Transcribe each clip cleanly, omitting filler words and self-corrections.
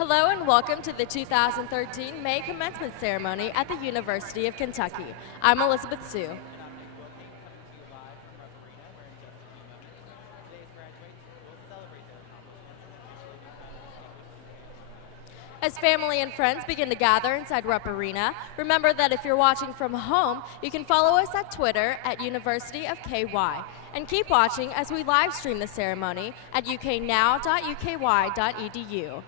Hello and welcome to the 2013 May Commencement Ceremony at the University of Kentucky. I'm Elizabeth Sue. As family and friends begin to gather inside Rupp Arena, remember that if you're watching from home, you can follow us at Twitter at University of KY. And keep watching as we live stream the ceremony at uknow.uky.edu.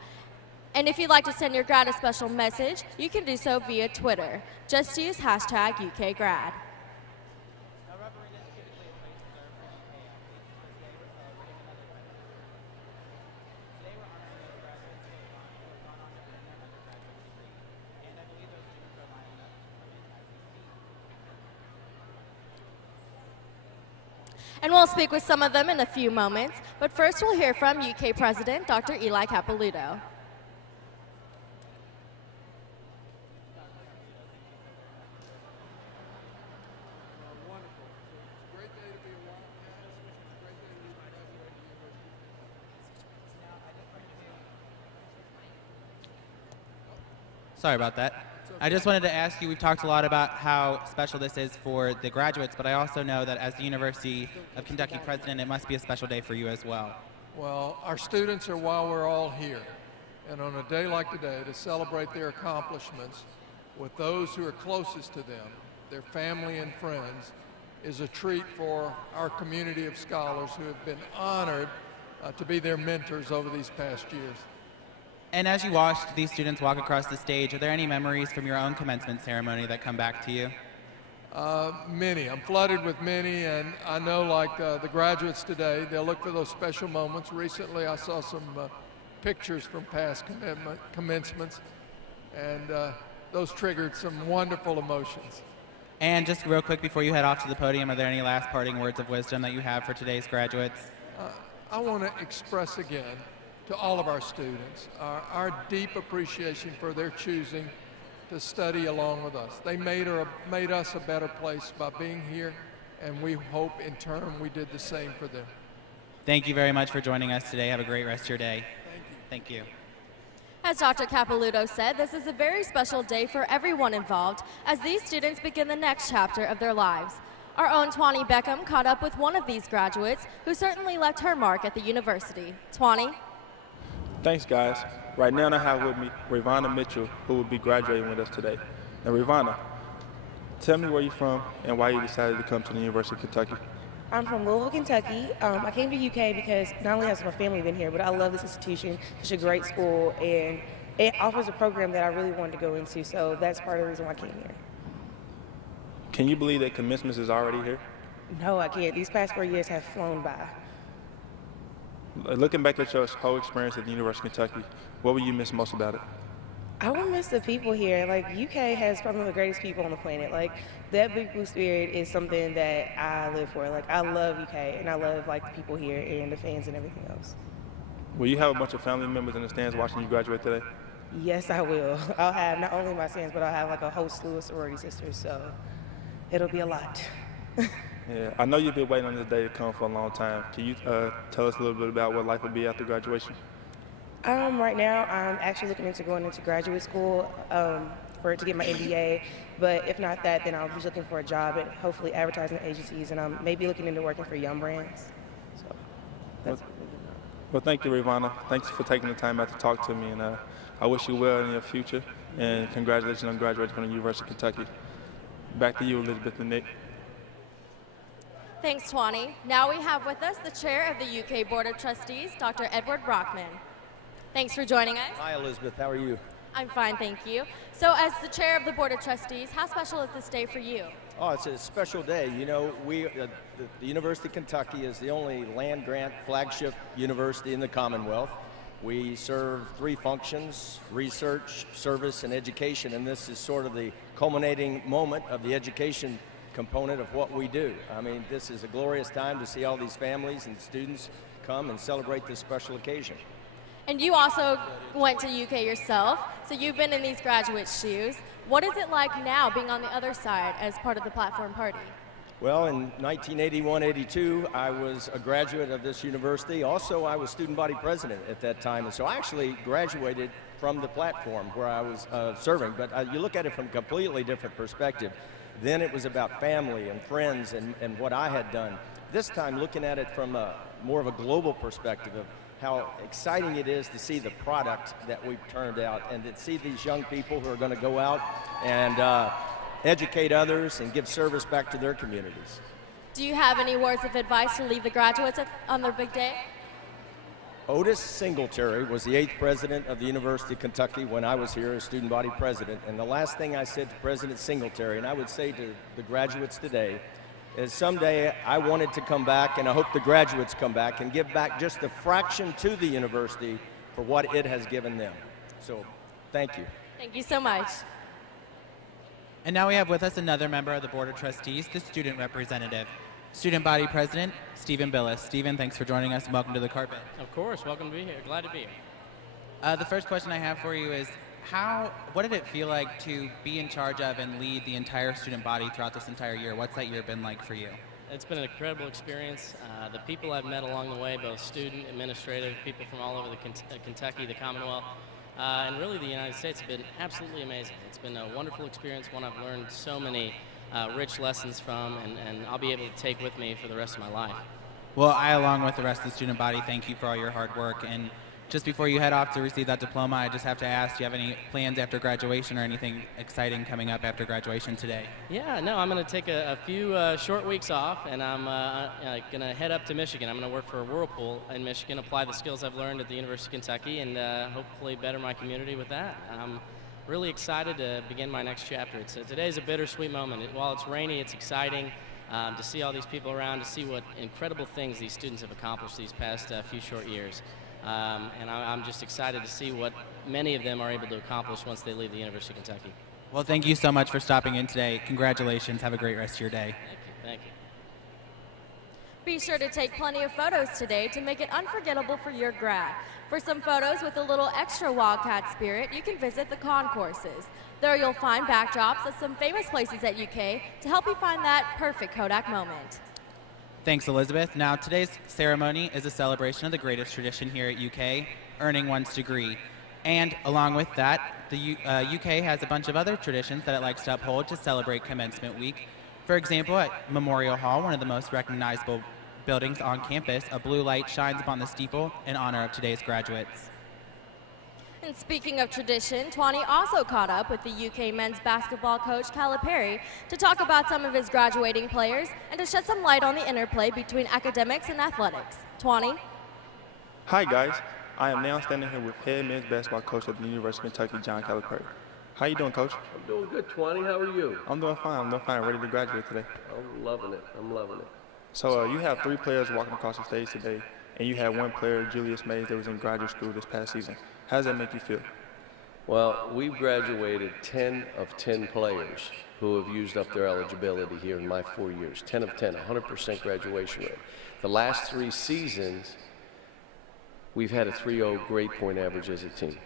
And if you'd like to send your grad a special message, you can do so via Twitter. Just use hashtag UKGrad. And we'll speak with some of them in a few moments, but first we'll hear from UK President Dr. Eli Capilouto. Sorry about that. I just wanted to ask you, we've talked a lot about how special this is for the graduates, but I also know that as the University of Kentucky president, it must be a special day for you as well. Well, our students are why we're all here. And on a day like today, to celebrate their accomplishments with those who are closest to them, their family and friends, is a treat for our community of scholars who have been honored to be their mentors over these past years. And as you watched these students walk across the stage, are there any memories from your own commencement ceremony that come back to you? Many. I'm flooded with many, and I know, like the graduates today, they'll look for those special moments. Recently, I saw some pictures from past commencements, and those triggered some wonderful emotions. And just real quick before you head off to the podium, are there any last parting words of wisdom that you have for today's graduates? I want to express again to all of our students our deep appreciation for their choosing to study along with us. They made us a better place by being here, and we hope in turn we did the same for them. Thank you very much for joining us today. Have a great rest of your day. Thank you. Thank you. As Dr. Capilouto said, this is a very special day for everyone involved as these students begin the next chapter of their lives. Our own Tawny Beckham caught up with one of these graduates who certainly left her mark at the university. Tawny? Thanks, guys. Right now I have with me Ravonna Mitchell, who will be graduating with us today. Now, Ravonna, tell me where you're from and why you decided to come to the University of Kentucky. I'm from Louisville, Kentucky. I came to UK because not only has my family been here, but I love this institution. It's a great school, and it offers a program that I really wanted to go into, so that's part of the reason why I came here. Can you believe that commencement is already here? No, I can't. These past 4 years have flown by. Looking back at your whole experience at the University of Kentucky, what will you miss most about it? I will miss the people here. Like, UK has probably the greatest people on the planet. Like, that Big Blue spirit is something that I live for. Like, I love UK, and I love, like, the people here and the fans and everything else. Will you have a bunch of family members in the stands watching you graduate today? Yes, I will. I'll have not only my sons, but I'll have, like, a whole slew of sorority sisters, so it'll be a lot. Yeah, I know you've been waiting on this day to come for a long time. Can you tell us a little bit about what life will be after graduation? Right now, I'm actually looking into going into graduate school to get my MBA. But if not that, then I'll be looking for a job at hopefully advertising agencies, and I'm maybe looking into working for Young Brands. So that's well, thank you, Ravonna. Thanks for taking the time out to talk to me, and I wish you well in your future. And congratulations on graduating from the University of Kentucky. Back to you, Elizabeth and Nick. Thanks, Tawny. Now we have with us the chair of the UK Board of Trustees, Dr. Edward Brockman. Thanks for joining us. Hi, Elizabeth. How are you? I'm fine, thank you. So as the chair of the Board of Trustees, how special is this day for you? Oh, it's a special day. You know, the University of Kentucky is the only land-grant flagship university in the Commonwealth. We serve 3 functions: research, service, and education, and this is sort of the culminating moment of the education component of what we do. I mean, this is a glorious time to see all these families and students come and celebrate this special occasion. And you also went to UK yourself, so you've been in these graduate shoes. What is it like now being on the other side as part of the platform party? Well, in 1981-82, I was a graduate of this university. Also, I was student body president at that time, and so I actually graduated from the platform where I was serving. But you look at it from a completely different perspective. Then it was about family and friends and what I had done. This time, looking at it from more of a global perspective of how exciting it is to see the product that we've turned out and to see these young people who are going to go out and educate others and give service back to their communities. Do you have any words of advice to leave the graduates on their big day? Otis Singletary was the 8th president of the University of Kentucky when I was here as student body president. And the last thing I said to President Singletary, and I would say to the graduates today, is someday I wanted to come back, and I hope the graduates come back and give back just a fraction to the university for what it has given them. So, thank you. Thank you so much. And now we have with us another member of the Board of Trustees, the student representative. Student Body President, Stephen Billis. Stephen, thanks for joining us and welcome to the carpet. Of course, welcome to be here. Glad to be here. The first question I have for you is, what did it feel like to be in charge of and lead the entire student body throughout this entire year? What's that year been like for you? It's been an incredible experience. The people I've met along the way, both student, administrative, people from all over the Kentucky, the Commonwealth, and really the United States have been absolutely amazing. It's been a wonderful experience, one I've learned so many rich lessons from, and I'll be able to take with me for the rest of my life. Well, I, along with the rest of the student body, thank you for all your hard work. And just before you head off to receive that diploma, I just have to ask, do you have any plans after graduation or anything exciting coming up after graduation today? Yeah, no, I'm going to take a few short weeks off, and I'm going to head up to Michigan. I'm going to work for Whirlpool in Michigan, apply the skills I've learned at the University of Kentucky, and hopefully better my community with that. I'm really excited to begin my next chapter. Today's a bittersweet moment. While it's rainy, it's exciting to see all these people around, to see what incredible things these students have accomplished these past few short years. And I'm just excited to see what many of them are able to accomplish once they leave the University of Kentucky. Well, thank you so much for stopping in today. Congratulations. Have a great rest of your day. Thank you. Thank you. Be sure to take plenty of photos today to make it unforgettable for your grad. For some photos with a little extra Wildcat spirit, you can visit the concourses. There you'll find backdrops of some famous places at UK to help you find that perfect Kodak moment. Thanks, Elizabeth. Now, today's ceremony is a celebration of the greatest tradition here at UK, earning one's degree. And along with that, the UK has a bunch of other traditions that it likes to uphold to celebrate Commencement Week. For example, at Memorial Hall, one of the most recognizable buildings on campus, a blue light shines upon the steeple in honor of today's graduates. And speaking of tradition, Twani also caught up with the UK men's basketball coach Calipari to talk about some of his graduating players and to shed some light on the interplay between academics and athletics. Twani? Hi guys, I am now standing here with head men's basketball coach at the University of Kentucky, John Calipari. How you doing, Coach? I'm doing good, Twani. How are you? I'm doing fine, ready to graduate today. I'm loving it. So you have 3 players walking across the stage today, and you had 1 player, Julius Mays, that was in graduate school this past season. How does that make you feel? Well, we've graduated 10 of 10 players who have used up their eligibility here in my 4 years. 10 of 10, 100% graduation rate. The last 3 seasons, we've had a 3.0 grade point average as a team.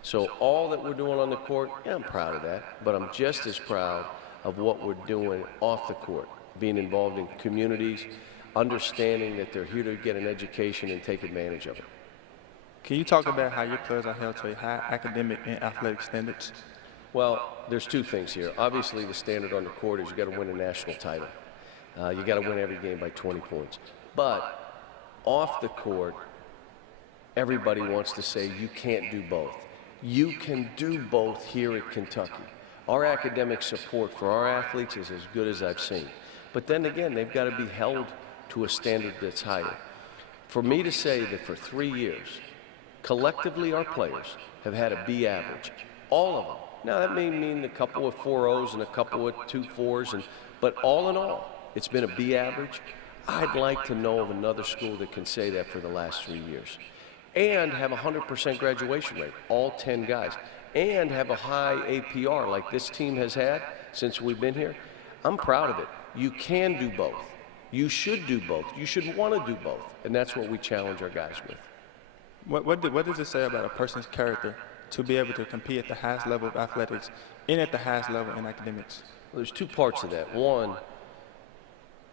So all that we're doing on the court, yeah, I'm proud of that, but I'm just as proud of what we're doing off the court, being involved in communities, understanding that they're here to get an education and take advantage of it. Can you talk about how your players are held to a high academic and athletic standards? Well, there's 2 things here. Obviously, the standard on the court is you got to win a national title. You got to win every game by 20 points. But off the court, everybody wants to say you can't do both. You can do both here at Kentucky. Our academic support for our athletes is as good as I've seen. But then again, they've got to be held to a standard that's higher. For me to say that for 3 years, collectively our players have had a B average, all of them. Now that may mean a couple of 4.0s and a couple of 2.4s, but all in all, it's been a B average. I'd like to know of another school that can say that for the last 3 years. And have a 100% graduation rate, all 10 guys. And have a high APR like this team has had since we've been here. I'm proud of it. You can do both. You should do both. You should want to do both. And that's what we challenge our guys with. What does it say about a person's character to be able to compete at the highest level of athletics and at the highest level in academics? Well, there's 2 parts of that. One,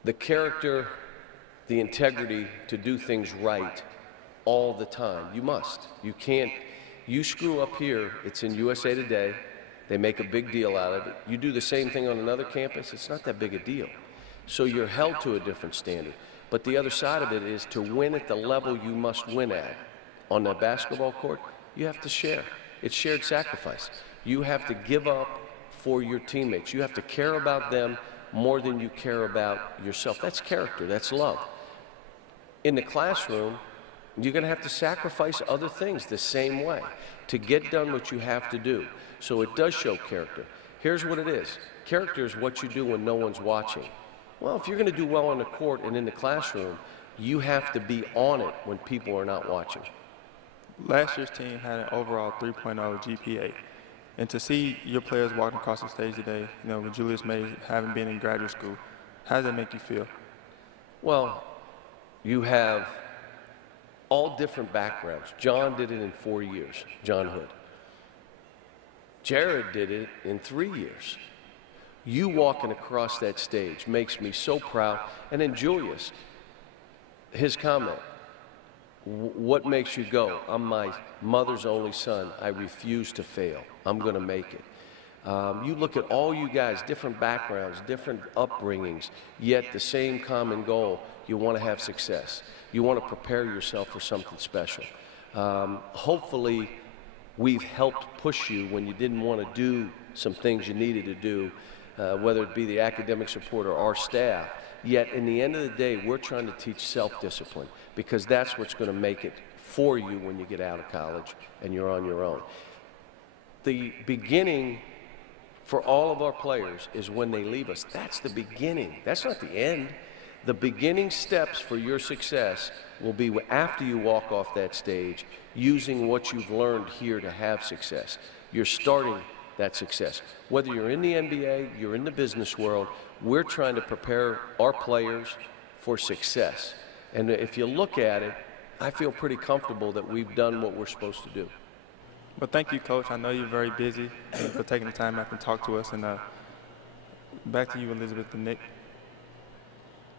the character, the integrity to do things right all the time. You must. You can't You screw up here, it's in USA Today. They make a big deal out of it. You do the same thing on another campus, it's not that big a deal. So you're held to a different standard. But the other side of it is to win at the level you must win at on the basketball court, you have to share. It's shared sacrifice. You have to give up for your teammates. You have to care about them more than you care about yourself. That's character, that's love. In the classroom, you're going to have to sacrifice other things the same way to get done what you have to do. So it does show character. Here's what it is. Character is what you do when no one's watching. Well, if you're going to do well on the court and in the classroom, you have to be on it when people are not watching. Last year's team had an overall 3.0 GPA. And to see your players walking across the stage today, you know, with Julius Mays having been in graduate school, how does that make you feel? Well, you have all different backgrounds. John did it in 4 years, John Hood. Jared did it in 3 years. You walking across that stage makes me so proud. And then Julius, his comment, what makes you go? I'm my mother's only son. I refuse to fail. I'm going to make it. You look at all you guys, different backgrounds, different upbringings, yet the same common goal. You want to have success. You want to prepare yourself for something special. Hopefully, we've helped push you when you didn't want to do some things you needed to do, whether it be the academic support or our staff. Yet, in the end of the day, we're trying to teach self-discipline because that's what's going to make it for you when you get out of college and you're on your own. The beginning for all of our players is when they leave us. That's the beginning. That's not the end. The beginning steps for your success will be after you walk off that stage using what you've learned here to have success. You're starting that success. Whether you're in the NBA, you're in the business world, we're trying to prepare our players for success. And if you look at it, I feel pretty comfortable that we've done what we're supposed to do. Well, thank you, Coach. I know you're very busy for taking the time out to talk to us. And back to you, Elizabeth and Nick.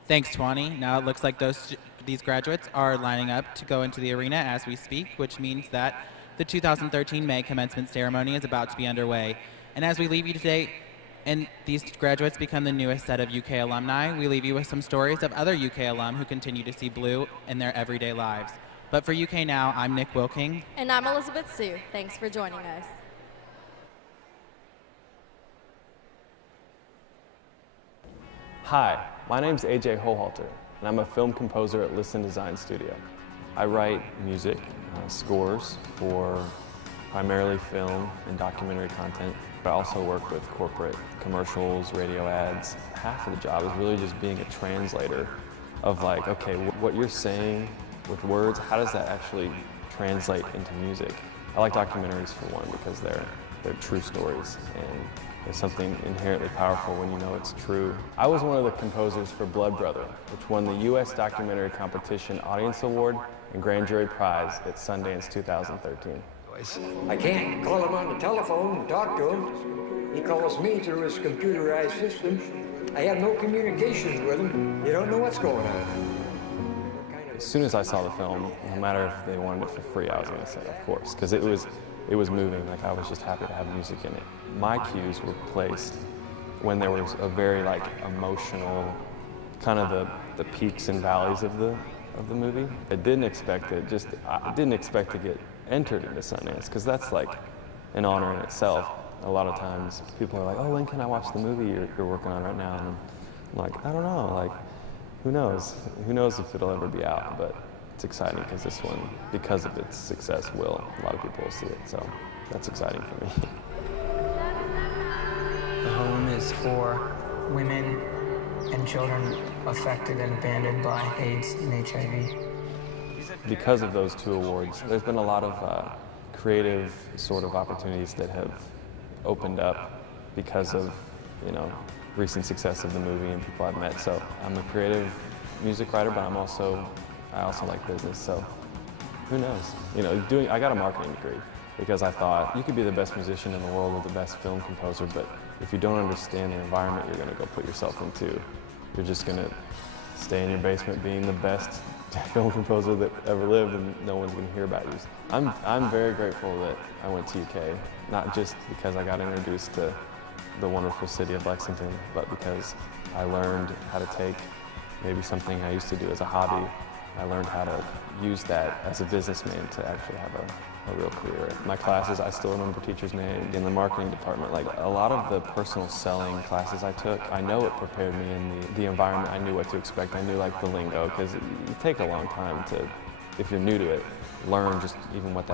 Thanks, Twani. Now it looks like these graduates are lining up to go into the arena as we speak, which means that the 2013 May commencement ceremony is about to be underway. And as we leave you today, and these graduates become the newest set of UK alumni, we leave you with some stories of other UK alum who continue to see blue in their everyday lives. But for UK Now, I'm Nick Wilking. And I'm Elizabeth Sue. Thanks for joining us. Hi, my name's AJ Hohalter, and I'm a film composer at Listen Design Studio. I write music, scores for primarily film and documentary content, but I also work with corporate commercials, radio ads. Half of the job is really just being a translator of like, okay, what you're saying with words, how does that actually translate into music? I like documentaries for one because they're true stories, and there's something inherently powerful when you know it's true. I was one of the composers for Blood Brother, which won the U.S. Documentary Competition Audience Award and Grand Jury Prize at Sundance 2013. I can't call him on the telephone and talk to him. He calls me through his computerized system. I have no communication with him. You don't know what's going on. As soon as I saw the film, no matter if they wanted it for free, I was going to say, of course, because it was moving. Like, I was just happy to have music in it. My cues were placed when there was a very like emotional, kind of the peaks and valleys of the movie. I didn't expect it. I didn't expect to get entered into Sundance, because that's like an honor in itself. A lot of times people are like, oh, when can I watch the movie you're working on right now? And I'm like, I don't know. Like, who knows? Who knows if it'll ever be out? But it's exciting because this one, because of its success, a lot of people will see it. So that's exciting for me. The home is for women and children affected and abandoned by AIDS and HIV. Because of those two awards, there's been a lot of creative sort of opportunities that have opened up because of, recent success of the movie and people I've met. So I'm a creative music writer, but I also like business. So who knows? I got a marketing degree because I thought you could be the best musician in the world or the best film composer, but if you don't understand the environment you're going to go put yourself into, you're just going to stay in your basement being the best film composer that ever lived, and no one's going to hear about you. I'm very grateful that I went to UK, not just because I got introduced to the wonderful city of Lexington, but because I learned how to take maybe something I used to do as a hobby. I learned how to use that as a businessman to actually have a real career. My classes, I still remember teachers' names in the marketing department. Like a lot of the personal selling classes I took, I know it prepared me in the environment. I knew what to expect. I knew like the lingo, because it take a long time to, if you're new to it, learn just even what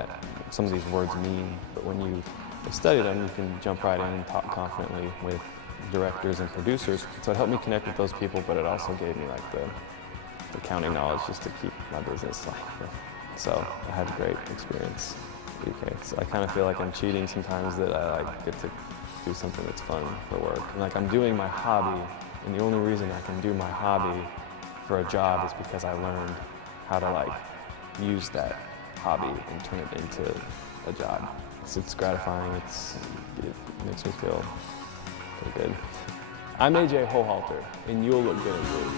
some of these words mean. But when you study them, you can jump right in and talk confidently with directors and producers. So it helped me connect with those people, but it also gave me like the accounting knowledge just to keep my business life. So I had a great experience at UK. So I kind of feel like I'm cheating sometimes that I like get to do something that's fun for work. And like I'm doing my hobby, and the only reason I can do my hobby for a job is because I learned how to like use that hobby and turn it into a job. It's gratifying. It makes me feel pretty good. I'm AJ Hohalter, and you'll look good in blue.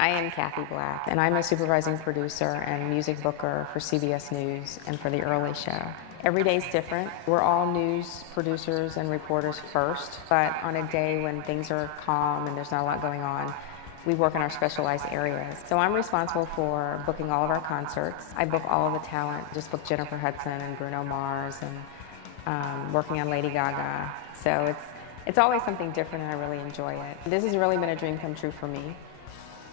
I am Kathy Black, and I'm a supervising producer and music booker for CBS News and for The Early Show. Every day is different. We're all news producers and reporters first, but on a day when things are calm and there's not a lot going on, we work in our specialized areas. So I'm responsible for booking all of our concerts. I book all of the talent, just book Jennifer Hudson and Bruno Mars, and working on Lady Gaga. So it's always something different, and I really enjoy it. This has really been a dream come true for me.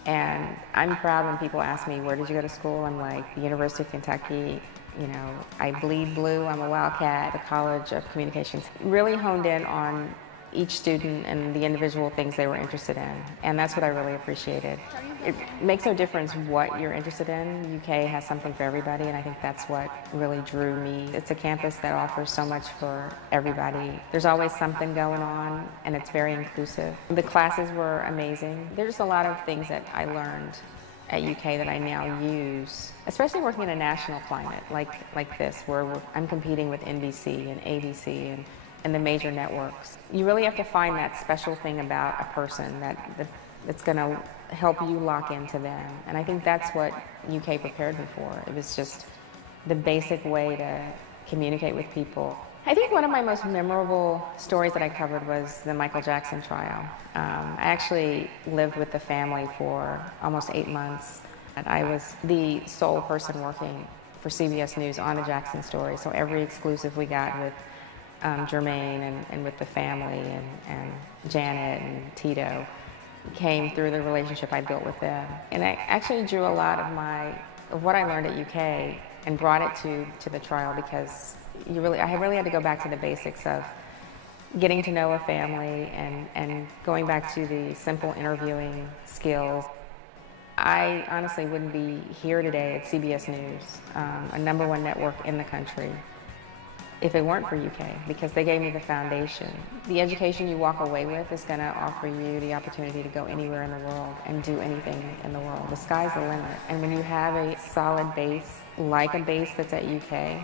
And I'm proud when people ask me, where did you go to school? I'm like, the University of Kentucky, you know, I bleed blue, I'm a Wildcat, the College of Communications. Really honed in on each student and the individual things they were interested in. And that's what I really appreciated. It makes no difference what you're interested in. UK has something for everybody, and I think that's what really drew me. It's a campus that offers so much for everybody. There's always something going on, and it's very inclusive. The classes were amazing. There's just a lot of things that I learned at UK that I now use, especially working in a national climate like this, where I'm competing with NBC and ABC and the major networks. You really have to find that special thing about a person that's going to help you lock into them. And I think that's what UK prepared me for. It was just the basic way to communicate with people. I think one of my most memorable stories that I covered was the Michael Jackson trial. I actually lived with the family for almost 8 months. And I was the sole person working for CBS News on the Jackson story. So every exclusive we got with Jermaine and with the family and Janet and Tito came through the relationship I built with them. And I actually drew a lot of what I learned at UK and brought it to the trial, because I really had to go back to the basics of getting to know a family and going back to the simple interviewing skills. I honestly wouldn't be here today at CBS News, a #1 network in the country, if it weren't for UK, because they gave me the foundation. The education you walk away with is going to offer you the opportunity to go anywhere in the world and do anything in the world. The sky's the limit. And when you have a solid base, like a base that's at UK,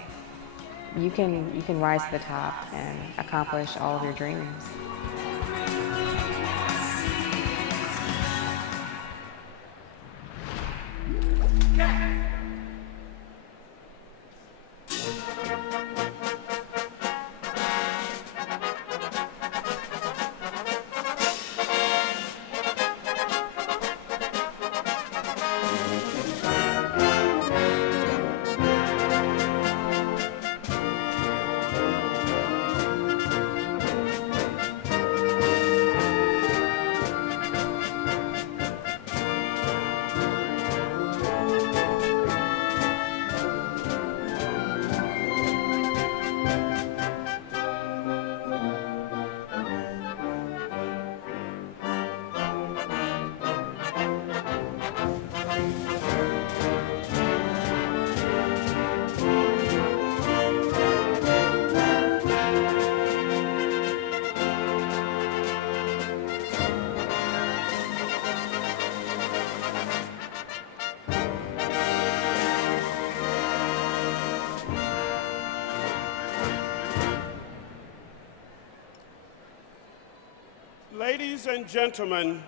you can rise to the top and accomplish all of your dreams. Ladies and gentlemen,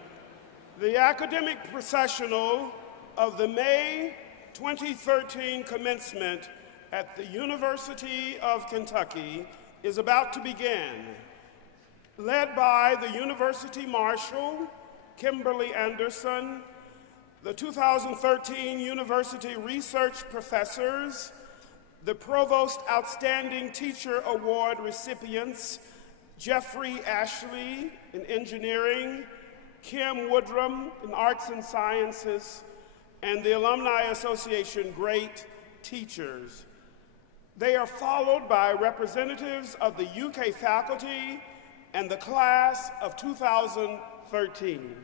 the academic processional of the May 2013 commencement at the University of Kentucky is about to begin. Led by the University Marshal, Kimberly Anderson, the 2013 University Research Professors, the Provost Outstanding Teacher Award recipients, Jeffrey Ashley in engineering, Kim Woodrum in arts and sciences, and the Alumni Association great teachers. They are followed by representatives of the UK faculty and the class of 2013.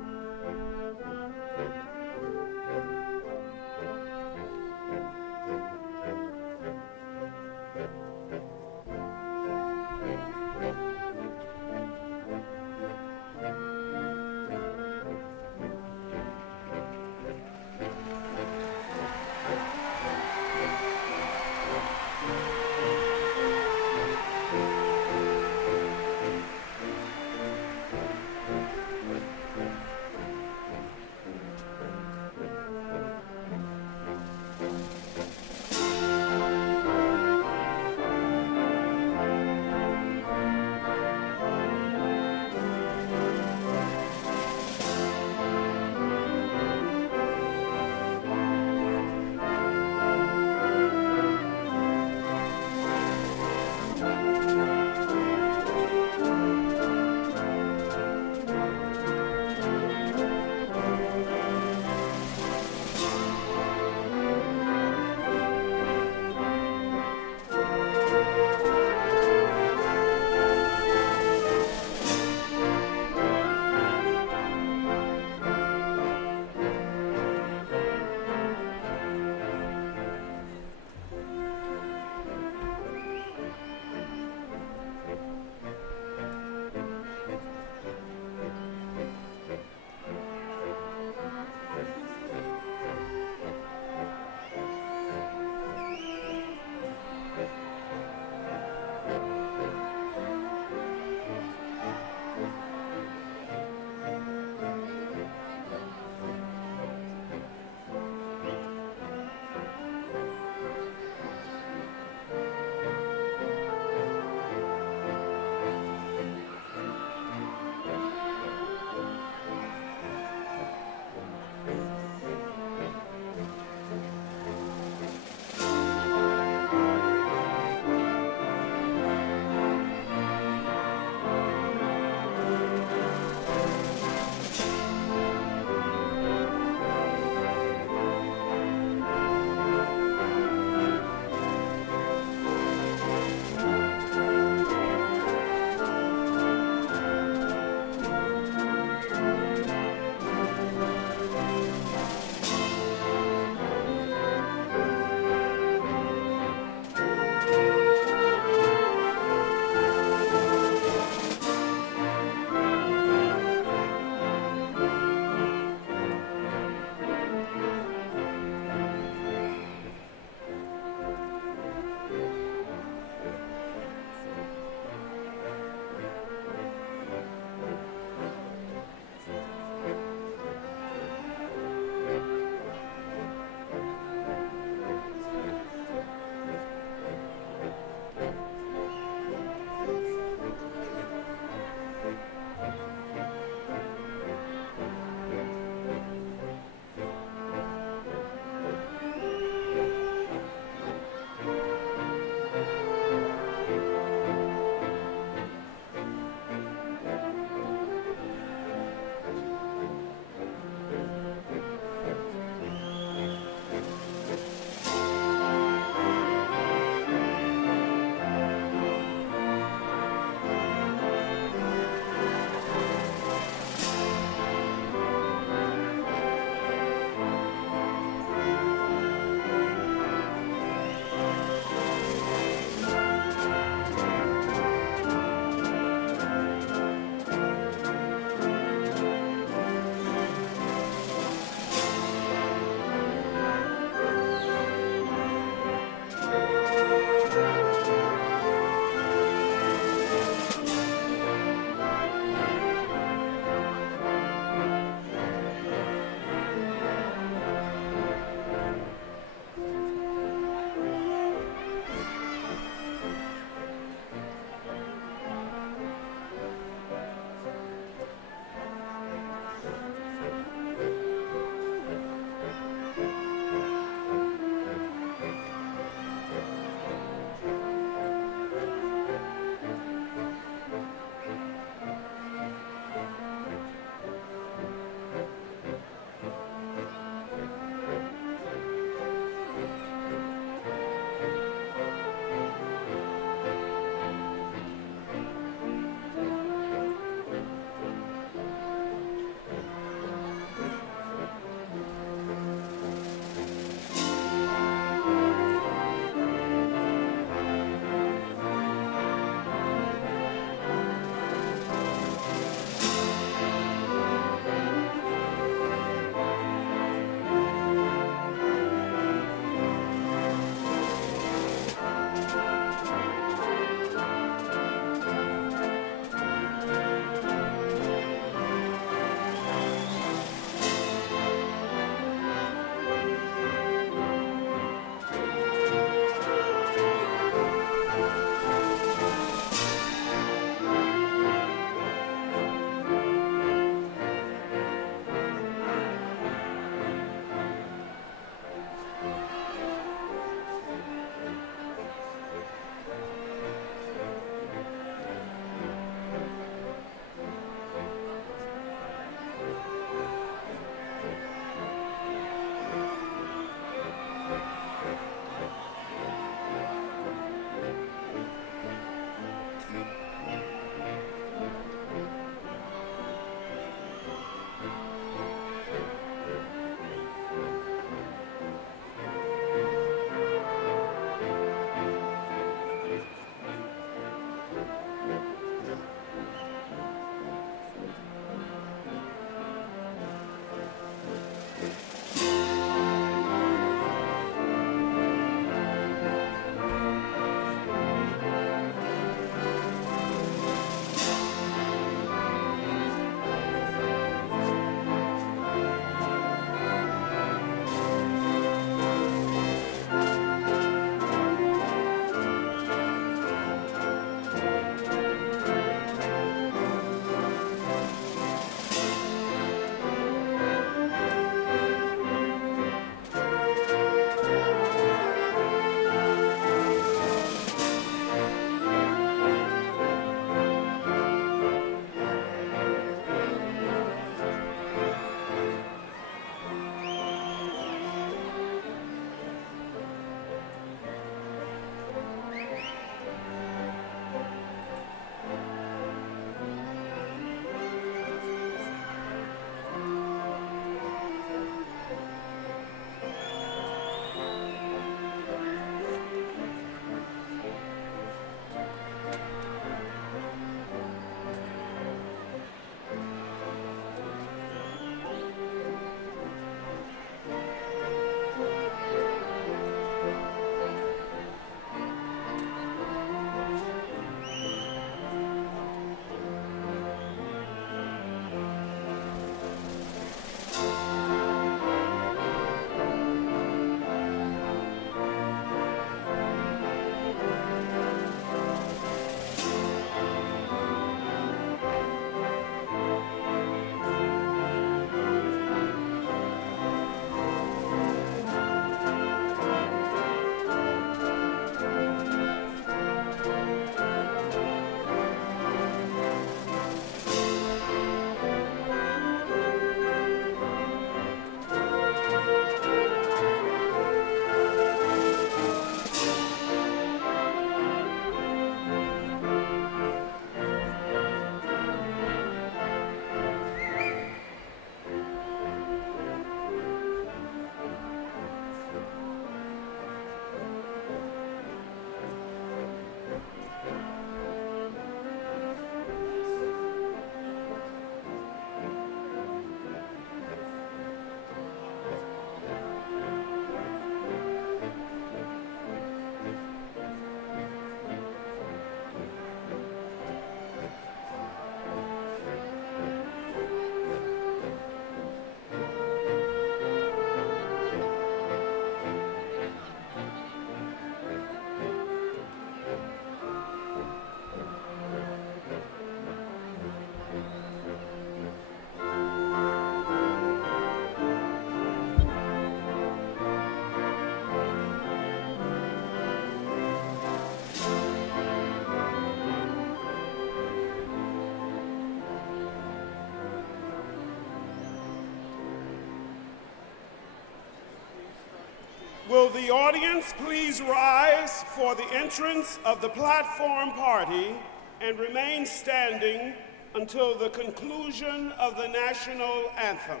Will the audience please rise for the entrance of the platform party and remain standing until the conclusion of the national anthem.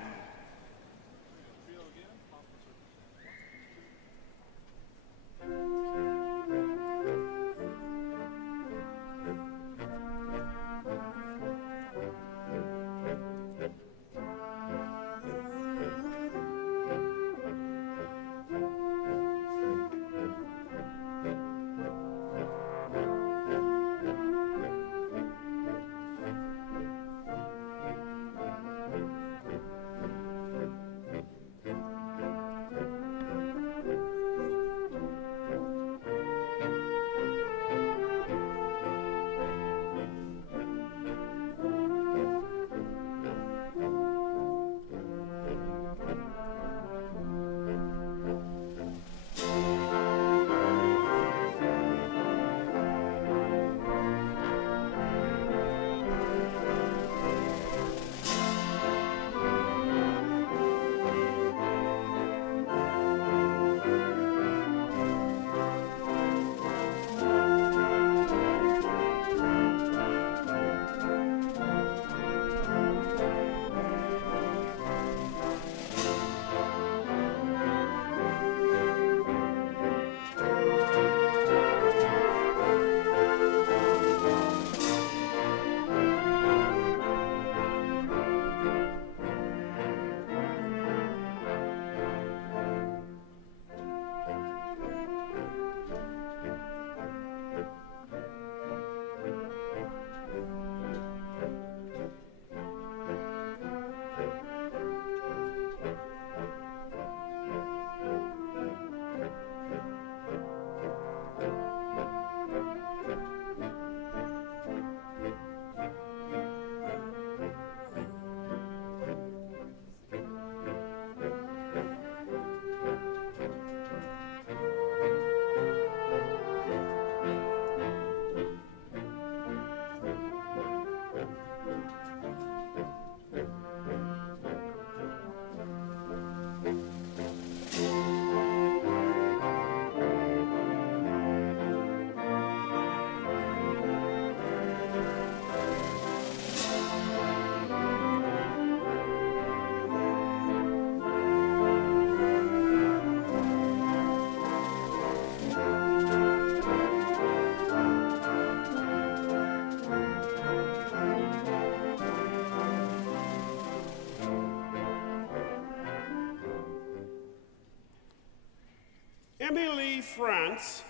Emily France,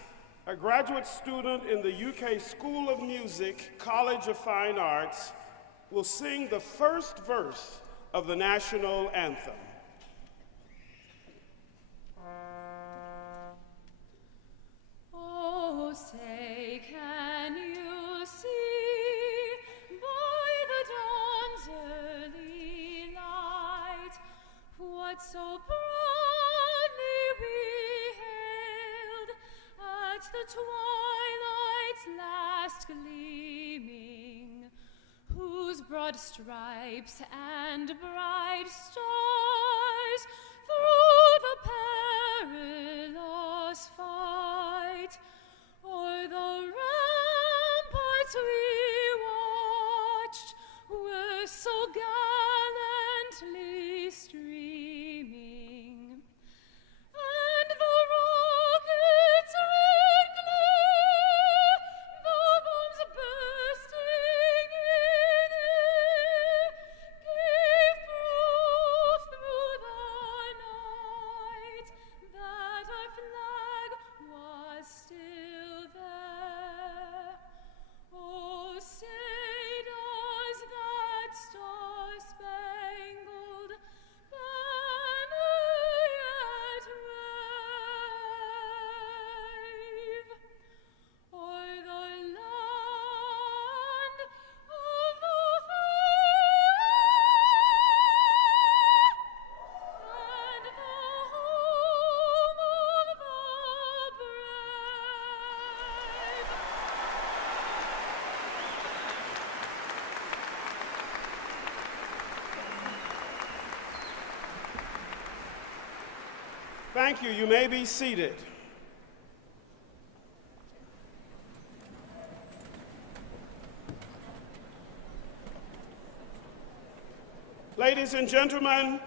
a graduate student in the UK School of Music, College of Fine Arts, will sing the first verse of the national anthem. Oh, say, can you see by the dawn's early light what so proudly we hailed at the twilight's last gleaming, whose broad stripes and bright stars through the perilous fight o'er the ramparts we watched were so gallantly streaming, and the rockets' red glare, the bombs bursting in air, gave proof through Thank you. You may be seated. Ladies and gentlemen,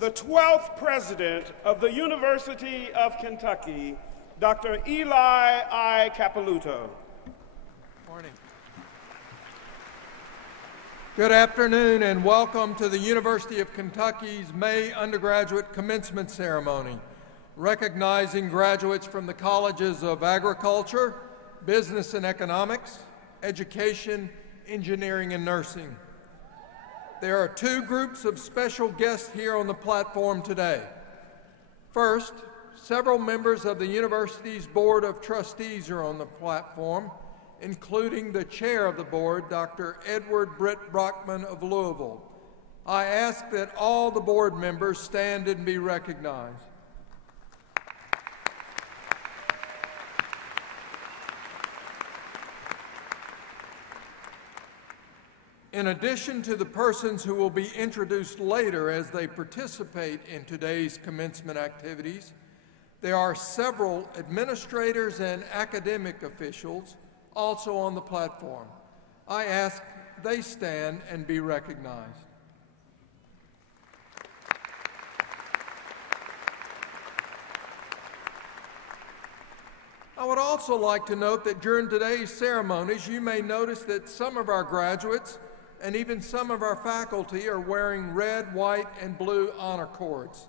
the 12th president of the University of Kentucky, Dr. Eli I. Capilouto. Morning. Good afternoon and welcome to the University of Kentucky's May undergraduate commencement ceremony, recognizing graduates from the colleges of agriculture, business and economics, education, engineering, and nursing. There are two groups of special guests here on the platform today. First, several members of the university's Board of Trustees are on the platform, including the chair of the board, Dr. Edward Britt Brockman of Louisville. I ask that all the board members stand and be recognized. In addition to the persons who will be introduced later as they participate in today's commencement activities, there are several administrators and academic officials also on the platform. I ask they stand and be recognized. I would also like to note that during today's ceremonies, you may notice that some of our graduates and even some of our faculty are wearing red, white, and blue honor cords.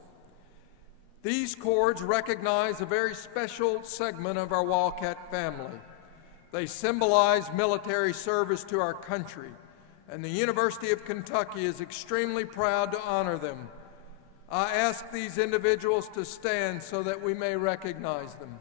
These cords recognize a very special segment of our Wildcat family. They symbolize military service to our country, and the University of Kentucky is extremely proud to honor them. I ask these individuals to stand so that we may recognize them.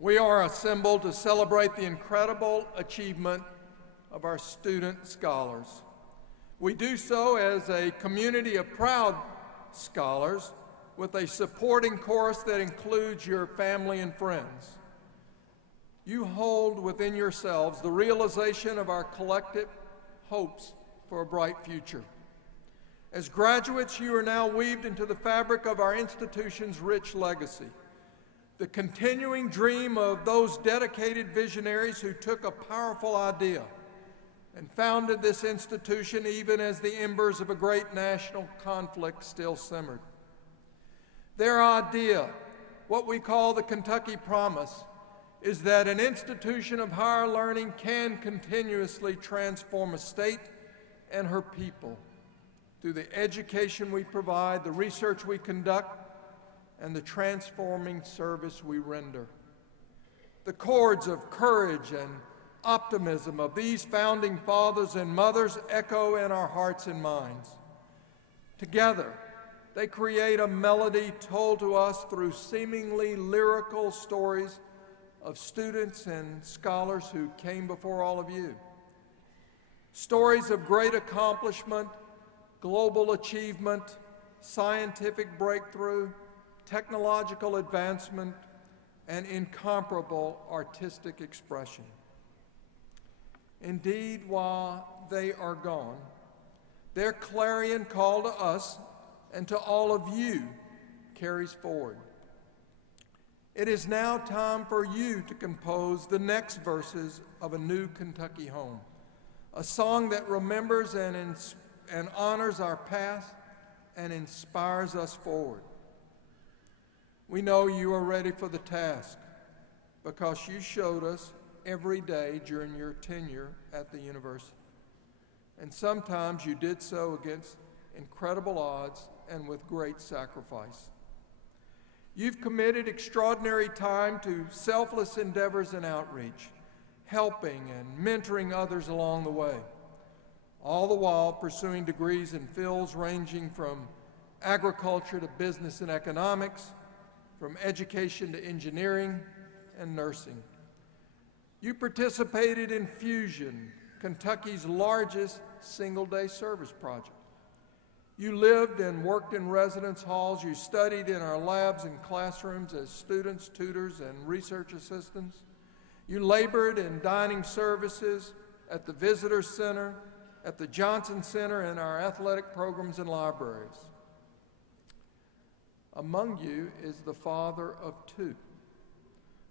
We are assembled to celebrate the incredible achievement of our student scholars. We do so as a community of proud scholars with a supporting chorus that includes your family and friends. You hold within yourselves the realization of our collective hopes for a bright future. As graduates, you are now weaved into the fabric of our institution's rich legacy. The continuing dream of those dedicated visionaries who took a powerful idea and founded this institution even as the embers of a great national conflict still simmered. Their idea, what we call the Kentucky Promise, is that an institution of higher learning can continuously transform a state and her people through the education we provide, the research we conduct, and the transforming service we render. The chords of courage and optimism of these founding fathers and mothers echo in our hearts and minds. Together, they create a melody told to us through seemingly lyrical stories of students and scholars who came before all of you. Stories of great accomplishment, global achievement, scientific breakthrough, technological advancement, and incomparable artistic expression. Indeed, while they are gone, their clarion call to us and to all of you carries forward. It is now time for you to compose the next verses of A New Kentucky Home, a song that remembers and honors our past and inspires us forward. We know you are ready for the task because you showed us every day during your tenure at the university. And sometimes you did so against incredible odds and with great sacrifice. You've committed extraordinary time to selfless endeavors and outreach, helping and mentoring others along the way, all the while pursuing degrees in fields ranging from agriculture to business and economics, from education to engineering and nursing. You participated in Fusion, Kentucky's largest single-day service project. You lived and worked in residence halls. You studied in our labs and classrooms as students, tutors, and research assistants. You labored in dining services at the Visitor Center, at the Johnson Center, and our athletic programs and libraries. Among you is the father of two,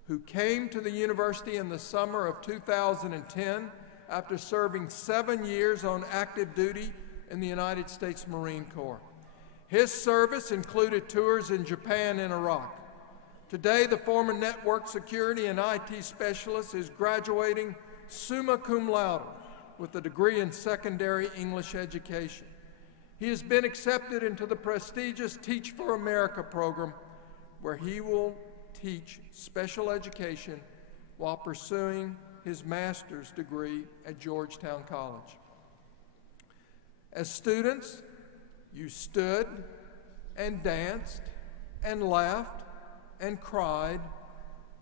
who came to the university in the summer of 2010 after serving 7 years on active duty in the United States Marine Corps. His service included tours in Japan and Iraq. Today, the former network security and IT specialist is graduating summa cum laude with a degree in secondary English education. He has been accepted into the prestigious Teach for America program, where he will teach special education while pursuing his master's degree at Georgetown College. As students, you stood and danced and laughed and cried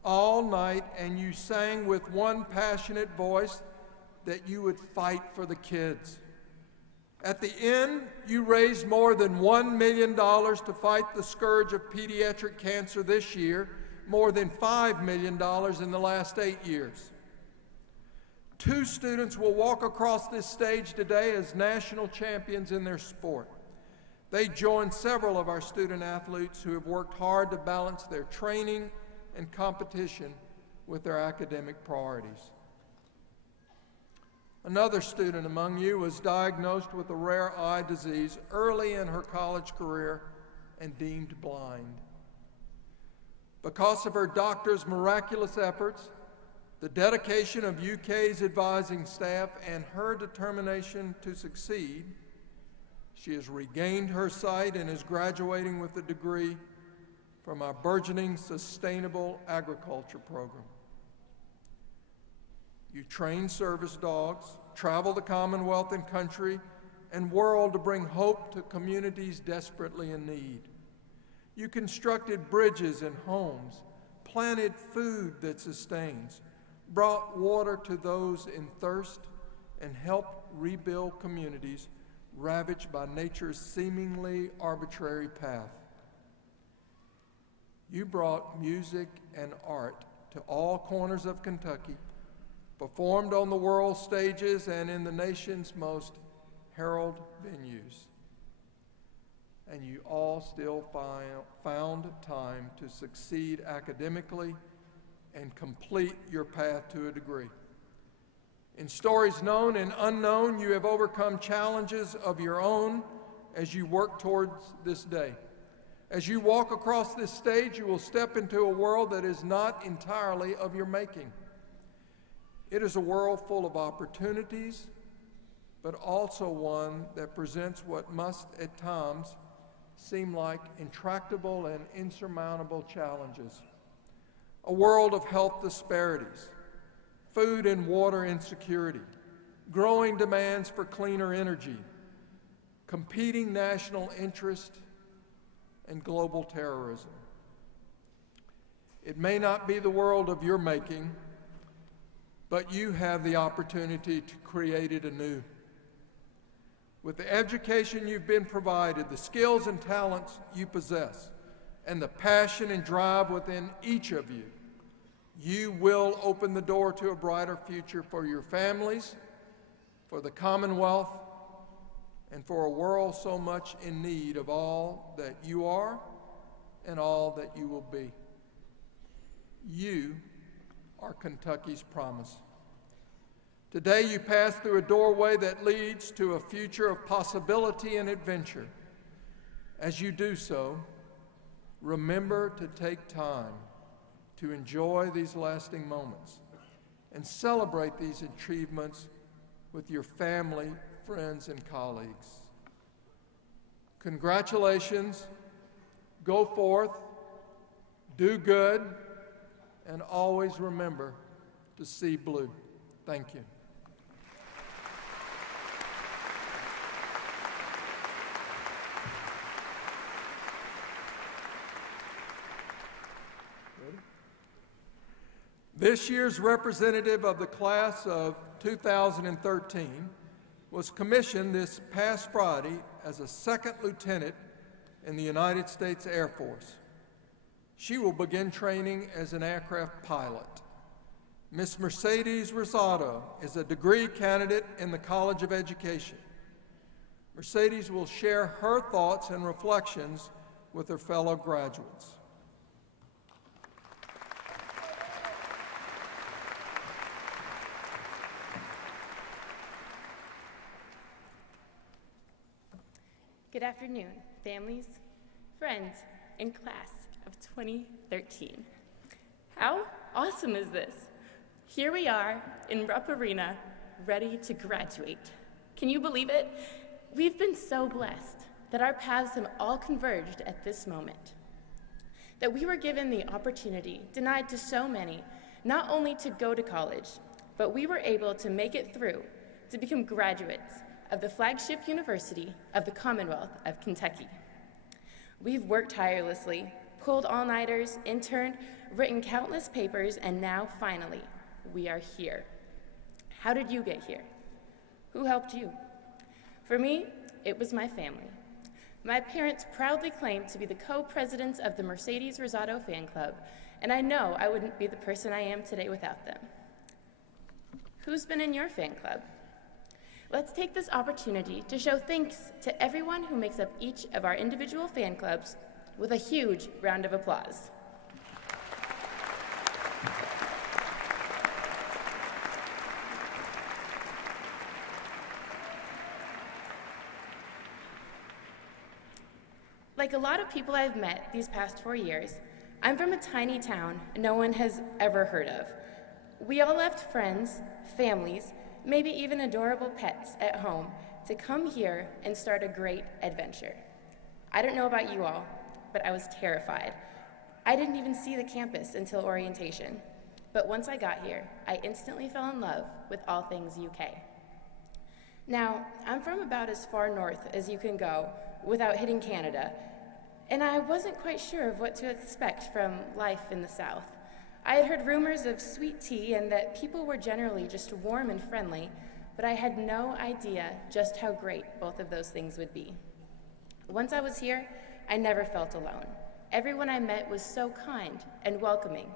all night, and you sang with one passionate voice that you would fight for the kids. At the end, you raised more than $1 million to fight the scourge of pediatric cancer this year, more than $5 million in the last 8 years. 2 students will walk across this stage today as national champions in their sport. They join several of our student athletes who have worked hard to balance their training and competition with their academic priorities. Another student among you was diagnosed with a rare eye disease early in her college career and deemed blind. Because of her doctor's miraculous efforts, the dedication of UK's advising staff, and her determination to succeed, she has regained her sight and is graduating with a degree from our burgeoning Sustainable Agriculture program. You train service dogs, travel the Commonwealth and country and world to bring hope to communities desperately in need. You constructed bridges and homes, planted food that sustains, brought water to those in thirst, and helped rebuild communities ravaged by nature's seemingly arbitrary path. You brought music and art to all corners of Kentucky, performed on the world stages and in the nation's most heralded venues. And you all still found time to succeed academically and complete your path to a degree. In stories known and unknown, you have overcome challenges of your own as you work towards this day. As you walk across this stage, you will step into a world that is not entirely of your making. It is a world full of opportunities, but also one that presents what must at times seem like intractable and insurmountable challenges. A world of health disparities, food and water insecurity, growing demands for cleaner energy, competing national interest, and global terrorism. It may not be the world of your making, but you have the opportunity to create it anew. With the education you've been provided, the skills and talents you possess, and the passion and drive within each of you, you will open the door to a brighter future for your families, for the Commonwealth, and for a world so much in need of all that you are and all that you will be. You are Kentucky's promise. Today you pass through a doorway that leads to a future of possibility and adventure. As you do so, remember to take time to enjoy these lasting moments and celebrate these achievements with your family, friends, and colleagues. Congratulations, go forth, do good, and always remember to see blue. Thank you. This year's representative of the class of 2013 was commissioned this past Friday as a second lieutenant in the United States Air Force. She will begin training as an aircraft pilot. Miss Mercedes Rosado is a degree candidate in the College of Education. Mercedes will share her thoughts and reflections with her fellow graduates. Good afternoon, families, friends, and class of 2013. How awesome is this? Here we are in Rupp Arena, ready to graduate. Can you believe it? We've been so blessed that our paths have all converged at this moment. That we were given the opportunity, denied to so many, not only to go to college, but we were able to make it through to become graduates of the flagship university of the Commonwealth of Kentucky. We've worked tirelessly, pulled all-nighters, interned, written countless papers, and now, finally, we are here. How did you get here? Who helped you? For me, it was my family. My parents proudly claim to be the co-presidents of the Mercedes Rosado fan club, and I know I wouldn't be the person I am today without them. Who's been in your fan club? Let's take this opportunity to show thanks to everyone who makes up each of our individual fan clubs with a huge round of applause. Like a lot of people I've met these past 4 years, I'm from a tiny town no one has ever heard of. We all left friends, families, maybe even adorable pets at home to come here and start a great adventure. I don't know about you all, but I was terrified. I didn't even see the campus until orientation. But once I got here, I instantly fell in love with all things UK. Now, I'm from about as far north as you can go without hitting Canada, and I wasn't quite sure of what to expect from life in the South. I had heard rumors of sweet tea and that people were generally just warm and friendly, but I had no idea just how great both of those things would be. Once I was here, I never felt alone. Everyone I met was so kind and welcoming.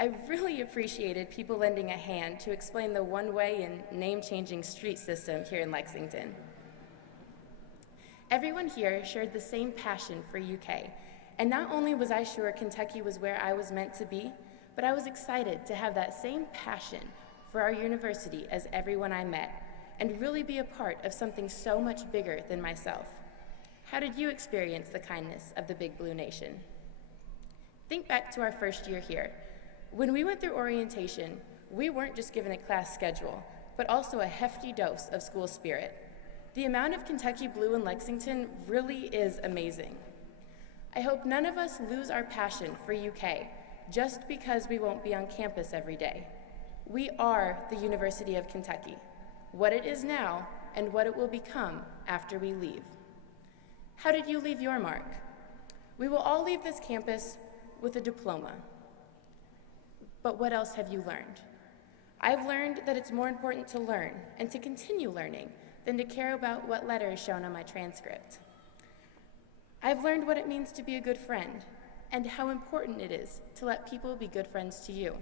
I really appreciated people lending a hand to explain the one-way and name-changing street system here in Lexington. Everyone here shared the same passion for UK, and not only was I sure Kentucky was where I was meant to be, but I was excited to have that same passion for our university as everyone I met, and really be a part of something so much bigger than myself. How did you experience the kindness of the Big Blue Nation? Think back to our first year here. When we went through orientation, we weren't just given a class schedule, but also a hefty dose of school spirit. The amount of Kentucky Blue in Lexington really is amazing. I hope none of us lose our passion for UK just because we won't be on campus every day. We are the University of Kentucky, what it is now and what it will become after we leave. How did you leave your mark? We will all leave this campus with a diploma. But what else have you learned? I've learned that it's more important to learn and to continue learning than to care about what letter is shown on my transcript. I've learned what it means to be a good friend and how important it is to let people be good friends to you.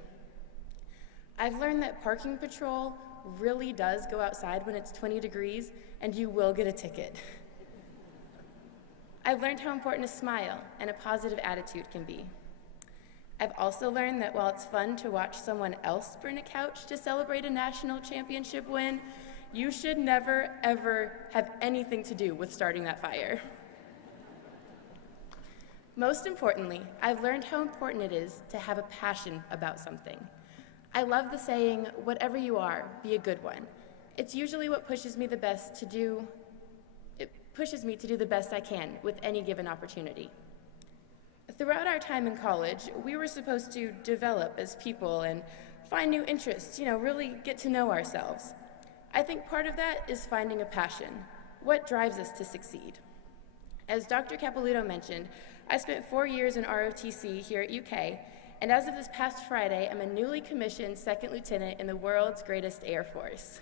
I've learned that parking patrol really does go outside when it's 20 degrees and you will get a ticket. I've learned how important a smile and a positive attitude can be. I've also learned that while it's fun to watch someone else burn a couch to celebrate a national championship win, you should never, ever have anything to do with starting that fire. Most importantly, I've learned how important it is to have a passion about something. I love the saying, whatever you are, be a good one. It's usually what pushes me to do the best I can with any given opportunity. Throughout our time in college, we were supposed to develop as people and find new interests, really get to know ourselves. I think part of that is finding a passion. What drives us to succeed? As Dr. Capilouto mentioned, I spent 4 years in ROTC here at UK, and as of this past Friday, I'm a newly commissioned second lieutenant in the world's greatest Air Force.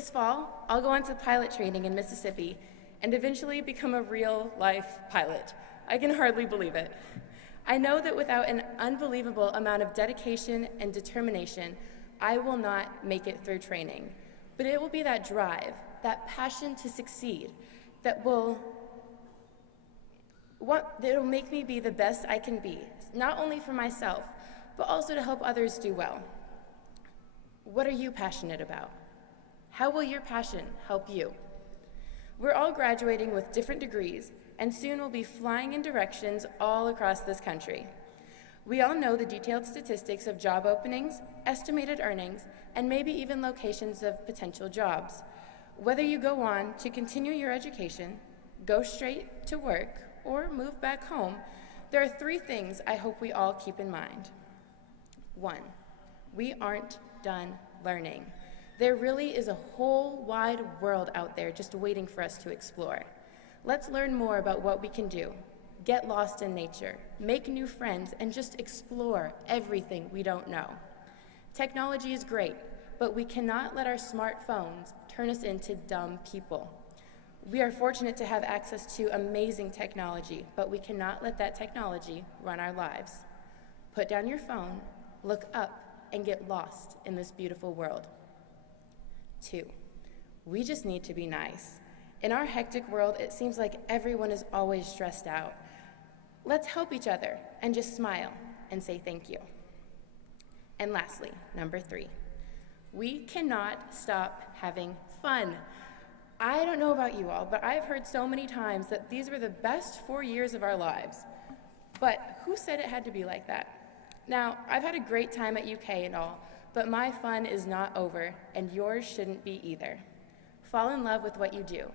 This fall, I'll go on to pilot training in Mississippi and eventually become a real-life pilot. I can hardly believe it. I know that without an unbelievable amount of dedication and determination, I will not make it through training. But it will be that drive, that passion to succeed, that'll make me be the best I can be, not only for myself, but also to help others do well. What are you passionate about? How will your passion help you? We're all graduating with different degrees, and soon we'll be flying in directions all across this country. We all know the detailed statistics of job openings, estimated earnings, and maybe even locations of potential jobs. Whether you go on to continue your education, go straight to work, or move back home, there are 3 things I hope we all keep in mind. 1, we aren't done learning. There really is a whole wide world out there just waiting for us to explore. Let's learn more about what we can do, get lost in nature, make new friends, and just explore everything we don't know. Technology is great, but we cannot let our smartphones turn us into dumb people. We are fortunate to have access to amazing technology, but we cannot let that technology run our lives. Put down your phone, look up, and get lost in this beautiful world. 2, we just need to be nice. In our hectic world, it seems like everyone is always stressed out. Let's help each other and just smile and say thank you. And lastly, number 3, we cannot stop having fun. I don't know about you all, but I've heard so many times that these were the best 4 years of our lives. But who said it had to be like that? Now, I've had a great time at UK and all, but my fun is not over, and yours shouldn't be either. Fall in love with what you do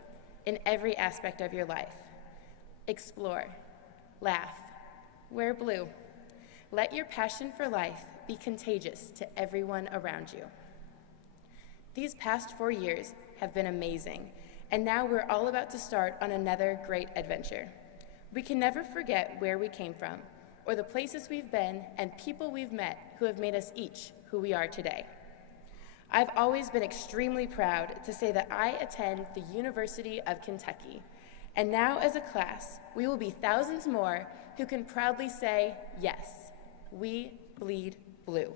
in every aspect of your life. Explore, laugh, wear blue. Let your passion for life be contagious to everyone around you. These past 4 years have been amazing, and now we're all about to start on another great adventure. We can never forget where we came from, or the places we've been and people we've met who have made us each who we are today. I've always been extremely proud to say that I attend the University of Kentucky, and now as a class, we will be thousands more who can proudly say, yes, we bleed blue.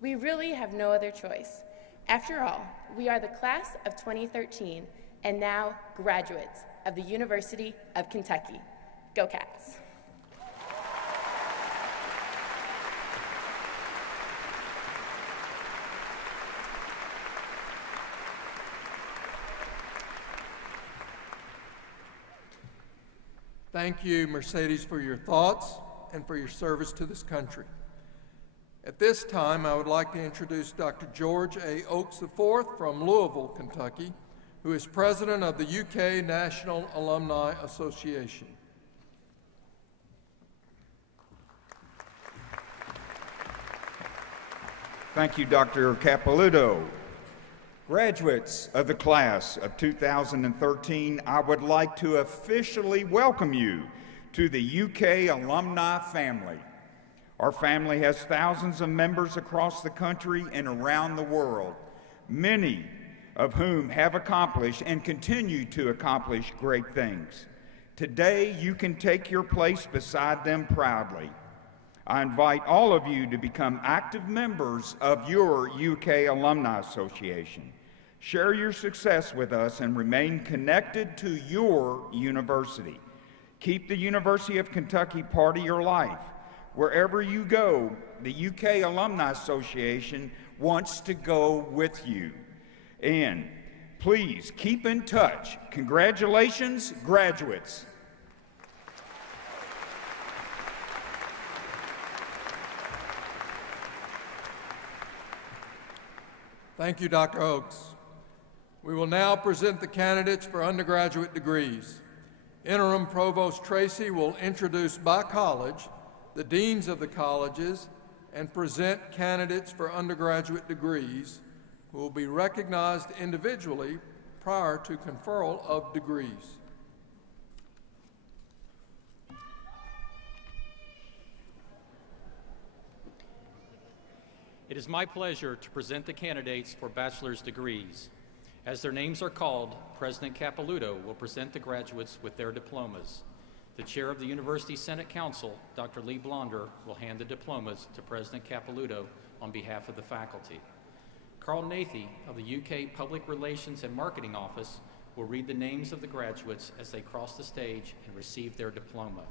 We really have no other choice. After all, we are the class of 2013, and now graduates of the University of Kentucky. Go Cats! Thank you, Mercedes, for your thoughts and for your service to this country. At this time, I would like to introduce Dr. George A. Oakes IV from Louisville, Kentucky, who is president of the UK National Alumni Association. Thank you, Dr. Capilouto. Graduates of the class of 2013, I would like to officially welcome you to the UK alumni family. Our family has thousands of members across the country and around the world, many of whom have accomplished and continue to accomplish great things. Today, you can take your place beside them proudly. I invite all of you to become active members of your UK Alumni Association. Share your success with us and remain connected to your university. Keep the University of Kentucky part of your life. Wherever you go, the UK Alumni Association wants to go with you. And please keep in touch. Congratulations, graduates. Thank you, Dr. Oakes. We will now present the candidates for undergraduate degrees. Interim Provost Tracy will introduce by college the deans of the colleges and present candidates for undergraduate degrees who will be recognized individually prior to conferral of degrees. It is my pleasure to present the candidates for bachelor's degrees. As their names are called, President Capilouto will present the graduates with their diplomas. The chair of the University Senate Council, Dr. Lee Blonder, will hand the diplomas to President Capilouto on behalf of the faculty. Carl Nathy of the UK Public Relations and Marketing Office will read the names of the graduates as they cross the stage and receive their diploma.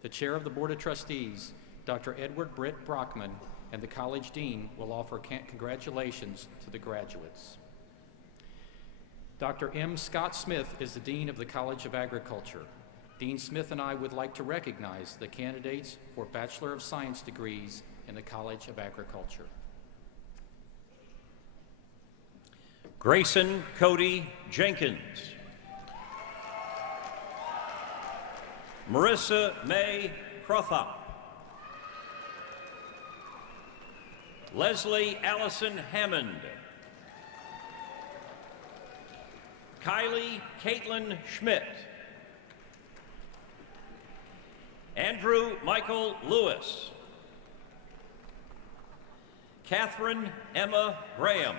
The chair of the Board of Trustees, Dr. Edward Britt Brockman, and the college dean will offer congratulations to the graduates. Dr. M. Scott Smith is the Dean of the College of Agriculture. Dean Smith and I would like to recognize the candidates for Bachelor of Science degrees in the College of Agriculture. Grayson Cody Jenkins. Marissa May Crothop. Leslie Allison Hammond. Kylie Caitlin Schmidt. Andrew Michael Lewis. Catherine Emma Graham.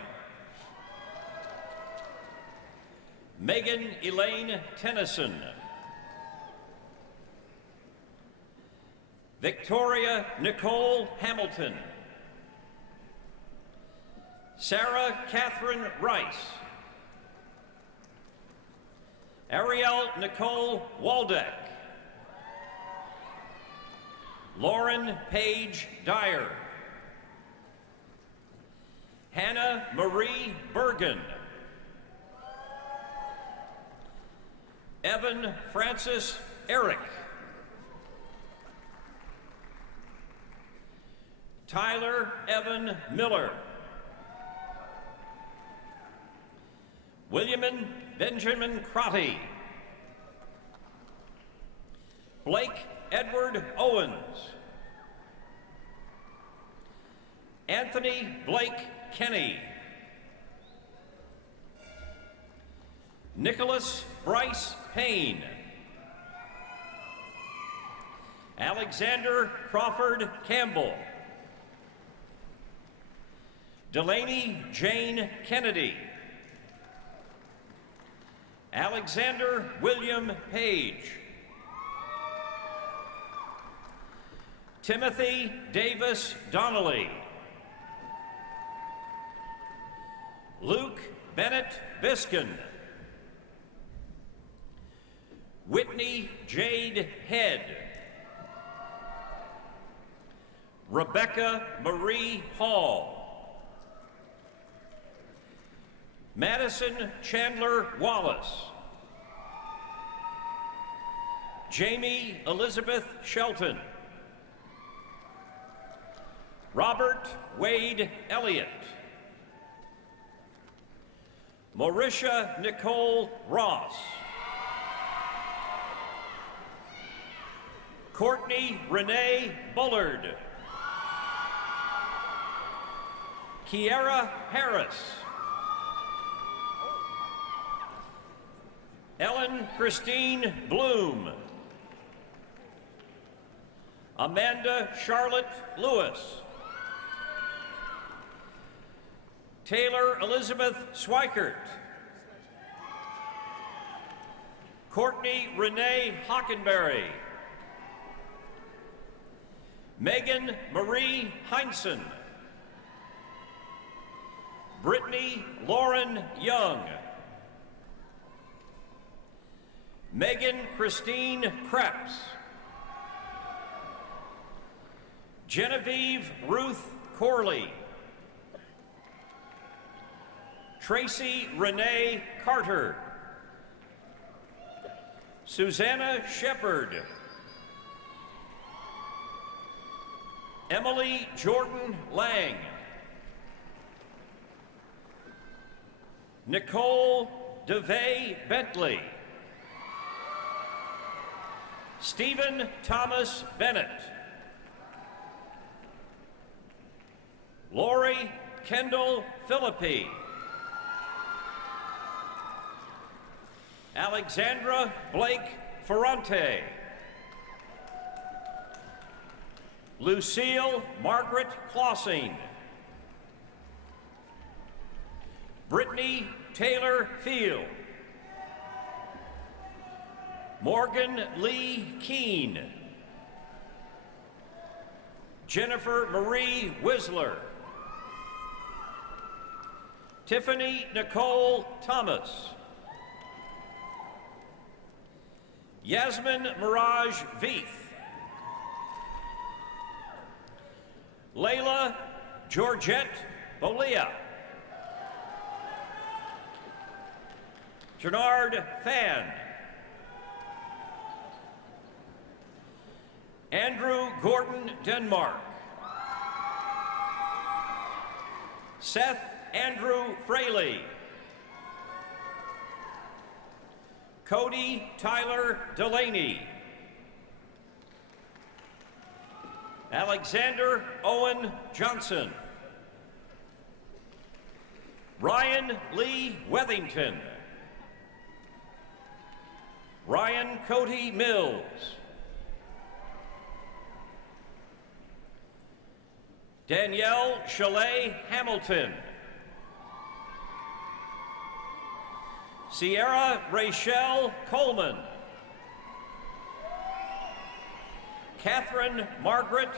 Megan Elaine Tennyson. Victoria Nicole Hamilton. Sarah Catherine Rice. Ariel Nicole Waldeck. Lauren Paige Dyer. Hannah Marie Bergen. Evan Francis Eric. Tyler Evan Miller. William Benjamin Crotty. Blake Edward Owens. Anthony Blake Kenny. Nicholas Bryce Payne. Alexander Crawford Campbell. Delaney Jane Kennedy. Alexander William Page. Timothy Davis Donnelly. Luke Bennett Biskin. Whitney Jade Head. Rebecca Marie Hall. Madison Chandler Wallace. Jamie Elizabeth Shelton. Robert Wade Elliott. Mauricia Nicole Ross. Courtney Renee Bullard. Kiara Harris. Ellen Christine Bloom. Amanda Charlotte Lewis. Taylor Elizabeth Swikert. Courtney Renee Hockenberry. Megan Marie Heinsohn. Brittany Lauren Young. Megan Christine Krebs. Genevieve Ruth Corley. Tracy Renee Carter. Susanna Shepard. Emily Jordan Lang. Nicole DeVay Bentley. Stephen Thomas Bennett. Lori Kendall Philippi. Alexandra Blake Ferrante. Lucille Margaret Clausing. Brittany Taylor Field. Morgan Lee Keene. Jennifer Marie Whistler. Tiffany Nicole Thomas. Yasmin Mirage Veith. Layla Georgette Bolia. Gernard Fan. Andrew Gordon Denmark. Seth Andrew Fraley. Cody Tyler Delaney. Alexander Owen Johnson. Ryan Lee Wethington. Ryan Cody Mills. Danielle Chalet Hamilton. Sierra Rachelle Coleman. Catherine Margaret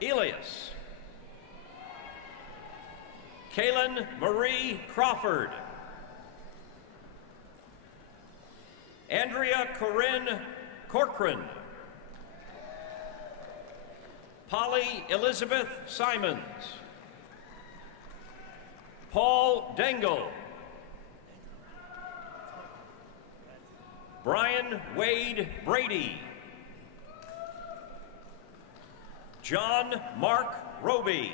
Elias. Kaylin Marie Crawford. Andrea Corinne Corcoran. Polly Elizabeth Simons. Paul Dengel. Brian Wade Brady. John Mark Roby.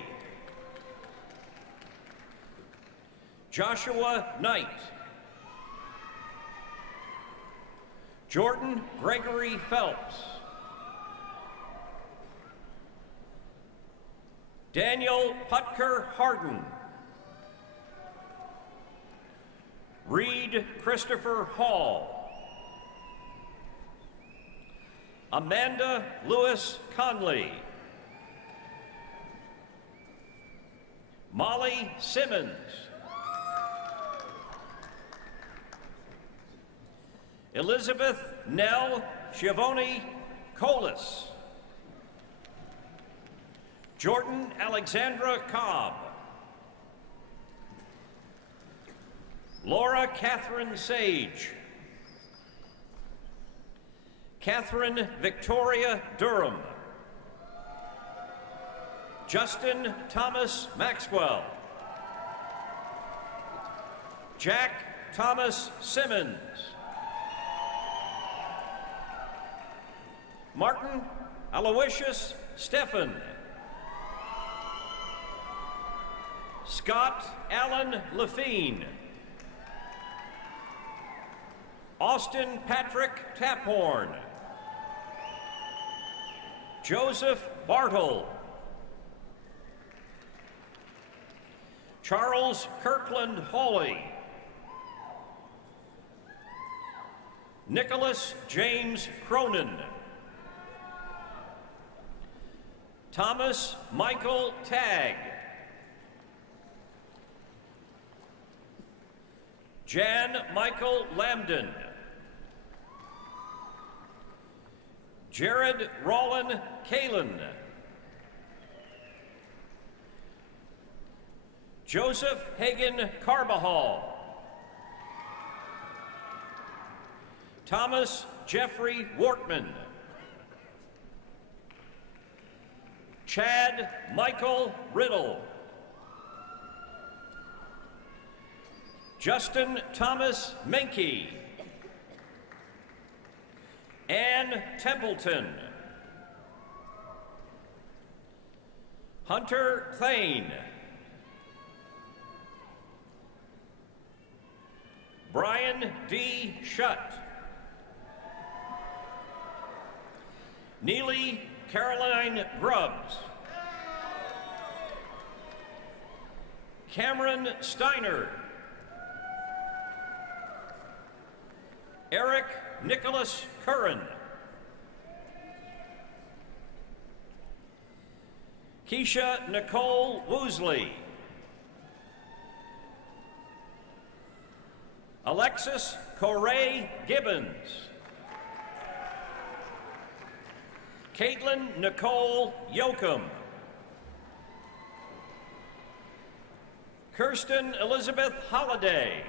Joshua Knight. Jordan Gregory Phelps. Daniel Putker Harden. Reed Christopher Hall. Amanda Lewis Conley. Molly Simmons. Elizabeth Nell Schiavone Colas. Jordan Alexandra Cobb. Laura Catherine Sage. Catherine Victoria Durham. Justin Thomas Maxwell. Jack Thomas Simmons. Martin Aloysius Stephan. Scott Allen Lafine. Austin Patrick Taphorn. Joseph Bartle. Charles Kirkland Hawley. Nicholas James Cronin. Thomas Michael Tagg. Jan Michael Lambden. Jared Rollin Kalin. Joseph Hagan Carbajal. Thomas Jeffrey Wortman. Chad Michael Riddle. Justin Thomas Menke. Ann Templeton. Hunter Thane. Brian D. Shutt. Neely Caroline Grubbs. Cameron Steiner. Eric Nicholas Curran. Keisha Nicole Woosley. Alexis Corey Gibbons. Caitlin Nicole Yoakum. Kirsten Elizabeth Holliday.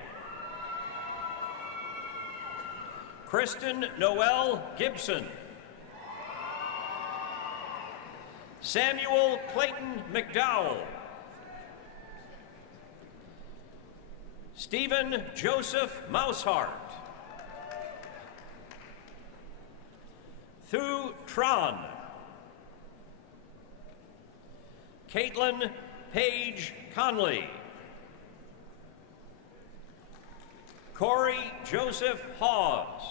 Kristen Noel Gibson. Samuel Clayton McDowell. Stephen Joseph Mousehart. Thu Tran. Caitlin Paige Conley. Corey Joseph Hawes.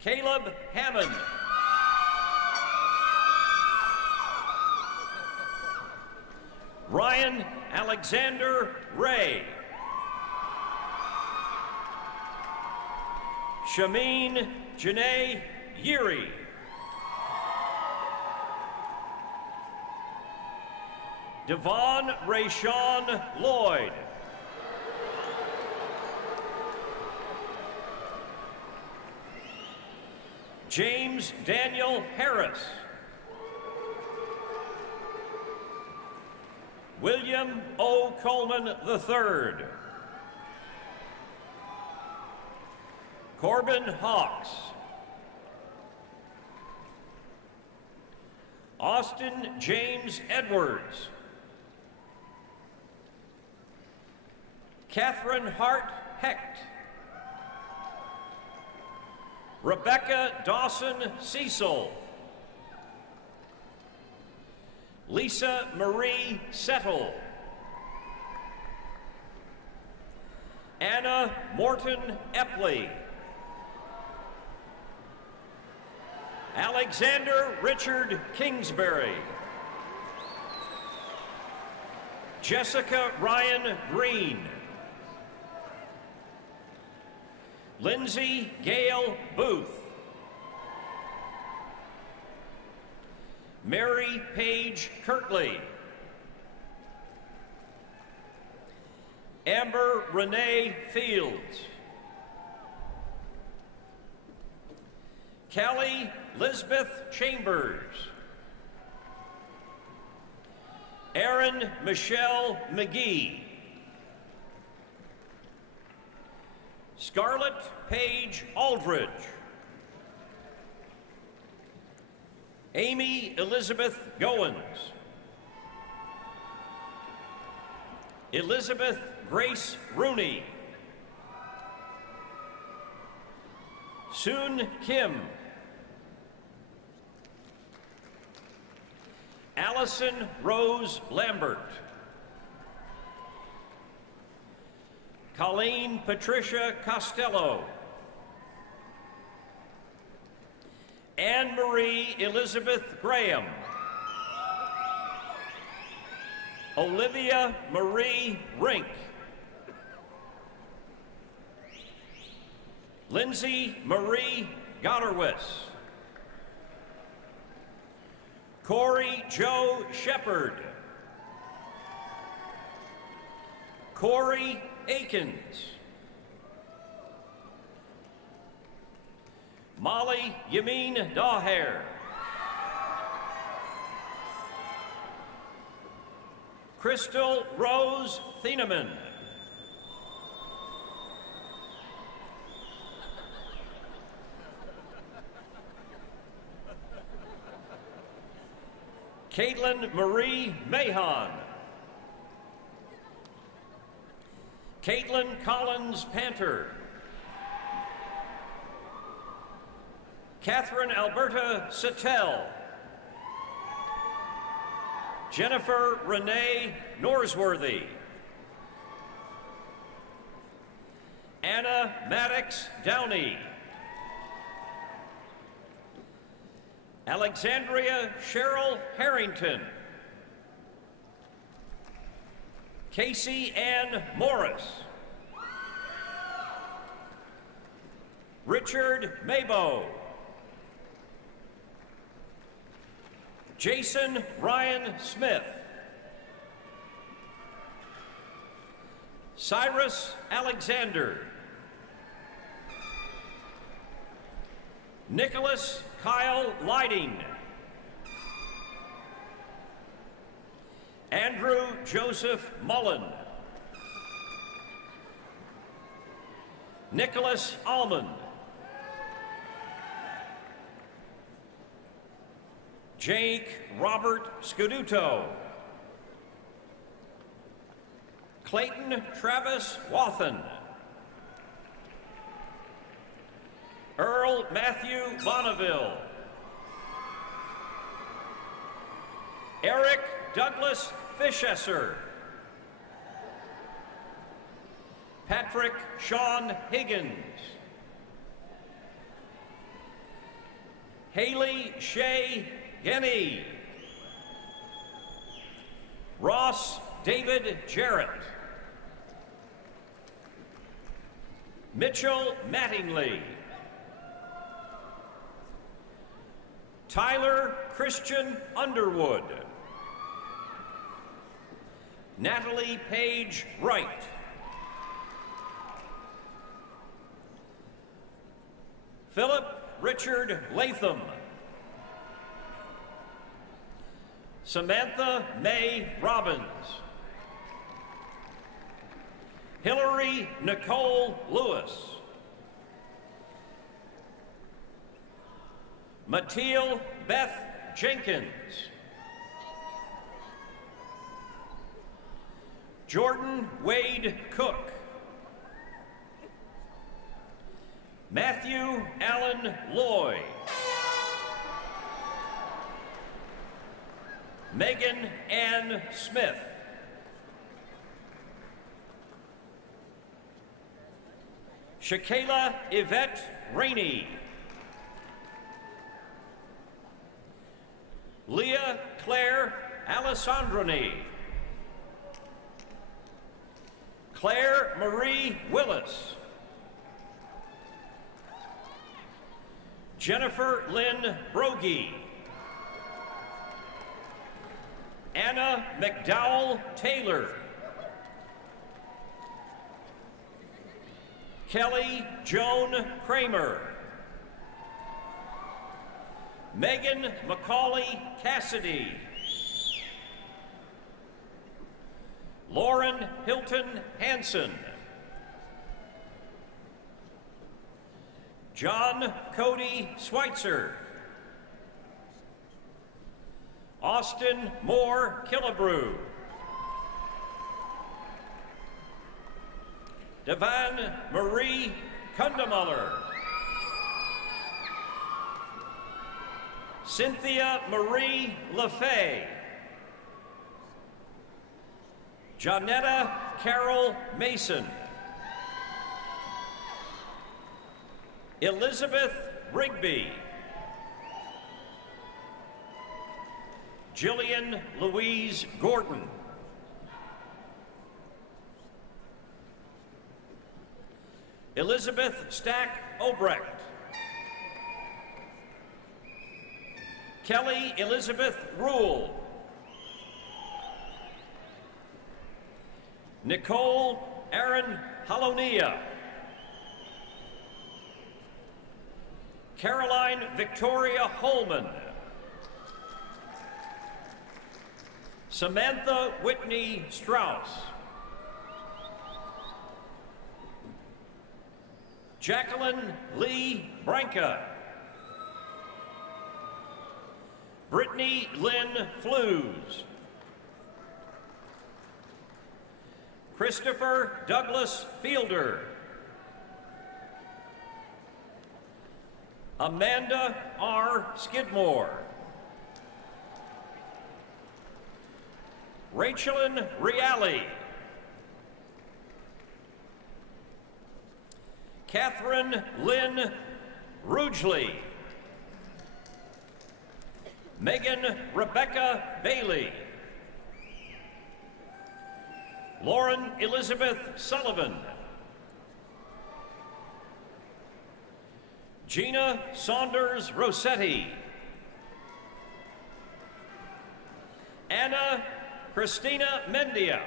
Caleb Hammond. Ryan Alexander Ray. Shameen Janae Yeri. Devon Rayshawn Lloyd. James Daniel Harris. William O. Coleman III. Corbin Hawks. Austin James Edwards. Catherine Hart Hecht. Rebecca Dawson Cecil. Lisa Marie Settle. Anna Morton Epley. Alexander Richard Kingsbury. Jessica Ryan Green. Lindsay Gail Booth. Mary Page Kirtley. Amber Renee Fields. Callie Lisbeth Chambers. Erin Michelle McGee. Scarlett Paige Aldridge. Amy Elizabeth Goins. Elizabeth Grace Rooney. Soon Kim. Allison Rose Lambert. Colleen Patricia Costello. Anne-Marie Elizabeth Graham. Olivia Marie Rink. Lindsay Marie Gotterwis. Corey Joe Shepard. Corey Akins. Molly Yamin Daher. Crystal Rose Thieneman. Caitlin Marie Mahon. Caitlin Collins Panter. Catherine Alberta Sattel. Jennifer Renee Norsworthy. Anna Maddox Downey. Alexandria Cheryl Harrington. Casey Ann Morris. Richard Mabo. Jason Ryan Smith. Cyrus Alexander. Nicholas Kyle Lighting. Andrew Joseph Mullen. Nicholas Almond. Jake Robert Scuduto. Clayton Travis Wathen. Earl Matthew Bonneville. Eric Douglas Fischesser. Patrick Sean Higgins. Haley Shea Genny. Ross David Jarrett. Mitchell Mattingly. Tyler Christian Underwood. Natalie Page Wright. Philip Richard Latham. Samantha Mae Robbins. Hillary Nicole Lewis. Mathilde Beth Jenkins. Jordan Wade Cook. Matthew Allen Loy. Megan Ann Smith. Shakayla Yvette Rainey. Leah Claire Alessandroni. Claire Marie Willis. Jennifer Lynn Brogy. Anna McDowell Taylor. Kelly Joan Kramer. Megan McCauley Cassidy. Lauren Hilton Hanson. John Cody Schweitzer. Austin Moore Killebrew. Devon Marie Kundemuller. Cynthia Marie LaFay. Jonetta Carol Mason. Elizabeth Rigby. Jillian Louise Gordon. Elizabeth Stack Obrecht. Kelly Elizabeth Rule. Nicole Aaron Halonia. Caroline Victoria Holman. Samantha Whitney Strauss. Jacqueline Lee Branca. Brittany Lynn Flews. Christopher Douglas Fielder. Amanda R. Skidmore. Rachelyn Reale. Catherine Lynn Rugeley. Megan Rebecca Bailey. Lauren Elizabeth Sullivan. Gina Saunders Rossetti. Anna Christina Mendia.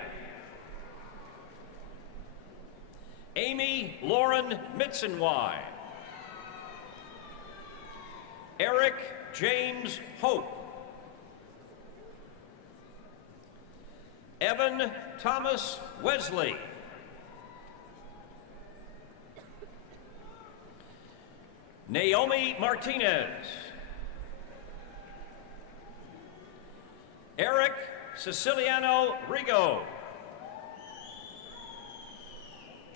Amy Lauren Mitzenwy. Eric James Hope. Evan Thomas Wesley. Naomi Martinez. Eric Siciliano Rigo.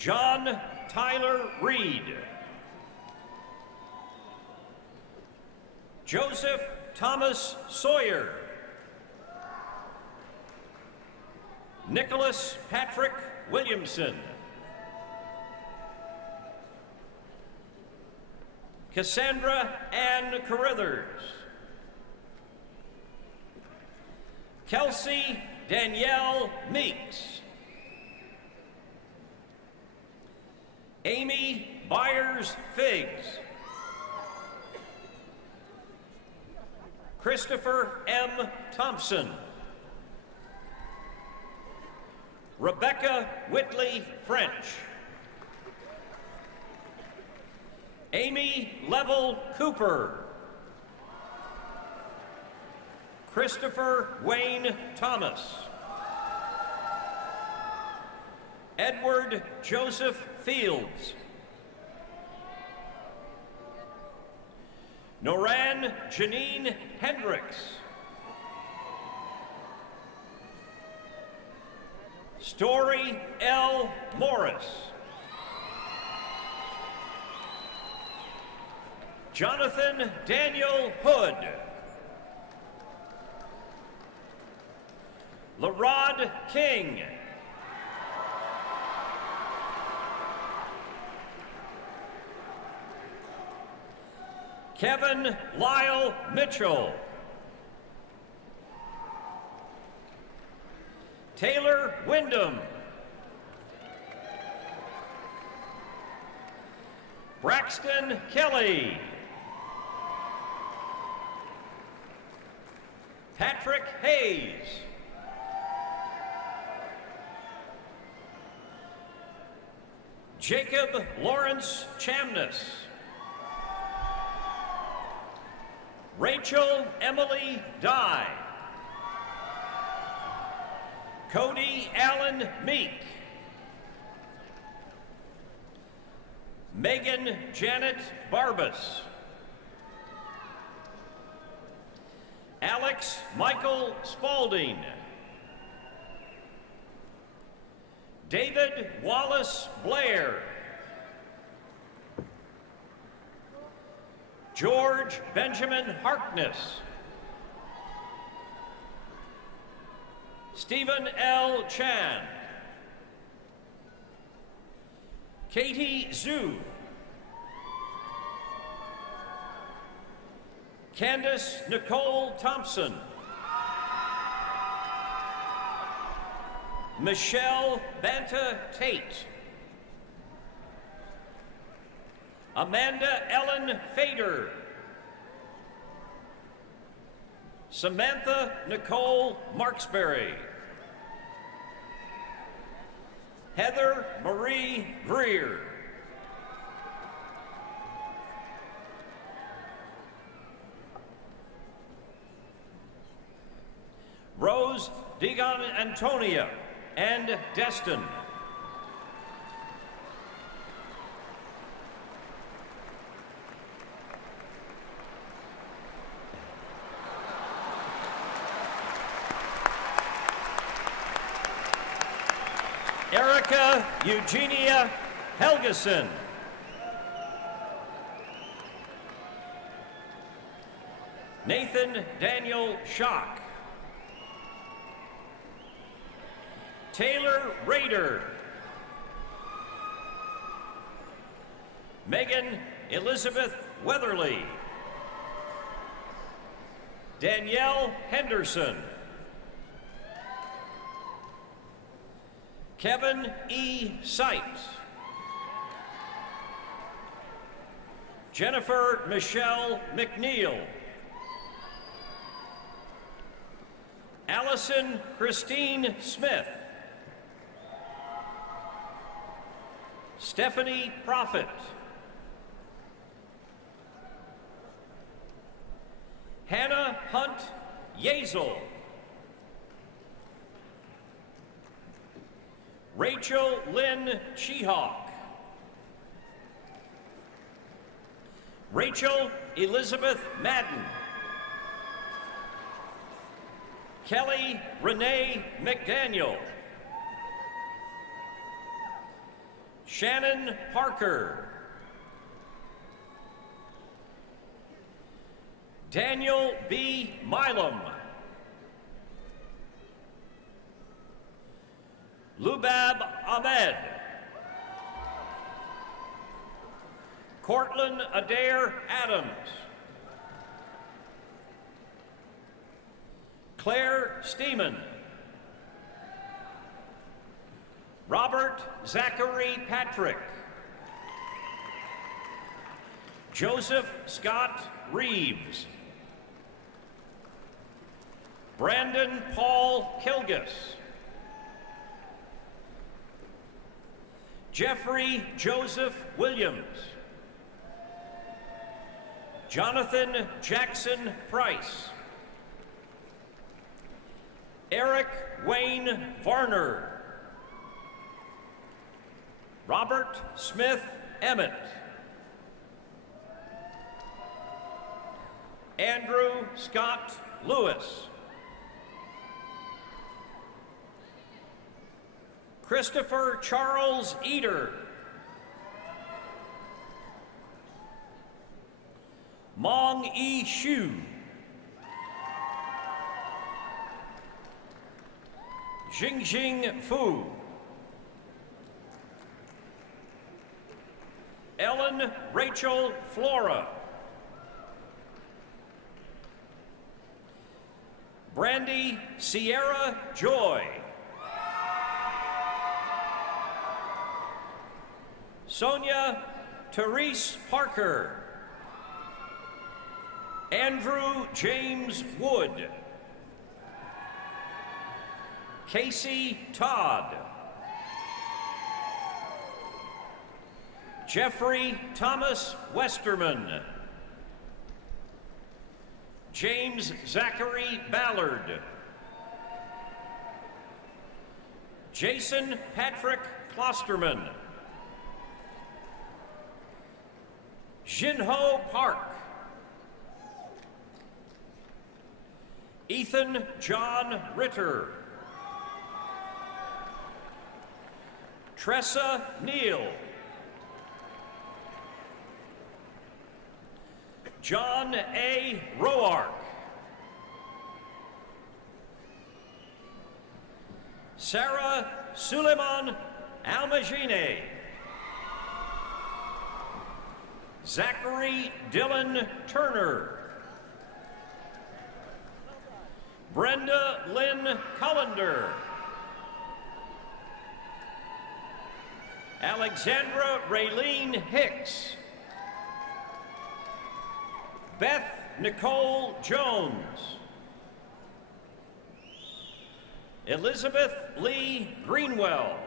John Tyler Reed. Joseph Thomas Sawyer. Nicholas Patrick Williamson. Cassandra Ann Carruthers. Kelsey Danielle Meeks. Amy Byers Figs. Christopher M. Thompson. Rebecca Whitley French. Amy Level Cooper. Christopher Wayne Thomas. Edward Joseph Fields. Noran Janine Hendricks. Story L. Morris. Jonathan Daniel Hood. LaRod King. Kevin Lyle Mitchell. Taylor Wyndham. Braxton Kelly. Patrick Hayes. Jacob Lawrence Chamness. Rachel Emily Dye. Cody Allen Meek. Megan Janet Barbas. Alex Michael Spalding. David Wallace Blair. George Benjamin Harkness. Stephen L. Chan. Katie Zhu. Candace Nicole Thompson. Michelle Banta Tate. Amanda Ellen Fader. Samantha Nicole Marksberry. Heather Marie Greer. Rose Degon Antonia and Destin. Erica Eugenia Helgeson. Nathan Daniel Schock. Taylor Rader. Megan Elizabeth Weatherly. Danielle Henderson. Kevin E. Sipes. Jennifer Michelle McNeil. Allison Christine Smith. Stephanie Prophet. Hannah Hunt Yazel. Rachel Lynn Chehawk. Rachel Elizabeth Madden. Kelly Renee McDaniel. Shannon Parker. Daniel B. Milam. Lubab Ahmed. Cortland Adair Adams. Claire Steeman. Robert Zachary Patrick. Joseph Scott Reeves. Brandon Paul Kilgus. Jeffrey Joseph Williams. Jonathan Jackson Price. Eric Wayne Varner. Robert Smith Emmett. Andrew Scott Lewis. Christopher Charles Eder. Mong E. Shu. Jingjing Fu. Ellen Rachel Flora. Brandy Sierra Joy. Sonia Therese Parker. Andrew James Wood. Casey Todd. Jeffrey Thomas Westerman. James Zachary Ballard. Jason Patrick Klosterman. Jinho Park. Ethan John Ritter. Tressa Neal. John A. Roark. Sarah Suleiman Almagine. Zachary Dylan Turner. Brenda Lynn Cullender. Alexandra Raylene Hicks. Beth Nicole Jones. Elizabeth Lee Greenwell.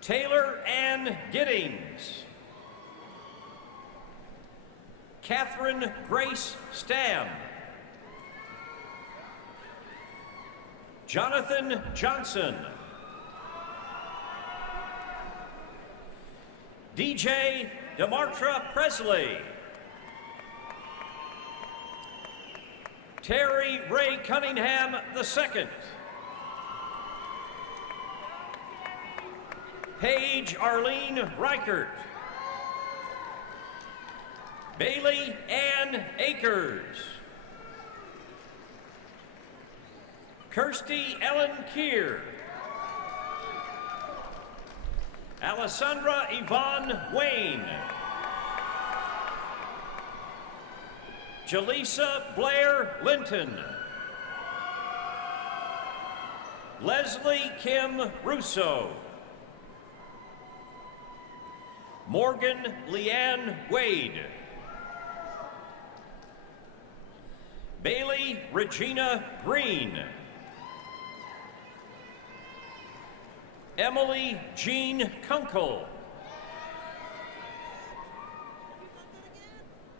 Taylor Ann Giddings. Catherine Grace Stam. Jonathan Johnson. DJ DeMartra Presley. Terry Ray Cunningham II. Paige Arlene Reichert. Bailey Ann Akers. Kirsty Ellen Keir. Alessandra Yvonne Wayne. Jaleesa Blair Linton. Leslie Kim Russo. Morgan Leanne Wade. Bailey Regina Green. Emily Jean Kunkel.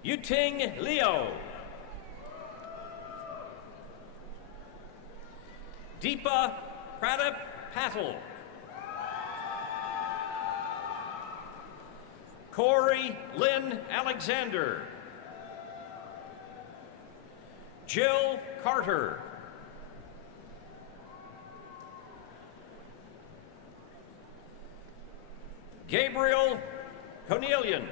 Yuting Leo. Deepa Pradip Patel. Corey Lynn Alexander. Jill Carter. Gabriel Cornelian.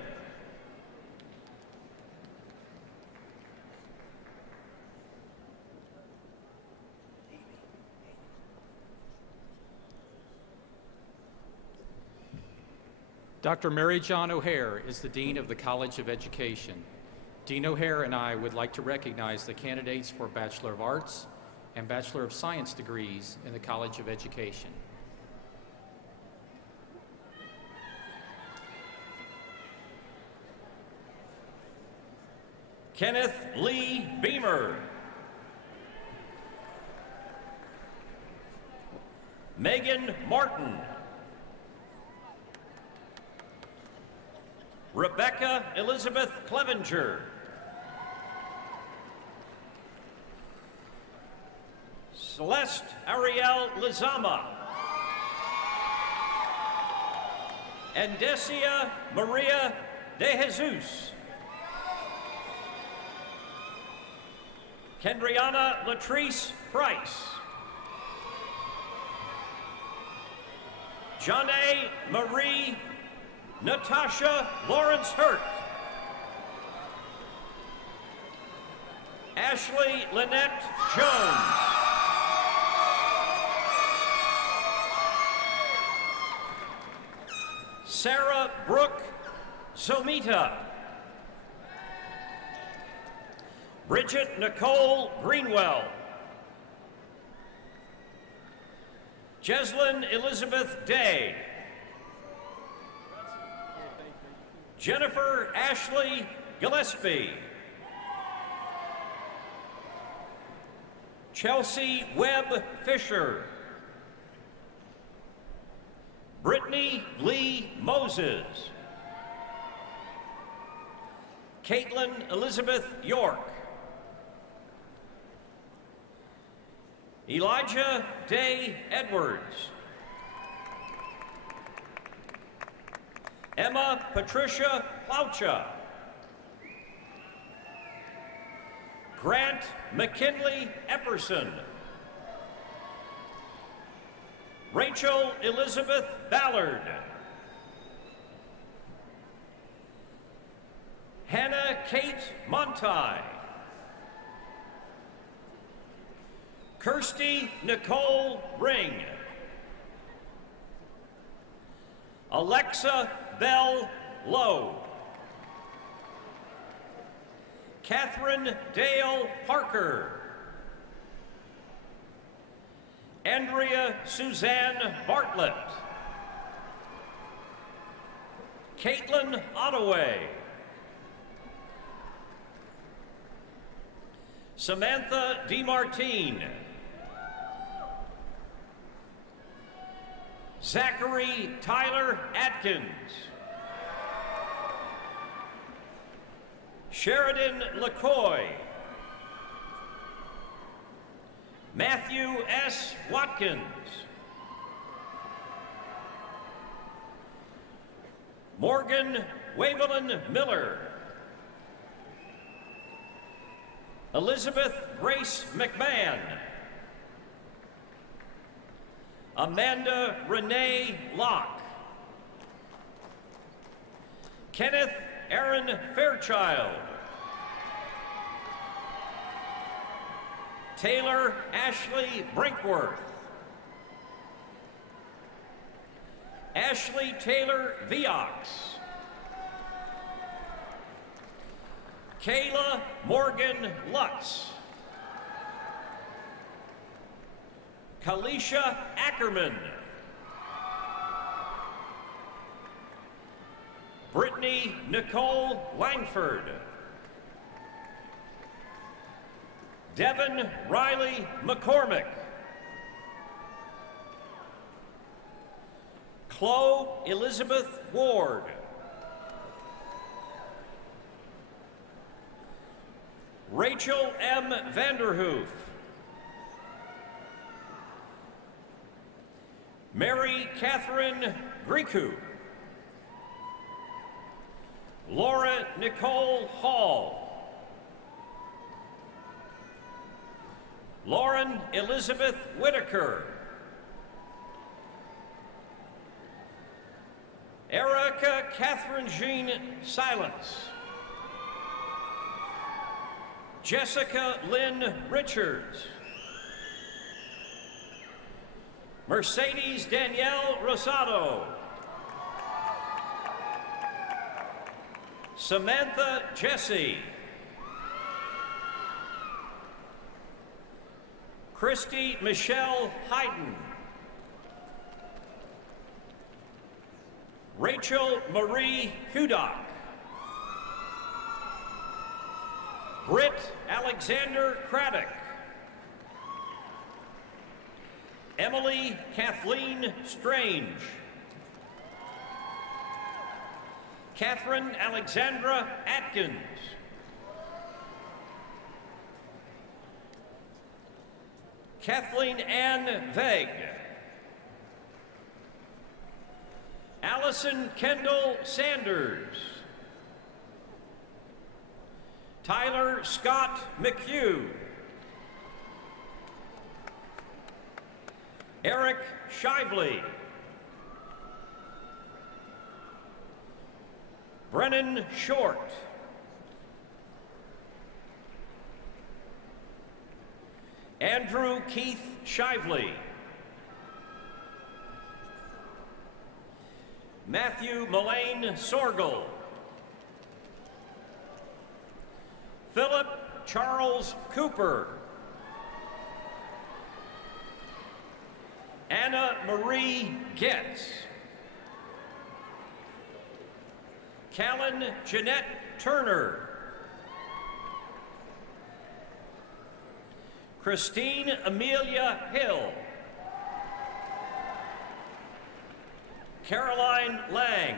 Dr. Mary John O'Hare is the Dean of the College of Education. Dean O'Hare and I would like to recognize the candidates for Bachelor of Arts and Bachelor of Science degrees in the College of Education. Kenneth Lee Beamer. Megan Martin. Rebecca Elizabeth Clevenger. Celeste Ariel Lizama. Andesia Maria de Jesus. Kendriana Latrice Price. Janae Marie Natasha Lawrence Hurt. Ashley Lynette Jones. Sarah Brooke Somita. Bridget Nicole Greenwell. Jeslyn Elizabeth Day. Jennifer Ashley Gillespie. Chelsea Webb Fisher. Brittany Lee Moses. Caitlin Elizabeth York. Elijah Day Edwards. Emma Patricia Plaucha. Grant McKinley Epperson. Rachel Elizabeth Ballard. Hannah Kate Montai. Kirsty Nicole Ring. Alexa Bell Lowe. Catherine Dale Parker. Andrea Suzanne Bartlett. Caitlin Ottaway. Samantha DeMartine. Zachary Tyler Atkins. Sheridan LaCoy. Matthew S. Watkins. Morgan Wavelin Miller. Elizabeth Grace McMahon. Amanda Renee Locke. Kenneth Aaron Fairchild. Taylor Ashley Brinkworth. Ashley Taylor Viox. Kayla Morgan Lutz. Kalisha Ackerman. Brittany Nicole Langford. Devin Riley McCormick. Chloe Elizabeth Ward. Rachel M. Vanderhoof. Mary Catherine Griku. Laura Nicole Hall. Lauren Elizabeth Whitaker. Erica Catherine Jean Silence. Jessica Lynn Richards. Mercedes Danielle Rosado. Samantha Jesse. Christy Michelle Hayden. Rachel Marie Hudock. Britt Alexander Craddock. Emily Kathleen Strange. Catherine Alexandra Atkins. Kathleen Ann Vegg. Allison Kendall Sanders. Tyler Scott McHugh. Eric Shively. Brennan Short. Andrew Keith Shively. Matthew Mullane Sorgel. Philip Charles Cooper. Anna Marie Getz. Callan Jeanette Turner. Christine Amelia Hill. Caroline Lang.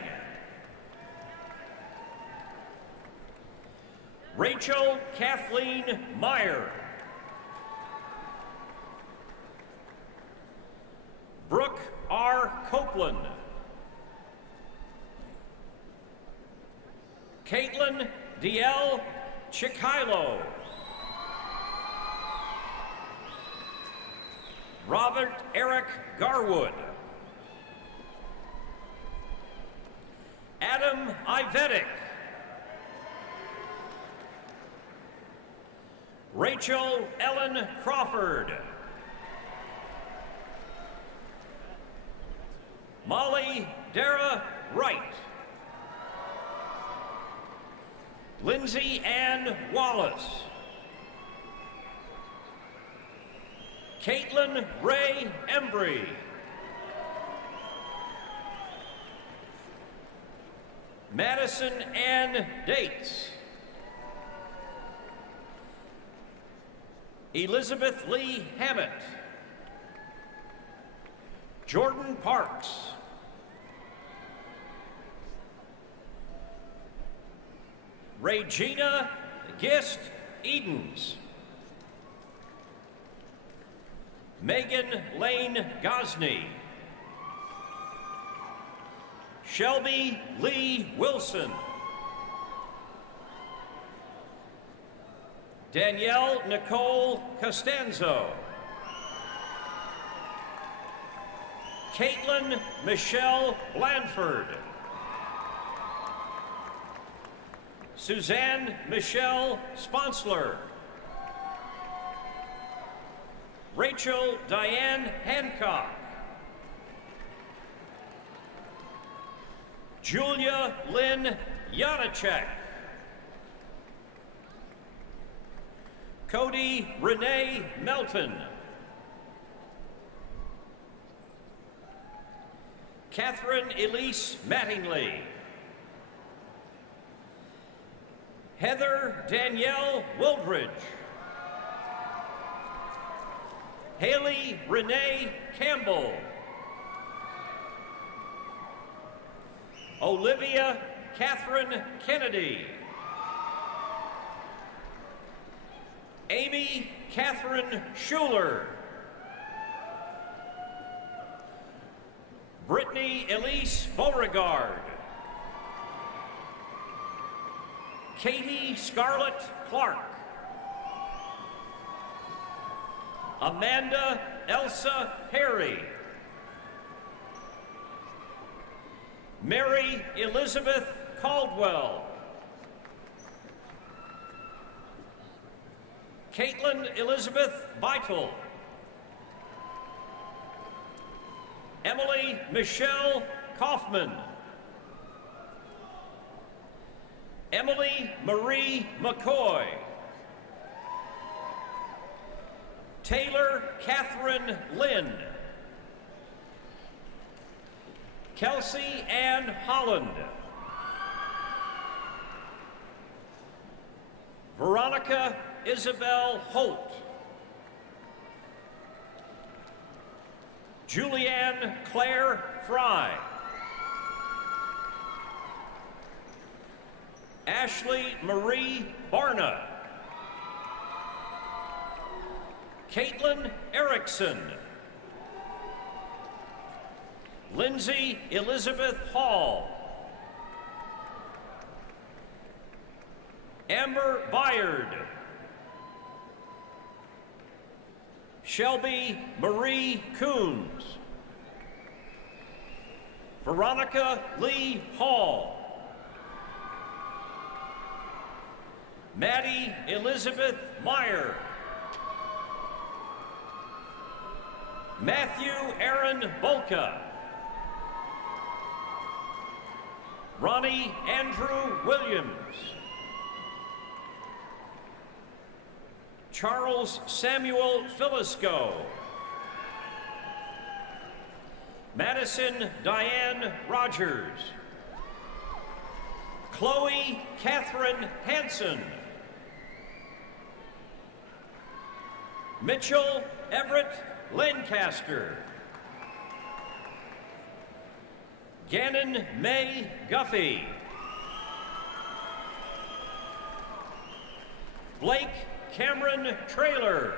Rachel Kathleen Meyer. Brooke R. Copeland. Caitlin D.L. Chikilo. Robert Eric Garwood. Adam Ivetic. Rachel Ellen Crawford. Molly Dara Wright. Lindsay Ann Wallace. Caitlin Ray Embry. Madison Ann Dates. Elizabeth Lee Hammett. Jordan Parks. Regina Gist Edens. Megan Lane Gosney. Shelby Lee Wilson. Danielle Nicole Costanzo. Caitlin Michelle Blanford. Suzanne Michelle Sponsler. Rachel Diane Hancock. Julia Lynn Janacek. Cody Renee Melton. Catherine Elise Mattingly. Heather Danielle Wildridge. Haley Renee Campbell. Olivia Catherine Kennedy. Amy Catherine Schuler. Brittany Elise Beauregard. Katie Scarlett Clark. Amanda Elsa Perry. Mary Elizabeth Caldwell. Caitlin Elizabeth Beitel. Emily Michelle Kaufman. Emily Marie McCoy. Taylor Catherine Lynn. Kelsey Ann Holland. Veronica Isabel Holt. Julianne Claire Fry. Ashley Marie Barna. Caitlin Erickson. Lindsay Elizabeth Hall. Amber Byard. Shelby Marie Coons. Veronica Lee Hall. Maddie Elizabeth Meyer. Matthew Aaron Bolka. Ronnie Andrew Williams. Charles Samuel Filisco. Madison Diane Rogers. Chloe Catherine Hanson. Mitchell Everett Lancaster. Gannon May Guffey. Blake Cameron Traylor.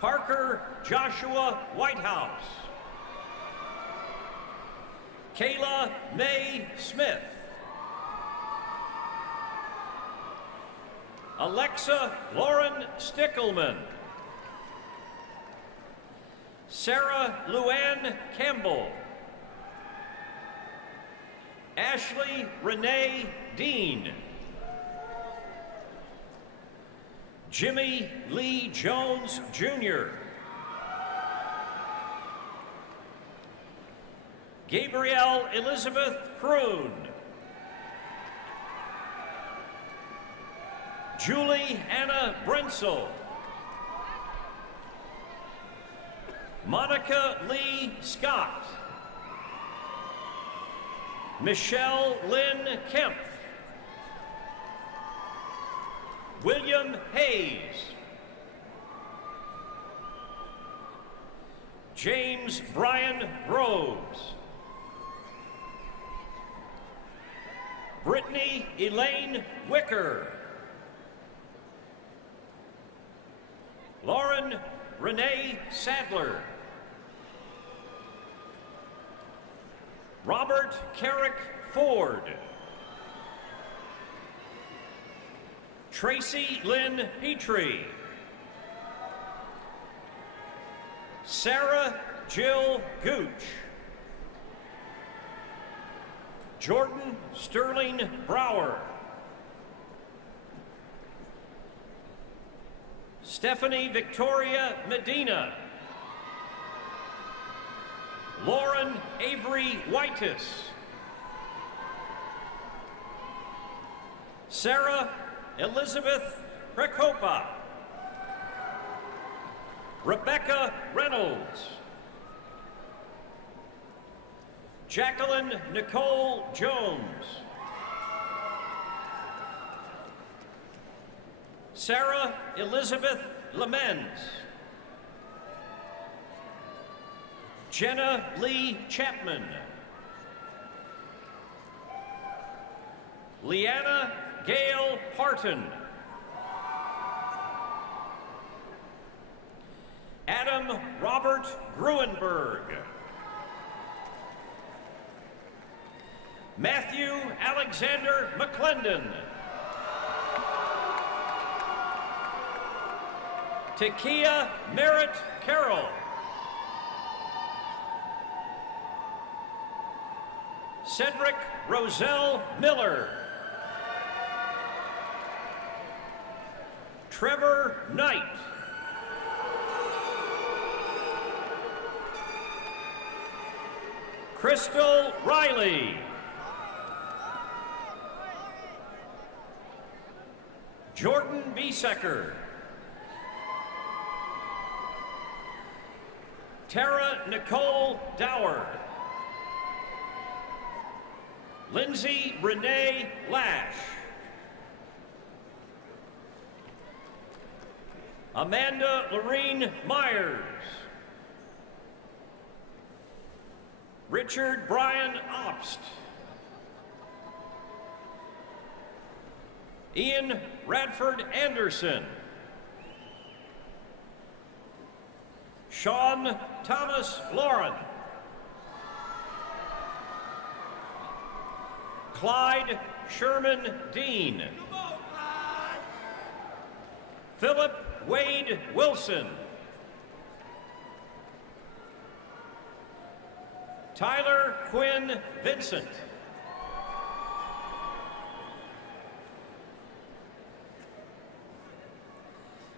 Parker Joshua Whitehouse. Kayla May Smith. Alexa Lauren Stickelman. Sarah Luann Campbell. Ashley Renee Dean. Jimmy Lee Jones Jr. Gabrielle Elizabeth Kroon. Julie Anna Brensel. Monica Lee Scott. Michelle Lynn Kempf. William Hayes. James Brian Groves. Brittany Elaine Wicker. Lauren Renee Sadler. Robert Carrick Ford. Tracy Lynn Petrie. Sarah Jill Gooch. Jordan Sterling Brower. Stephanie Victoria Medina. Lauren Avery Whitus. Sarah Elizabeth Prekopa. Rebecca Reynolds. Jacqueline Nicole Jones. Sarah Elizabeth Lamens. Jenna Lee Chapman. Leanna Gail Harton. Adam Robert Gruenberg. Matthew Alexander McClendon. Takia Merritt Carroll. Cedric Roselle Miller. Trevor Knight. Crystal Riley. Jordan Biesecker. Tara Nicole Dower. Lindsay Renee Lash. Amanda Lorene Myers. Richard Brian Obst. Ian Radford Anderson. Sean Thomas Lauren. Clyde Sherman Dean. Philip Wade Wilson. Tyler Quinn Vincent.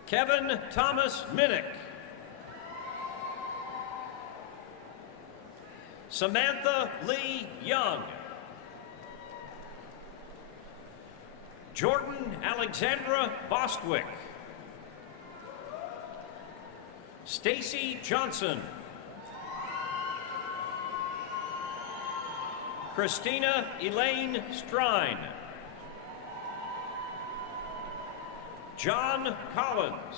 Kevin Thomas Minnick. Samantha Lee Young. Jordan Alexandra Bostwick. Stacy Johnson. Christina Elaine Strine. John Collins.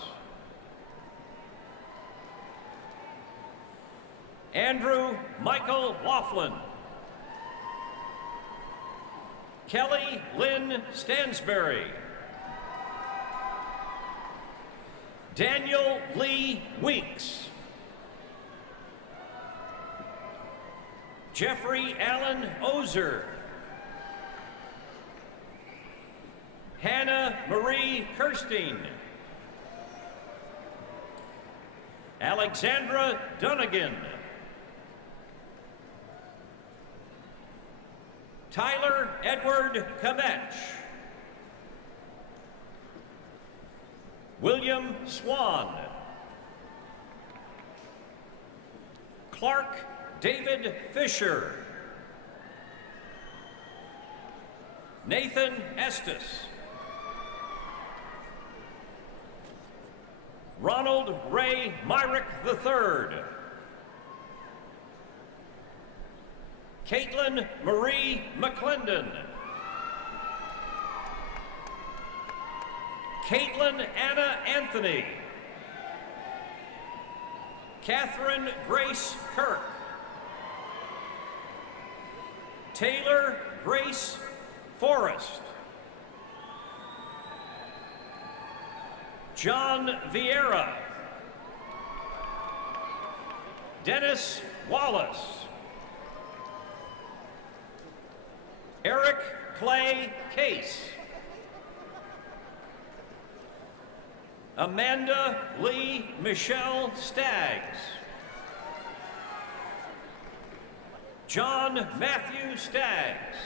Andrew Michael Laughlin. Kelly Lynn Stansberry. Daniel Lee Weeks. Jeffrey Allen Ozer. Hannah Marie Kirstein. Alexandra Dunnigan. Tyler Edward Kamech. William Swan. Clark David Fisher. Nathan Estes. Ronald Ray Myrick III. Caitlin Marie McClendon. Caitlin Anna Anthony. Catherine Grace Kirk. Taylor Grace Forrest. John Vieira. Dennis Wallace. Eric Clay Case. Amanda Lee Michelle Staggs. John Matthew Staggs.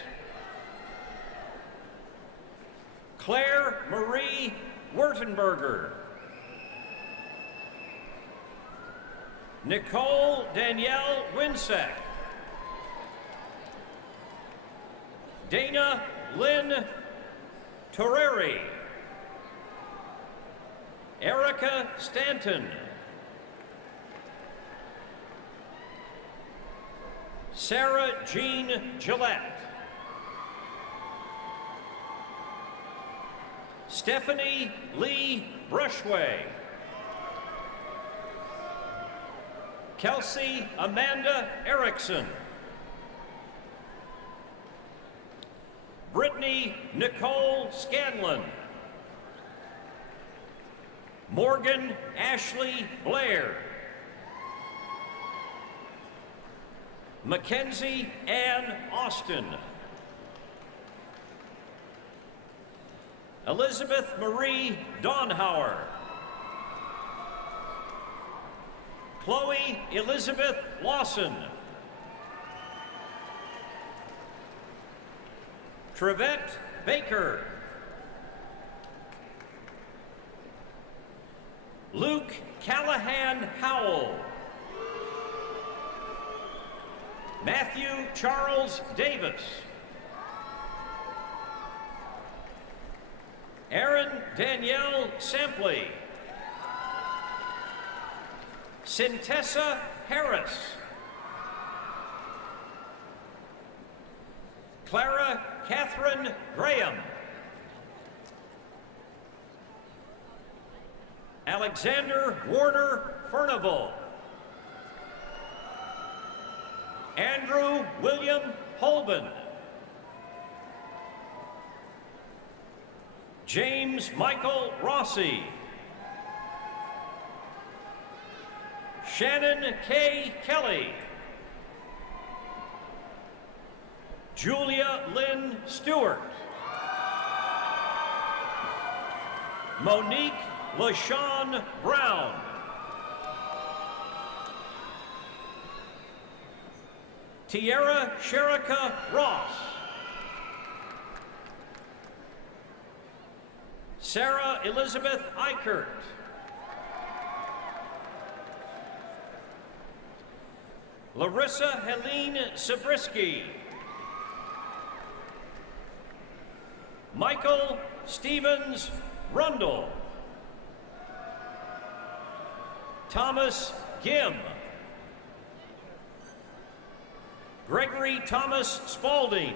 Claire Marie Wurtenberger. Nicole Danielle Winsack. Dana Lynn Toreri. Erica Stanton. Sarah Jean Gillette. Stephanie Lee Brushway. Kelsey Amanda Erickson. Brittany Nicole Scanlon. Morgan Ashley Blair. Mackenzie Ann Austin. Elizabeth Marie Donhauer. Chloe Elizabeth Lawson. Trevette Baker. Luke Callahan Howell. Matthew Charles Davis. Erin Danielle Sampley. Cintessa Harris. Clara Catherine Graham. Alexander Warner Furnival. Andrew William Holben. James Michael Rossi. Shannon K. Kelly. Julia Lynn Stewart. Monique LaShawn Brown. Tierra Sherika Ross. Sarah Elizabeth Eichert. Larissa Helene Sabrisky. Michael Stevens Rundle. Thomas Gim. Gregory Thomas Spalding.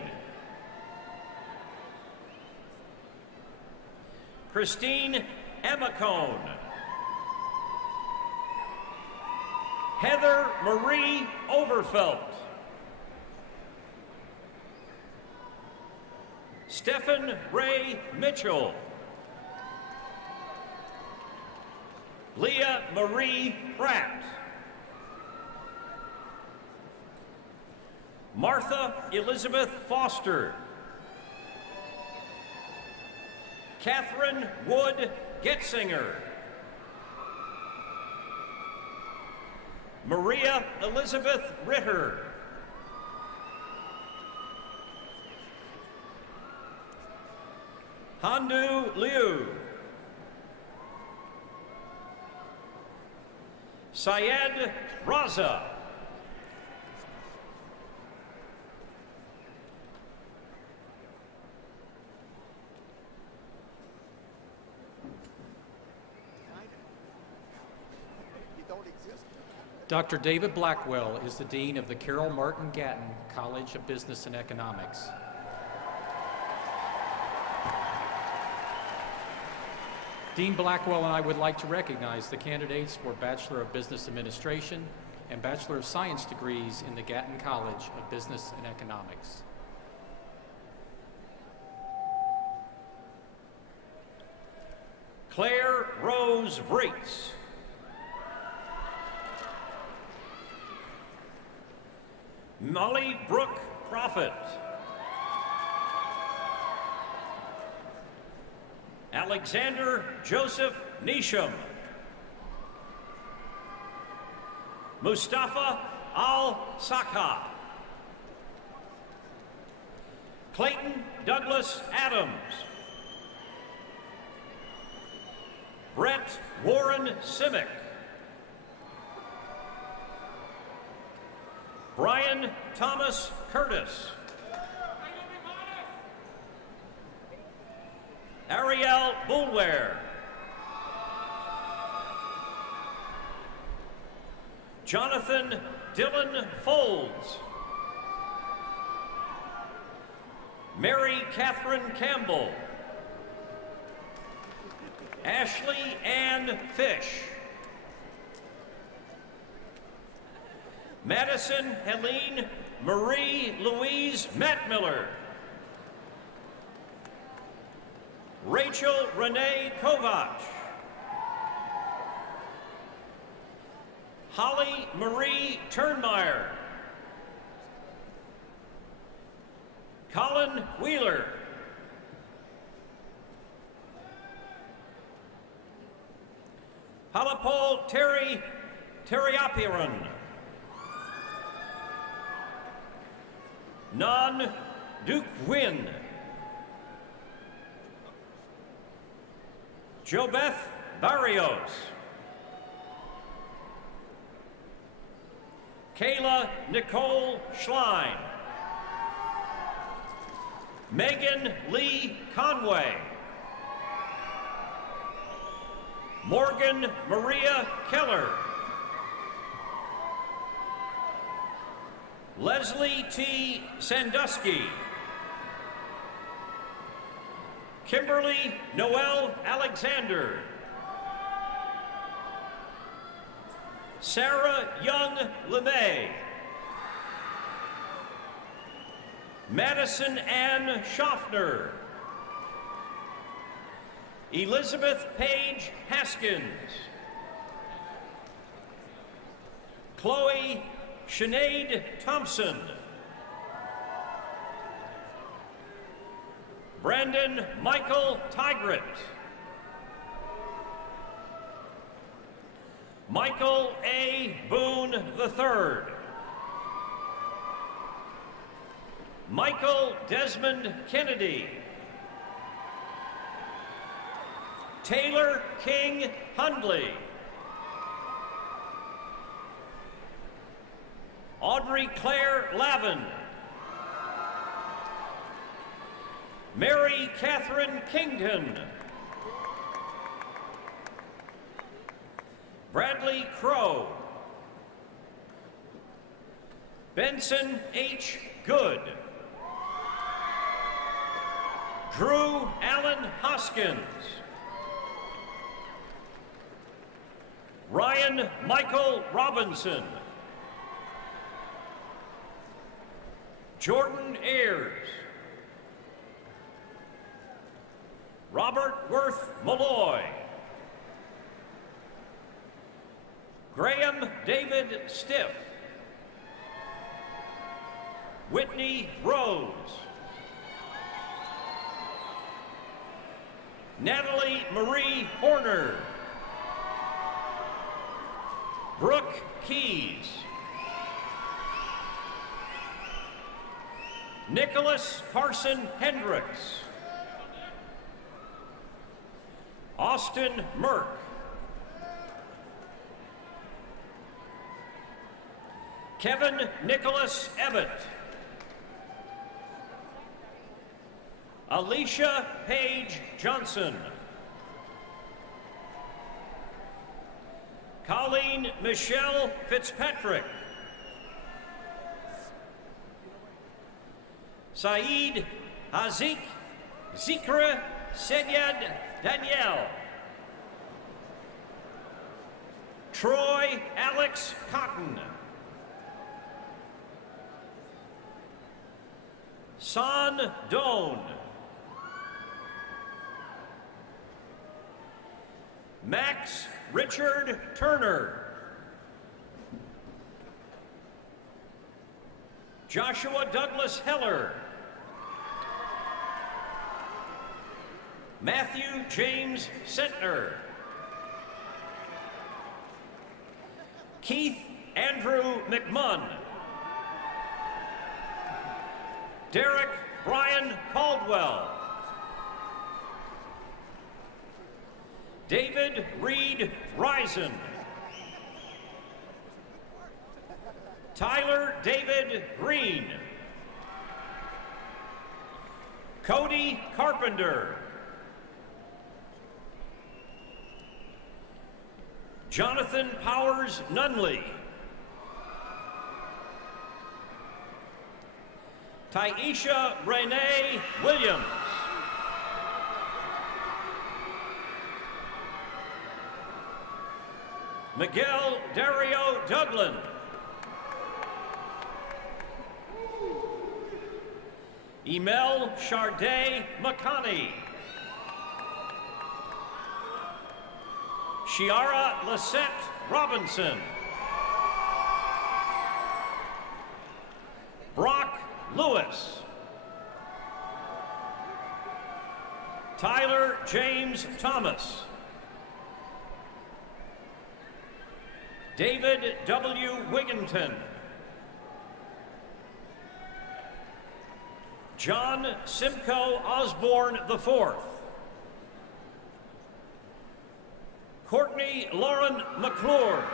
Christine Amacone. Heather Marie Overfelt. Stephen Ray Mitchell. Leah Marie Pratt. Martha Elizabeth Foster. Catherine Wood Getzinger. Maria Elizabeth Ritter. Handu Liu. Syed Raza. Dr. David Blackwell is the Dean of the Carroll Martin Gatton College of Business and Economics. Dean Blackwell and I would like to recognize the candidates for Bachelor of Business Administration and Bachelor of Science degrees in the Gatton College of Business and Economics. Claire Rose Breitz. Molly Brooke Prophet. Alexander Joseph Nisham. Mustafa Al-Sakha. Clayton Douglas Adams. Brett Warren Simic. Brian Thomas Curtis. Ariel Boulware. Jonathan Dylan Folds. Mary Catherine Campbell. Ashley Ann Fish. Madison Helene Marie Louise Mattmiller. Rachel Renee Kovach. Holly Marie Turnmeyer. Colin Wheeler. Palapol Terry Teriapiran. Nan Duke Wynn. Jobeth Barrios. Kayla Nicole Schlein. Megan Lee Conway. Morgan Maria Keller. Leslie T. Sandusky. Kimberly Noel Alexander. Sarah Young LeMay. Madison Ann Schaffner. Elizabeth Page Haskins. Chloe Sinead Thompson. Brandon Michael Tigret. Michael A. Boone III. Michael Desmond Kennedy. Taylor King Hundley. Audrey Claire Lavin. Mary Catherine Kington. Bradley Crow. Benson H. Good. Drew Allen Hoskins. Ryan Michael Robinson. Jordan Ayers. Robert Worth Malloy. Graham David Stiff. Whitney Rose. Natalie Marie Horner. Brooke Keys. Nicholas Carson Hendricks. Austin Merck. Kevin Nicholas Ebbett. Alicia Page Johnson. Colleen Michelle Fitzpatrick. Saeed Hazik Zikra Seyyed Danielle. Troy Alex Cotton. San Doan. Max Richard Turner. Joshua Douglas Heller. Matthew James Sentner. Keith Andrew McMunn. Derek Brian Caldwell. David Reed Risen. Tyler David Green. Cody Carpenter. Jonathan Powers Nunley. Taisha Renee Williams. Miguel Dario Duglin. Emel Charday McConney. Shiara Lisette Robinson. Brock Lewis. Tyler James Thomas. David W. Wigginton. John Simcoe Osborne IV. Courtney Lauren McClure.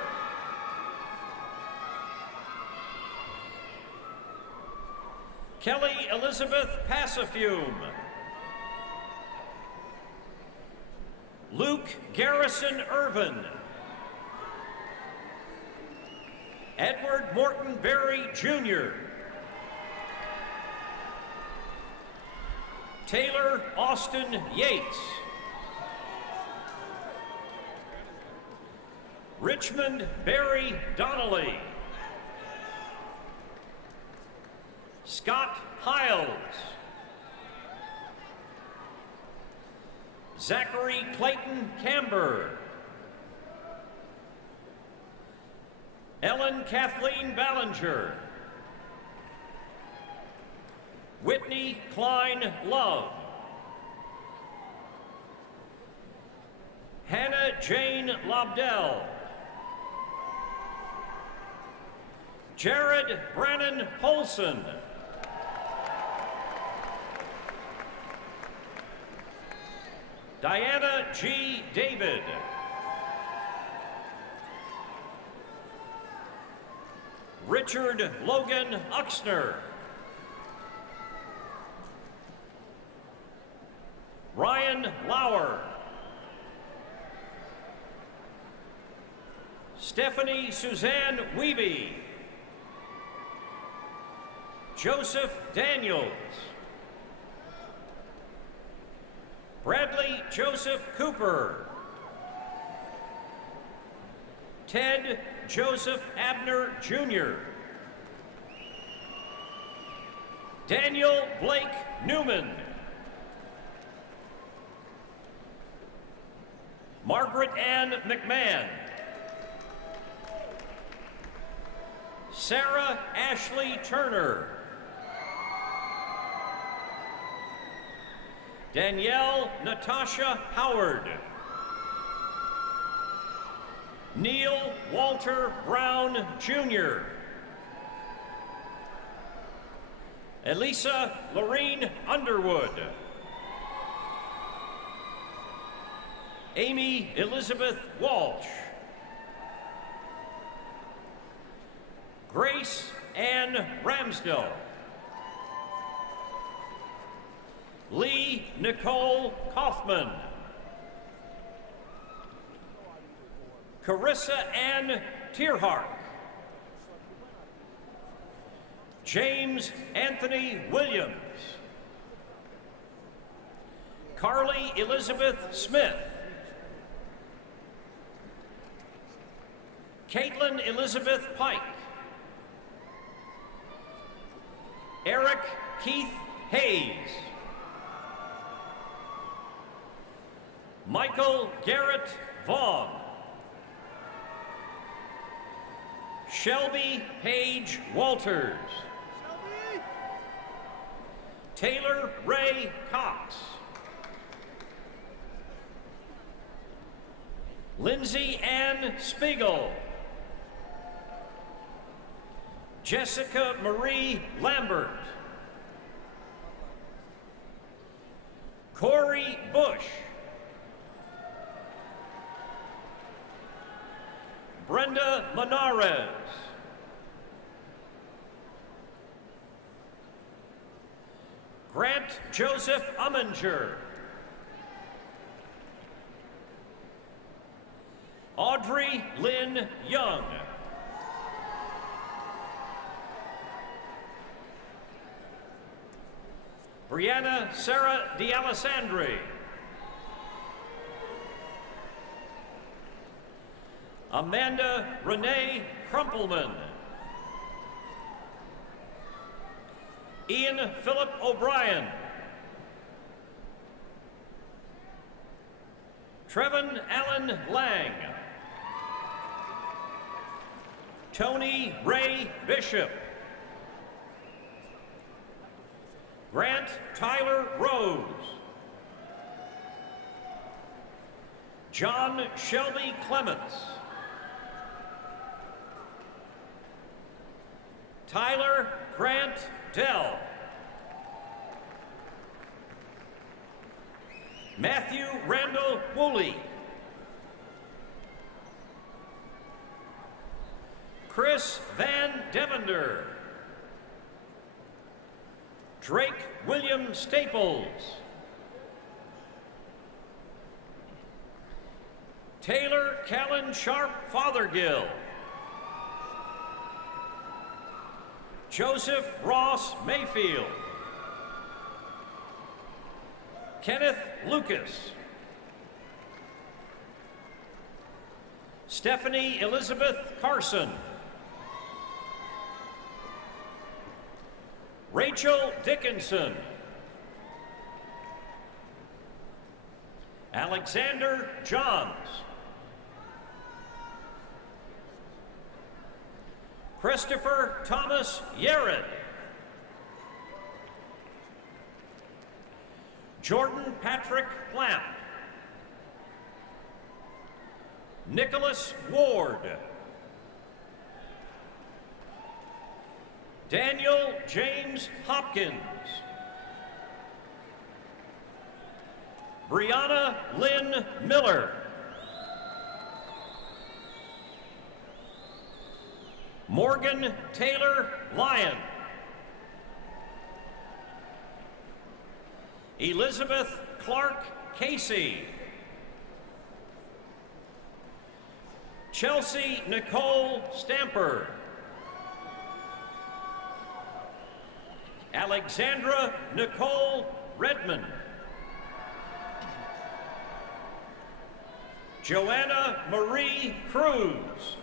Kelly Elizabeth Passafume. Luke Garrison Irvin. Edward Morton Berry Jr. Taylor Austin Yates. Richmond Barry Donnelly. Scott Hiles. Zachary Clayton Camber. Ellen Kathleen Ballinger. Whitney Klein Love. Hannah Jane Lobdell. Jared Brannon Polson. Diana G. David. Richard Logan Uxner. Ryan Lauer. Stephanie Suzanne Wiebe. Joseph Daniels. Bradley Joseph Cooper. Ted Joseph Abner Jr. Daniel Blake Newman. Margaret Ann McMahon. Sarah Ashley Turner. Danielle Natasha Howard. Neil Walter Brown Jr. Elisa Lorene Underwood. Amy Elizabeth Walsh. Grace Ann Ramsdell. Lee Nicole Kaufman. Carissa Ann Tierhark. James Anthony Williams. Carly Elizabeth Smith. Caitlin Elizabeth Pike. Eric Keith Hayes. Michael Garrett Vaughn. Shelby Page Walters. Taylor Ray Cox. Lindsay Ann Spiegel. Jessica Marie Lambert. Corey Bush. Brenda Monarez. Grant Joseph Umminger. Audrey Lynn Young. Brianna Sarah D'Alessandri. Amanda Renee Crumpelman. Ian Philip O'Brien. Trevin Allen Lang. Tony Ray Bishop. Grant Tyler Rose. John Shelby Clements. Tyler Grant Dell. Matthew Randall Woolley. Chris Van Devender. Drake William Staples. Taylor Callan Sharp Fothergill. Joseph Ross Mayfield. Kenneth Lucas. Stephanie Elizabeth Carson. Rachel Dickinson. Alexander Johns. Christopher Thomas Yared. Jordan Patrick Lamp. Nicholas Ward. Daniel James Hopkins. Brianna Lynn Miller. Morgan Taylor Lyon. Elizabeth Clark Casey. Chelsea Nicole Stamper. Alexandra Nicole Redmond. Joanna Marie Cruz.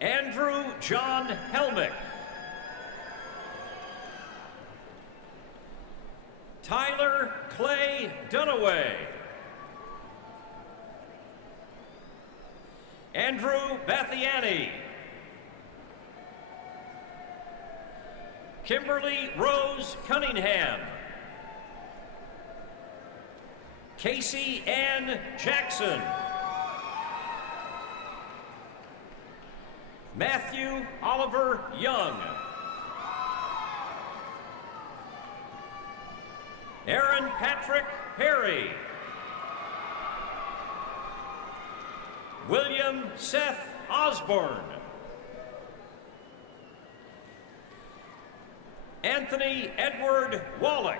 Andrew John Helmick. Tyler Clay Dunaway. Andrew Bathiani. Kimberly Rose Cunningham. Casey Ann Jackson. Matthew Oliver Young. Aaron Patrick Perry. William Seth Osborne. Anthony Edward Wallach.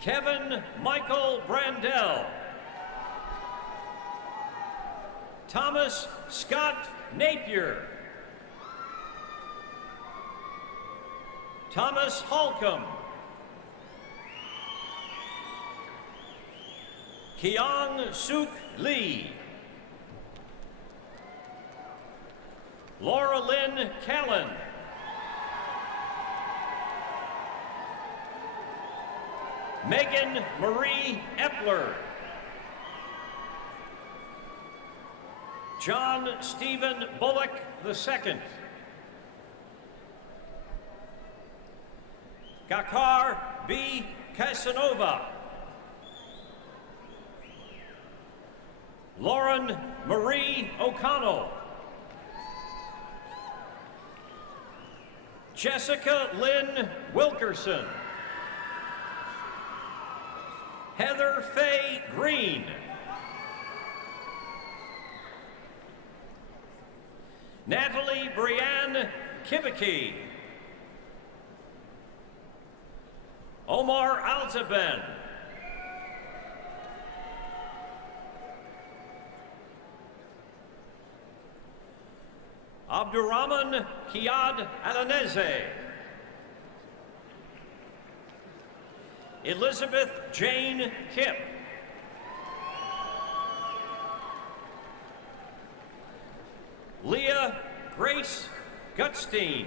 Kevin Michael Brandell. Thomas Scott Napier. Thomas Holcomb. Keong Suk Lee. Laura Lynn Callan. Megan Marie Epler. John Stephen Bullock II. Gakar B. Casanova. Lauren Marie O'Connell. Jessica Lynn Wilkerson. Heather Faye Green. Natalie Brianne Kibiki. Omar Alzaben. Abdurrahman Kiad Alanese. Elizabeth Jane Kipp. Grace Gutstein.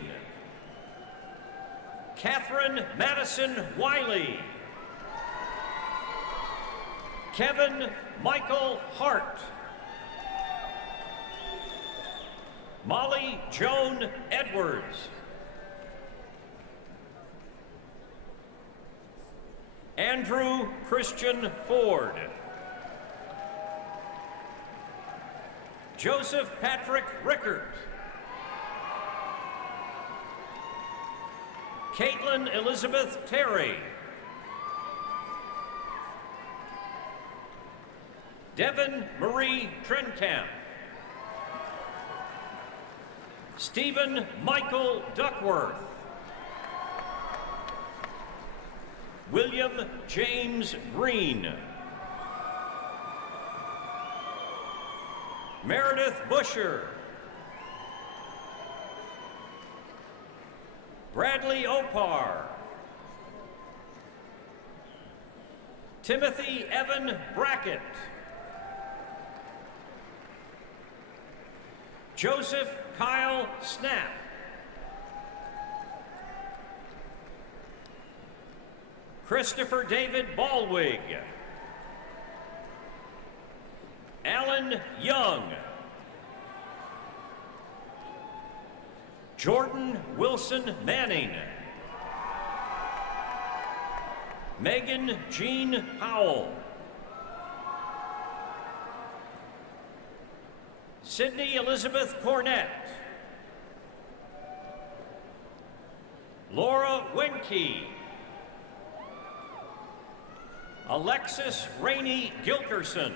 Catherine Madison Wiley. Kevin Michael Hart. Molly Joan Edwards. Andrew Christian Ford. Joseph Patrick Rickert. Caitlin Elizabeth Terry. Devin Marie Trenkamp. Stephen Michael Duckworth. William James Green. Meredith Busher. Bradley Opar. Timothy Evan Brackett. Joseph Kyle Snap. Christopher David Baldwig. Alan Young. Jordan Wilson Manning. Megan Jean Powell. Sydney Elizabeth Cornett. Laura Wenke. Alexis Rainey Gilkerson.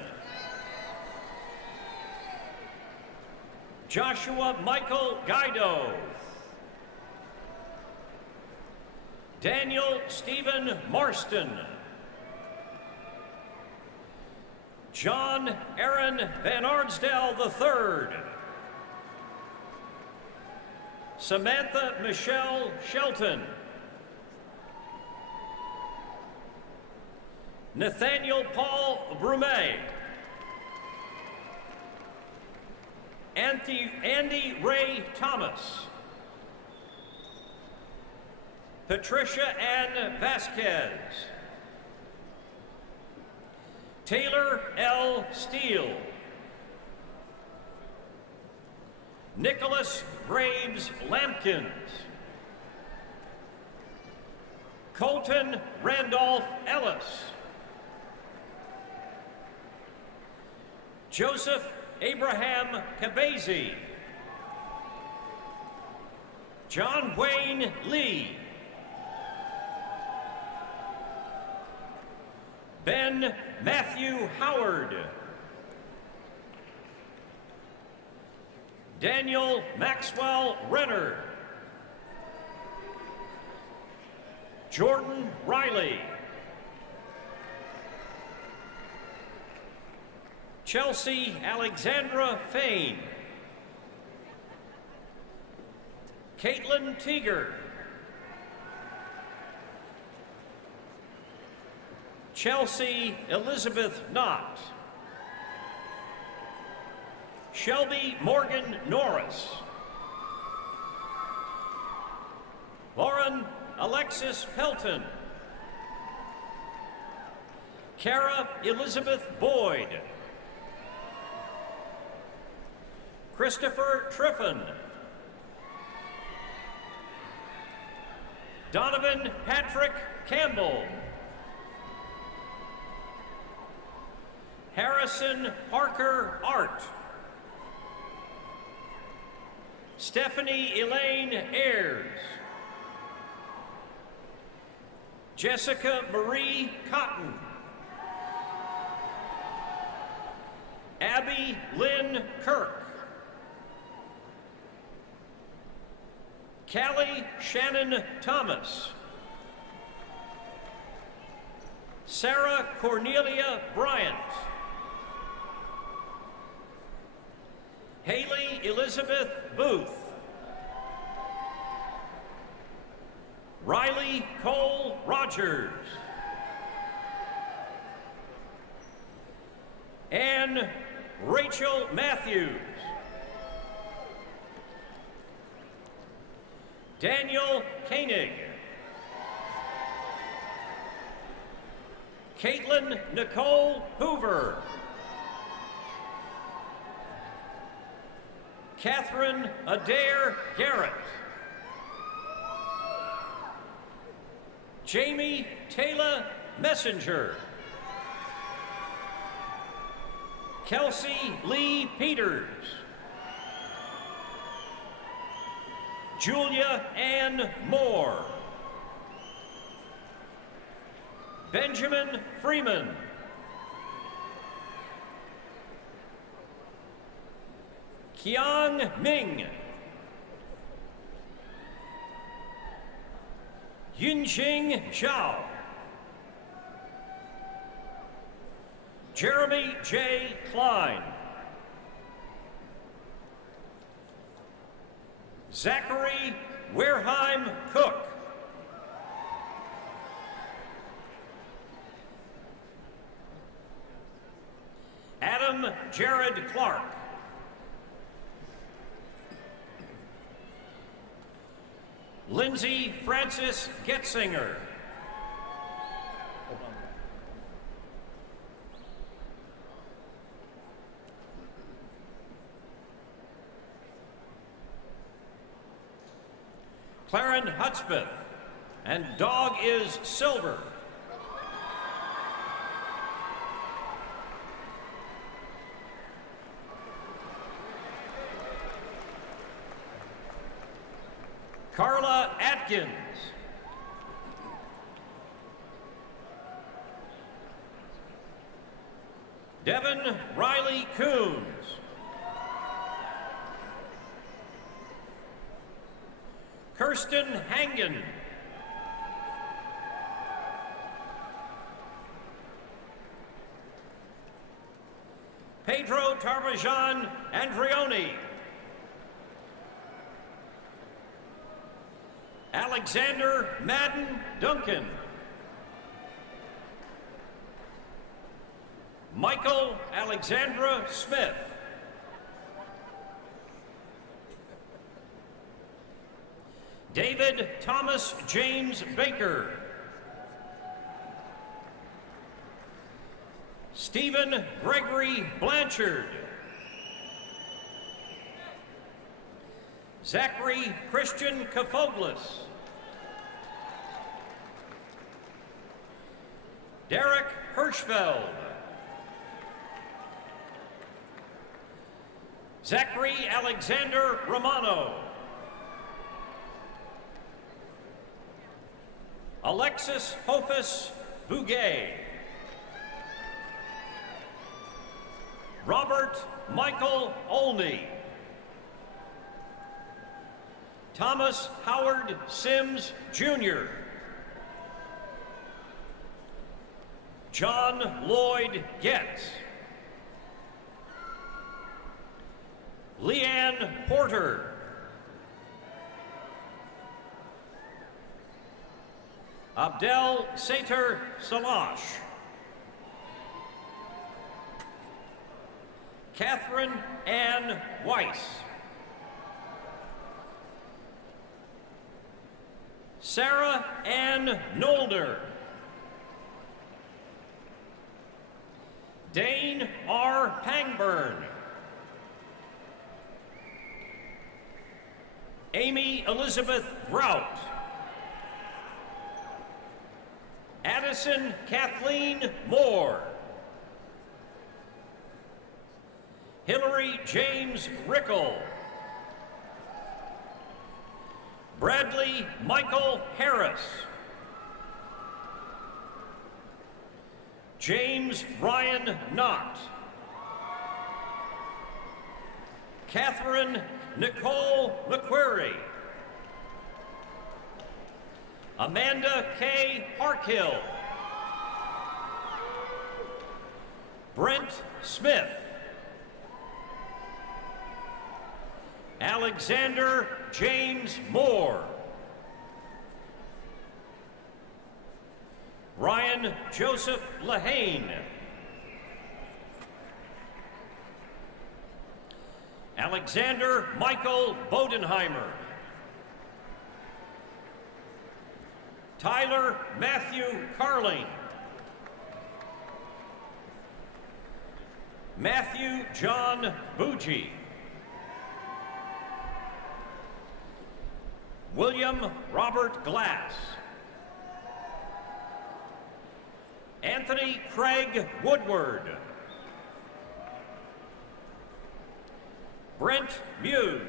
Joshua Michael Guido. Daniel Stephen Marston. John Aaron Van Arnsdale III. Samantha Michelle Shelton. Nathaniel Paul Brumet. Andy Ray Thomas. Patricia Ann Vasquez. Taylor L. Steele. Nicholas Graves Lampkins. Colton Randolph Ellis. Joseph Abraham Kabezi. John Wayne Lee. Ben Matthew Howard. Daniel Maxwell Renner. Jordan Riley. Chelsea Alexandra Fain. Caitlin Teeger. Chelsea Elizabeth Knott. Shelby Morgan Norris. Lauren Alexis Pelton. Kara Elizabeth Boyd. Christopher Triffin. Donovan Patrick Campbell. Harrison Parker Art. Stephanie Elaine Ayers. Jessica Marie Cotton. Abby Lynn Kirk. Callie Shannon Thomas. Sarah Cornelia Bryant. Haley Elizabeth Booth. Riley Cole Rogers. Anne Rachel Matthews. Daniel Koenig. Caitlin Nicole Hoover. Catherine Adair Garrett. Jamie Taylor Messenger. Kelsey Lee Peters. Julia Ann Moore. Benjamin Freeman. Qiang Ming. Yunxing Zhao. Jeremy J. Klein. Zachary Wareheim Cook. Adam Jared Clark. Lindsay Francis Getzinger. Claren Hutspeth, and dog is silver. Carla Atkins. Devin Riley Coons. Kirsten Hangen. Pedro Tarbajan Andrioni. Alexander Madden Duncan. Michael Alexandra Smith. David Thomas James Baker. Stephen Gregory Blanchard. Zachary Christian Kafoglis. Derek Hirschfeld. Zachary Alexander Romano. Alexis Hofus Bouguet. Robert Michael Olney. Thomas Howard Sims Jr. John Lloyd Getz. Leanne Porter. Abdel Sater Salash. Catherine Ann Weiss. Sarah Ann Nolder. Dane R. Pangburn. Amy Elizabeth Grout. Addison Kathleen Moore. Hillary James Rickle. Bradley Michael Harris. James Ryan Knott. Catherine Nicole McQuarrie. Amanda K. Harkill. Brent Smith. Alexander James Moore. Ryan Joseph Lahane. Alexander Michael Bodenheimer. Tyler Matthew Carling. Matthew John Bougie. William Robert Glass. Anthony Craig Woodward. Brent Muse.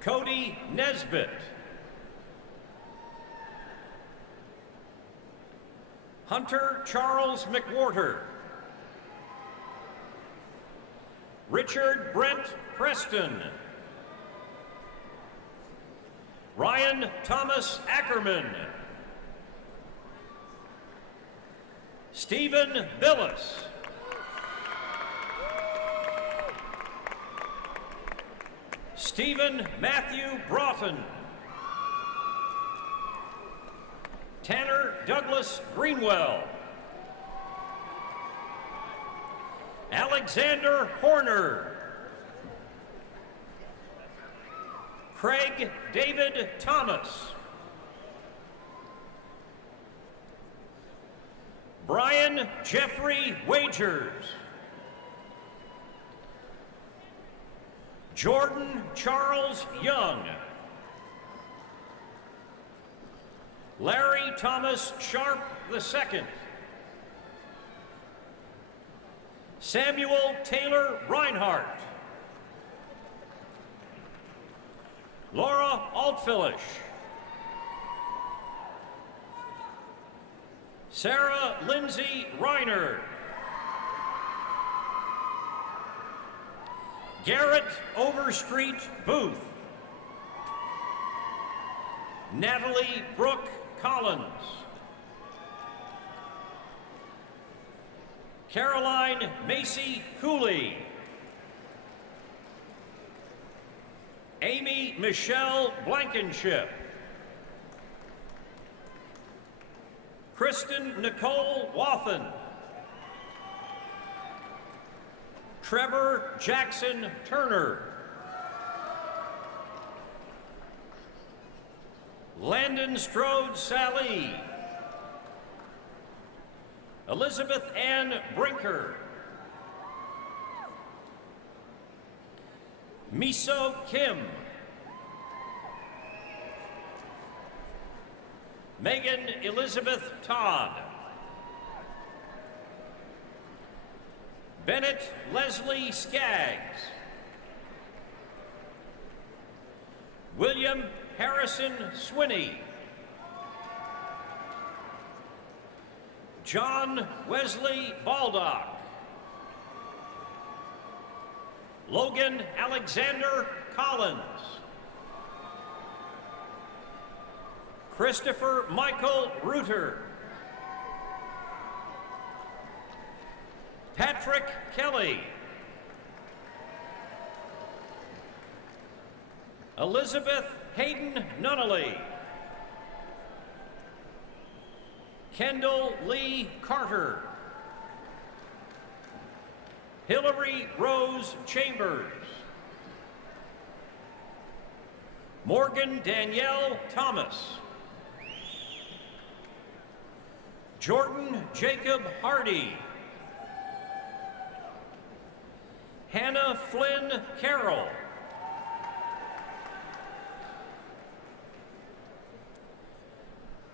Cody Nesbitt. Hunter Charles McWhorter. Richard Brent Preston. Ryan Thomas Ackerman. Stephen Billis. Stephen Matthew Broughton. Tanner Douglas Greenwell. Alexander Horner. Craig David Thomas. Brian Jeffrey Wagers. Jordan Charles Young. Larry Thomas Sharp II. Samuel Taylor Reinhardt. Laura Altfillish. Sarah Lindsay Reiner. Garrett Overstreet Booth. Natalie Brooke Collins. Caroline Macy Cooley. Amy Michelle Blankenship. Kristen Nicole Wathen. Trevor Jackson Turner. Landon Strode Sally. Elizabeth Ann Brinker. Miso Kim. Megan Elizabeth Todd. Bennett Leslie Skaggs. William Harrison Swinney. John Wesley Baldock. Logan Alexander Collins. Christopher Michael Reuter. Patrick Kelly. Elizabeth Hayden Nunnally. Kendall Lee Carter. Hillary Rose Chambers. Morgan Danielle Thomas. Jordan Jacob Hardy. Hannah Flynn Carroll.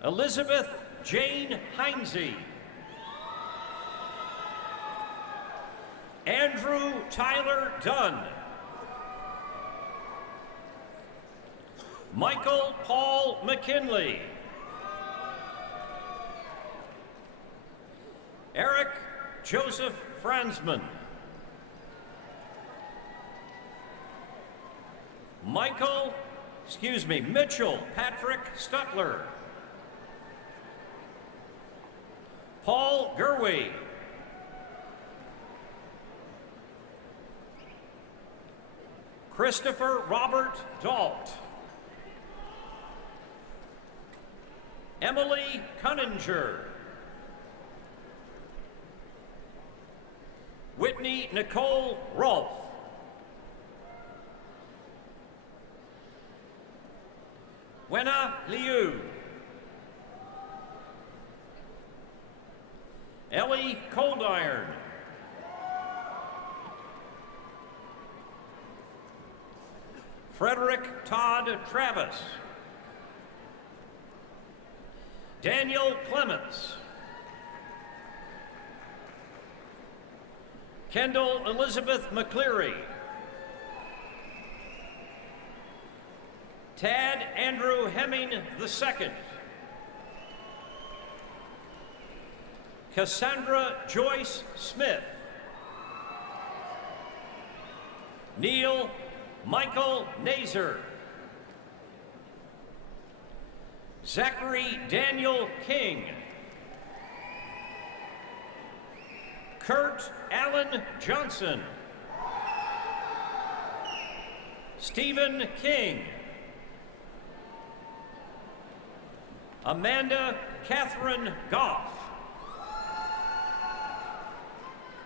Elizabeth Jane Heinze. Andrew Tyler Dunn. Michael Paul McKinley. Eric Joseph Franzman. Mitchell Patrick Stutler. Paul Gerwey. Christopher Robert Dalt. Emily Cunninger. Whitney Nicole Rolfe. Brenna Liu. Ellie Coldiron. Frederick Todd Travis. Daniel Clements. Kendall Elizabeth McCleary. Tad Andrew Hemming II. Cassandra Joyce Smith. Neil Michael Nazer. Zachary Daniel King. Kurt Allen Johnson. Stephen King. Amanda Catherine Goff.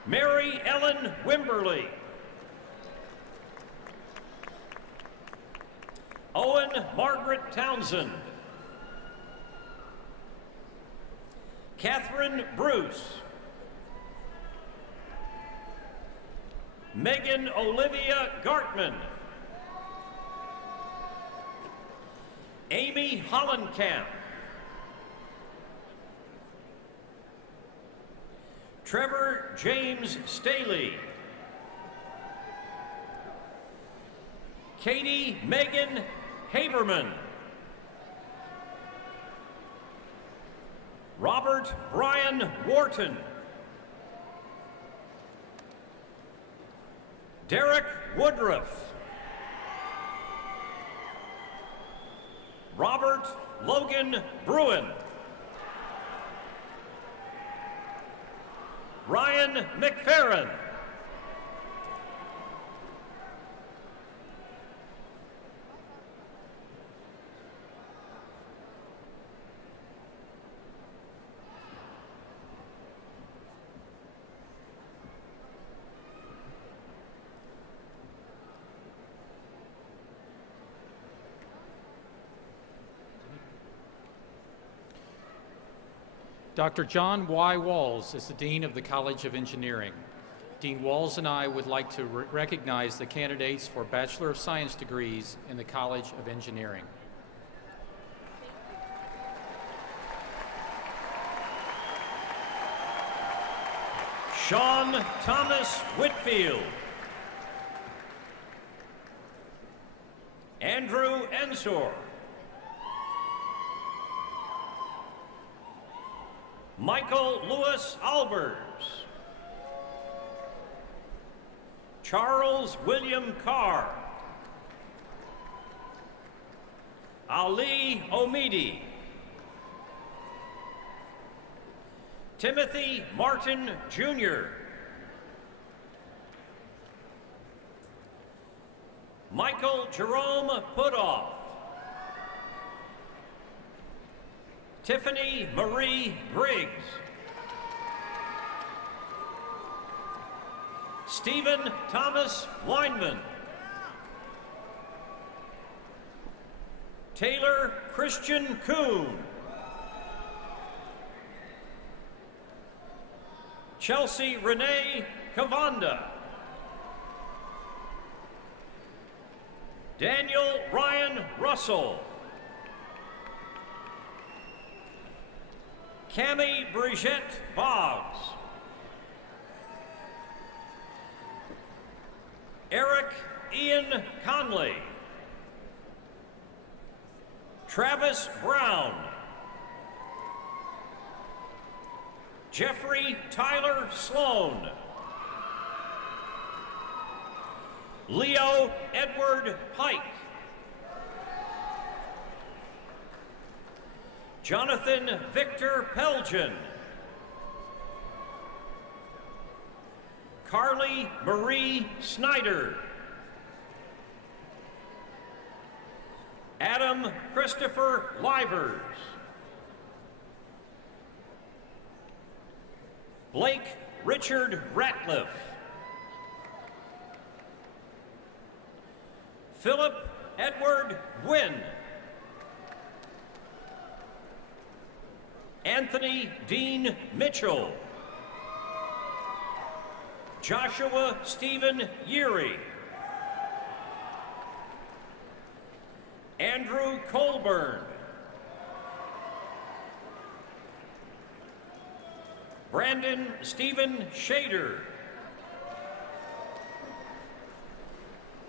Mary Ellen Wimberly. Owen Margaret Townsend. Catherine Bruce. Megan Olivia Gartman. Amy Hollenkamp. Trevor James Staley. Katie Megan Haberman. Robert Brian Wharton. Derek Woodruff. Robert Logan Bruin. Ryan McFerrin. Dr. John Y. Walls is the Dean of the College of Engineering. Dean Walls and I would like to recognize the candidates for Bachelor of Science degrees in the College of Engineering. Sean Thomas Whitfield. Andrew Ensor. Michael Lewis Albers. Charles William Carr. Ali Omidi. Timothy Martin Jr. Michael Jerome Putoff. Tiffany Marie Briggs. Stephen Thomas Weinman. Taylor Christian Kuhn. Chelsea Renee Cavanda. Daniel Ryan Russell. Cammie Brigitte Boggs. Eric Ian Conley. Travis Brown. Jeffrey Tyler Sloan. Leo Edward Pike. Jonathan Victor Pelgen. Carly Marie Snyder. Adam Christopher Livers. Blake Richard Ratliff. Philip Edward Wynn. Anthony Dean Mitchell. Joshua Stephen Yeary. Andrew Colburn. Brandon Stephen Shader.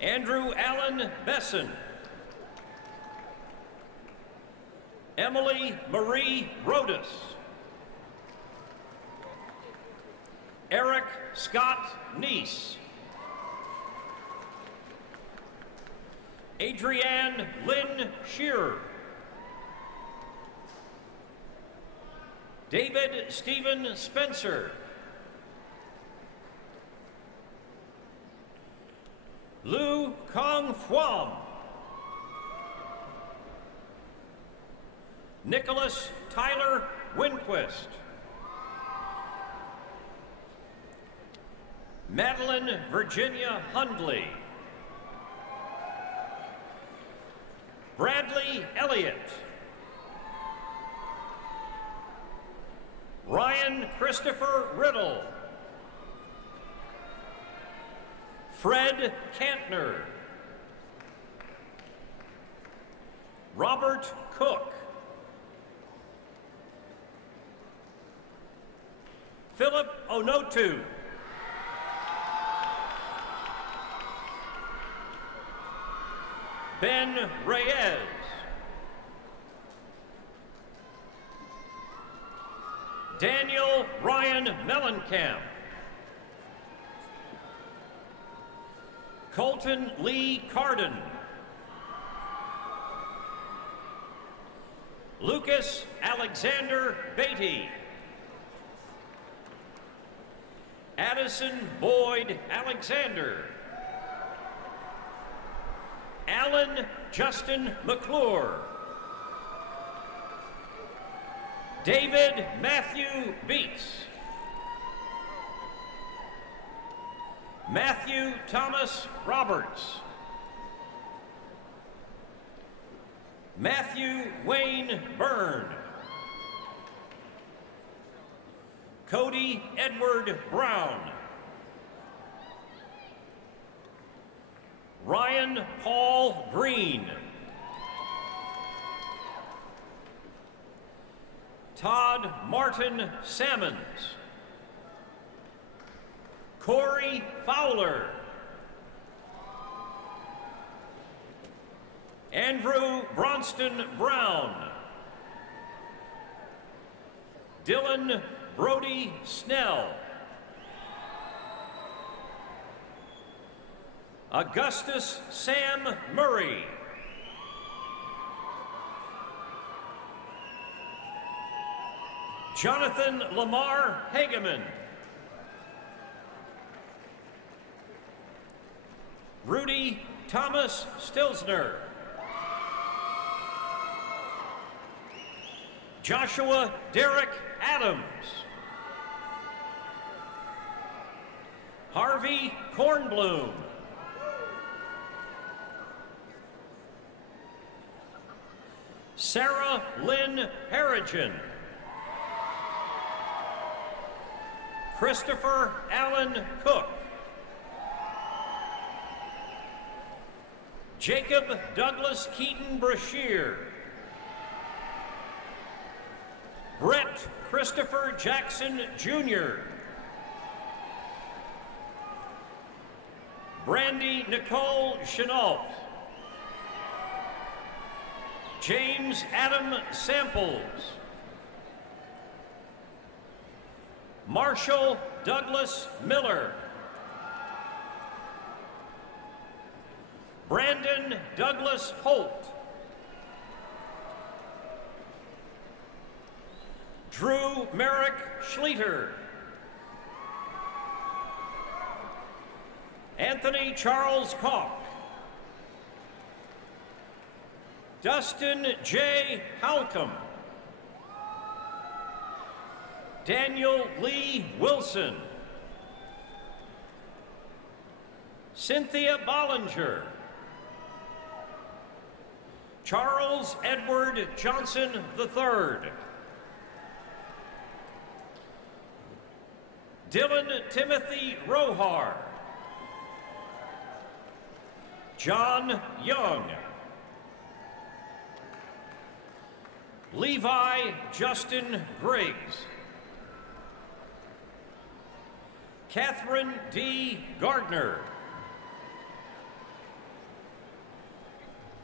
Andrew Allen Besson. Emily Marie Rodas. Eric Scott Neese. Adrienne Lynn Shearer. David Stephen Spencer. Lu Kong Pham. Nicholas Tyler Winquist. Madeline Virginia Hundley. Bradley Elliott. Ryan Christopher Riddle. Fred Kantner. Robert Cook. Philip Onotu. Ben Reyes. Daniel Ryan Mellencamp. Colton Lee Carden. Lucas Alexander Beatty. Addison Boyd Alexander. Alan Justin McClure. David Matthew Beats. Matthew Thomas Roberts. Matthew Wayne Byrne. Cody Edward Brown. Ryan Paul Green. Todd Martin Sammons. Corey Fowler. Andrew Bronston Brown. Dylan Brody Snell. Augustus Sam Murray. Jonathan Lamar Hageman. Rudy Thomas Stilsner. Joshua Derek Adams. Harvey Kornblum. Sarah Lynn Harrigan. Christopher Allen Cook. Jacob Douglas Keaton Brashear. Brett Christopher Jackson Jr. Brandy Nicole Chenault. James Adam Samples. Marshall Douglas Miller. Brandon Douglas Holt. Drew Merrick Schleter. Anthony Charles Koch. Dustin J. Halcomb. Daniel Lee Wilson. Cynthia Bollinger. Charles Edward Johnson III. Dylan Timothy Rohar. John Young. Levi Justin Griggs. Catherine D. Gardner.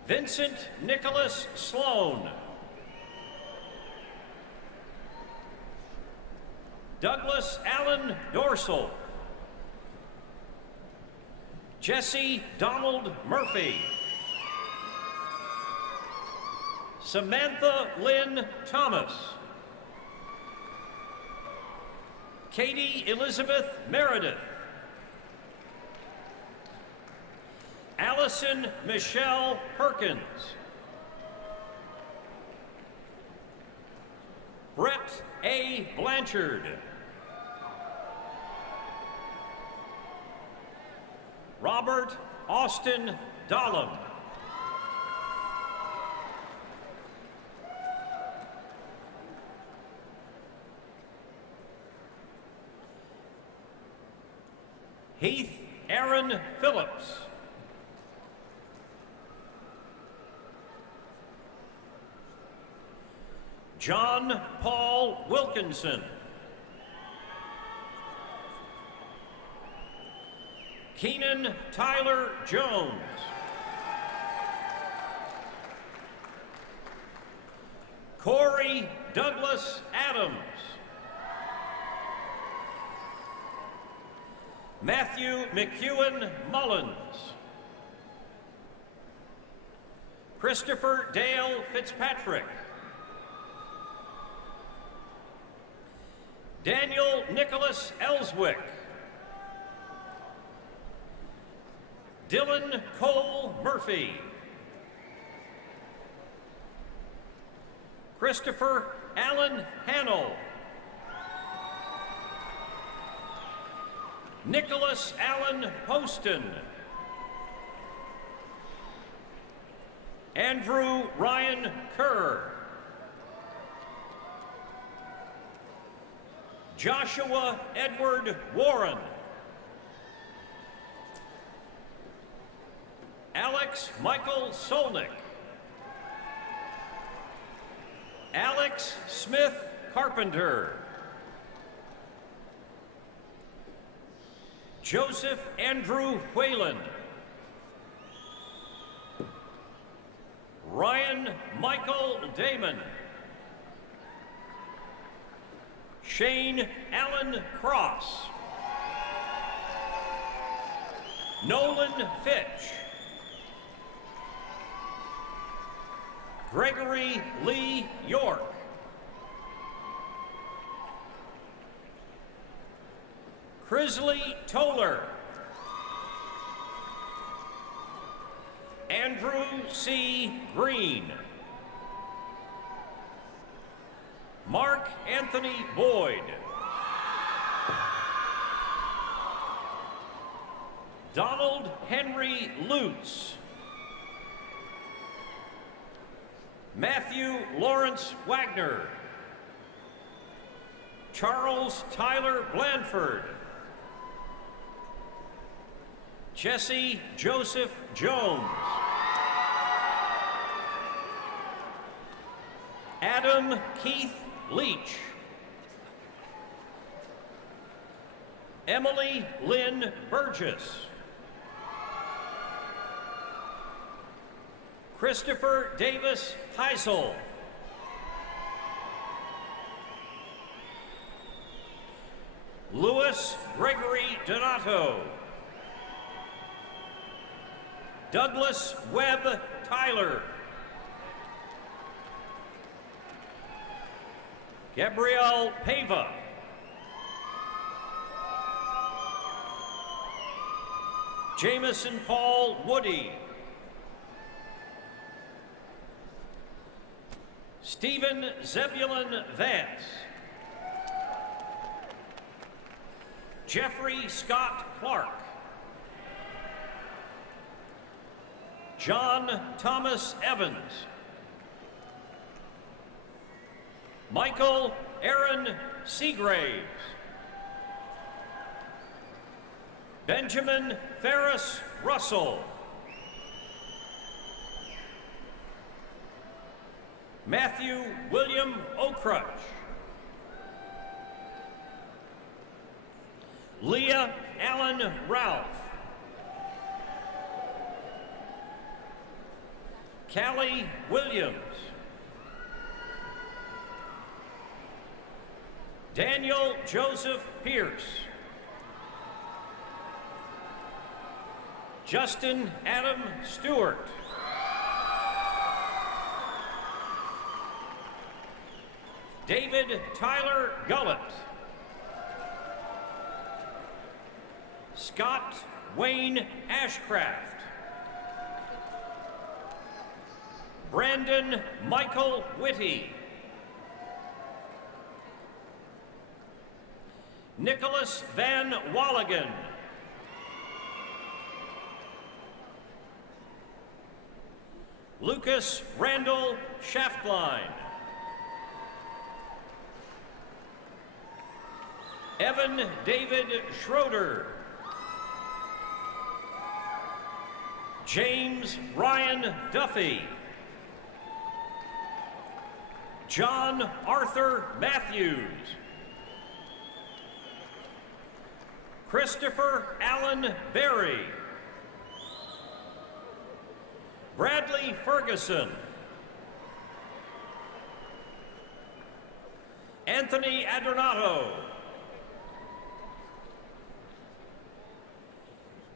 Vincent Nicholas Sloan. Douglas Allen Dorsal. Jesse Donald Murphy. Samantha Lynn Thomas. Katie Elizabeth Meredith. Allison Michelle Perkins. Brett A. Blanchard. Robert Austin Dollum. Heath Aaron Phillips. John Paul Wilkinson. Keenan Tyler Jones. Corey Douglas Adams. Matthew McEwen Mullins. Christopher Dale Fitzpatrick. Daniel Nicholas Ellswick. Dylan Cole Murphy. Christopher Allen Hannell. Nicholas Allen Poston. Andrew Ryan Kerr. Joshua Edward Warren. Alex Michael Solnick. Alex Smith Carpenter. Joseph Andrew Whalen. Ryan Michael Damon. Shane Allen Cross. Nolan Fitch. Gregory Lee York. Crisley Toller. Andrew C. Green. Mark Anthony Boyd. Donald Henry Lutz. Matthew Lawrence Wagner. Charles Tyler Blanford. Jesse Joseph Jones. Adam Keith Leach. Emily Lynn Burgess. Christopher Davis Heisel. Louis Gregory Donato. Douglas Webb Tyler. Gabrielle Pava. Jameson Paul Woody. Stephen Zebulon Vance. Jeffrey Scott Clark. John Thomas Evans. Michael Aaron Seagraves. Benjamin Ferris Russell. Matthew William Okruch. Leah Allen Ralph. Callie Williams. Daniel Joseph Pierce. Justin Adam Stewart. David Tyler Gullett. Scott Wayne Ashcraft. Brandon Michael Whitty. Nicholas Van Walligan. Lucas Randall Shaftline. Evan David Schroeder. James Ryan Duffy. John Arthur Matthews. Christopher Allen Berry. Bradley Ferguson. Anthony Adornato.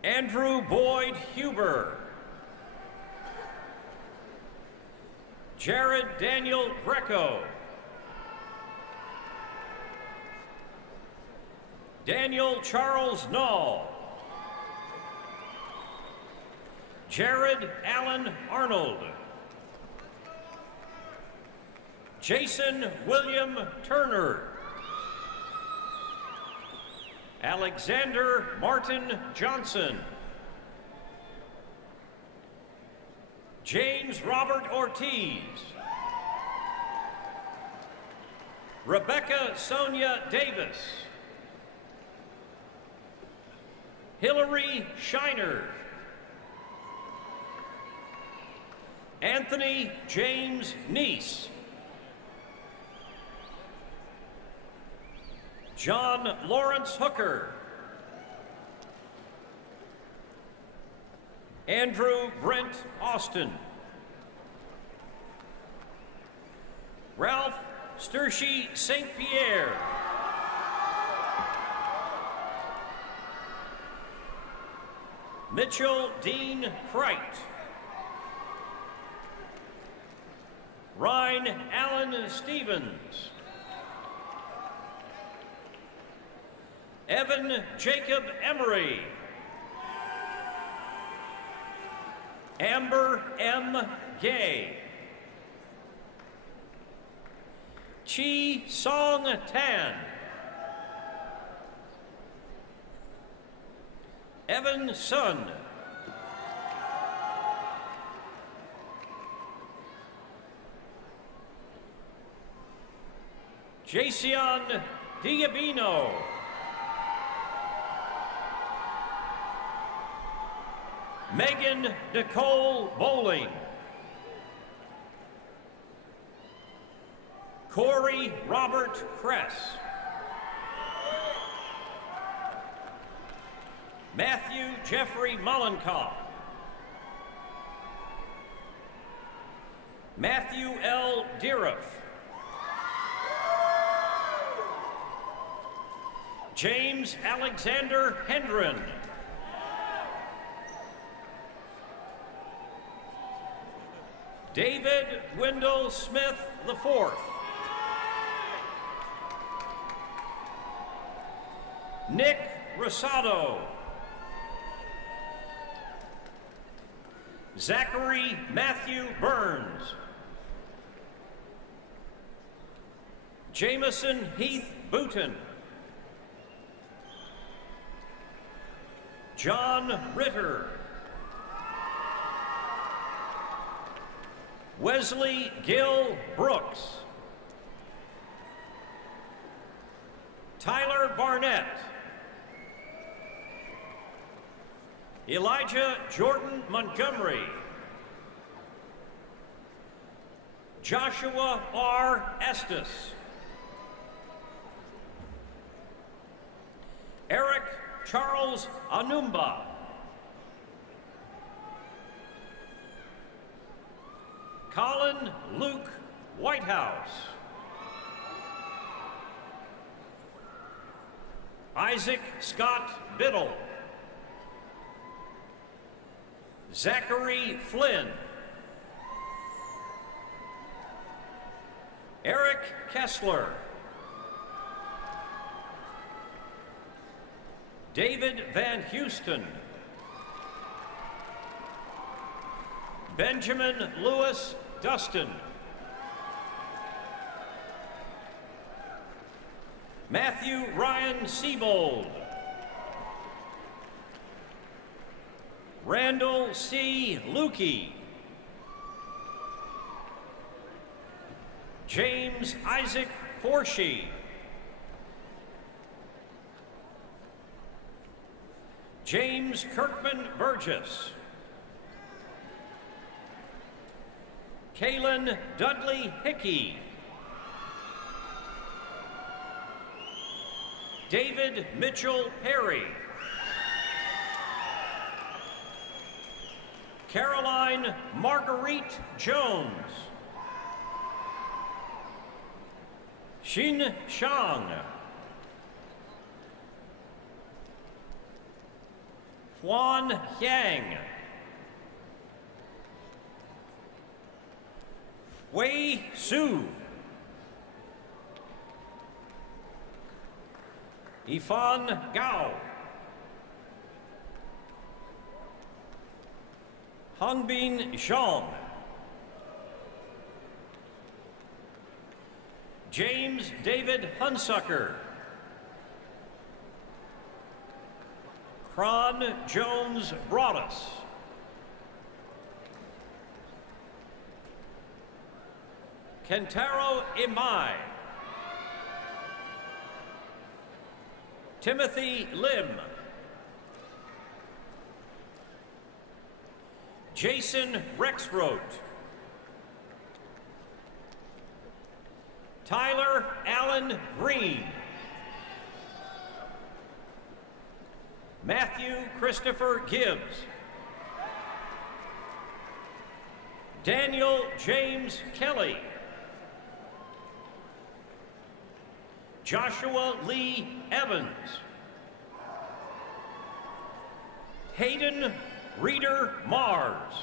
Andrew Boyd Huber. Jared Daniel Greco. Daniel Charles Nall. Jared Allen Arnold. Jason William Turner. Alexander Martin Johnson. James Robert Ortiz. Rebecca Sonia Davis. Hillary Shiner. Anthony James Neese. John Lawrence Hooker. Andrew Brent Austin. Ralph Sturchy St. Pierre. Mitchell Dean Crite. Ryan Allen Stevens. Evan Jacob Emery. Amber M. Gay. Chi Song Tan. Evan Sun. Jason Diabino. Megan Nicole Bowling. Corey Robert Kress. Matthew Jeffrey Mollenkoff. Matthew L. Deeriff. James Alexander Hendren. David Wendell Smith IV. Nick Rosado. Zachary Matthew Burns. Jameson Heath Booton. John Ritter. Wesley Gill Brooks. Tyler Barnett. Elijah Jordan Montgomery. Joshua R. Estes. Eric Charles Anumba. Colin Luke Whitehouse. Isaac Scott Biddle. Zachary Flynn. Eric Kessler. David Van Houston. Benjamin Lewis Dustin. Matthew Ryan Siebold. Randall C. Lukey. James Isaac Forshee. James Kirkman Burgess. Kaylin Dudley Hickey. David Mitchell Perry. Caroline Marguerite Jones. Xin Shang. Huan Yang. Wei Su. Yifan Gao. Hangbin Zhang. James David Hunsucker. Kron Jones Broadus. Kentaro Imai. Timothy Lim. Jason Rexroth. Tyler Allen Green. Matthew Christopher Gibbs. Daniel James Kelly. Joshua Lee Evans. Hayden Reeder Mars.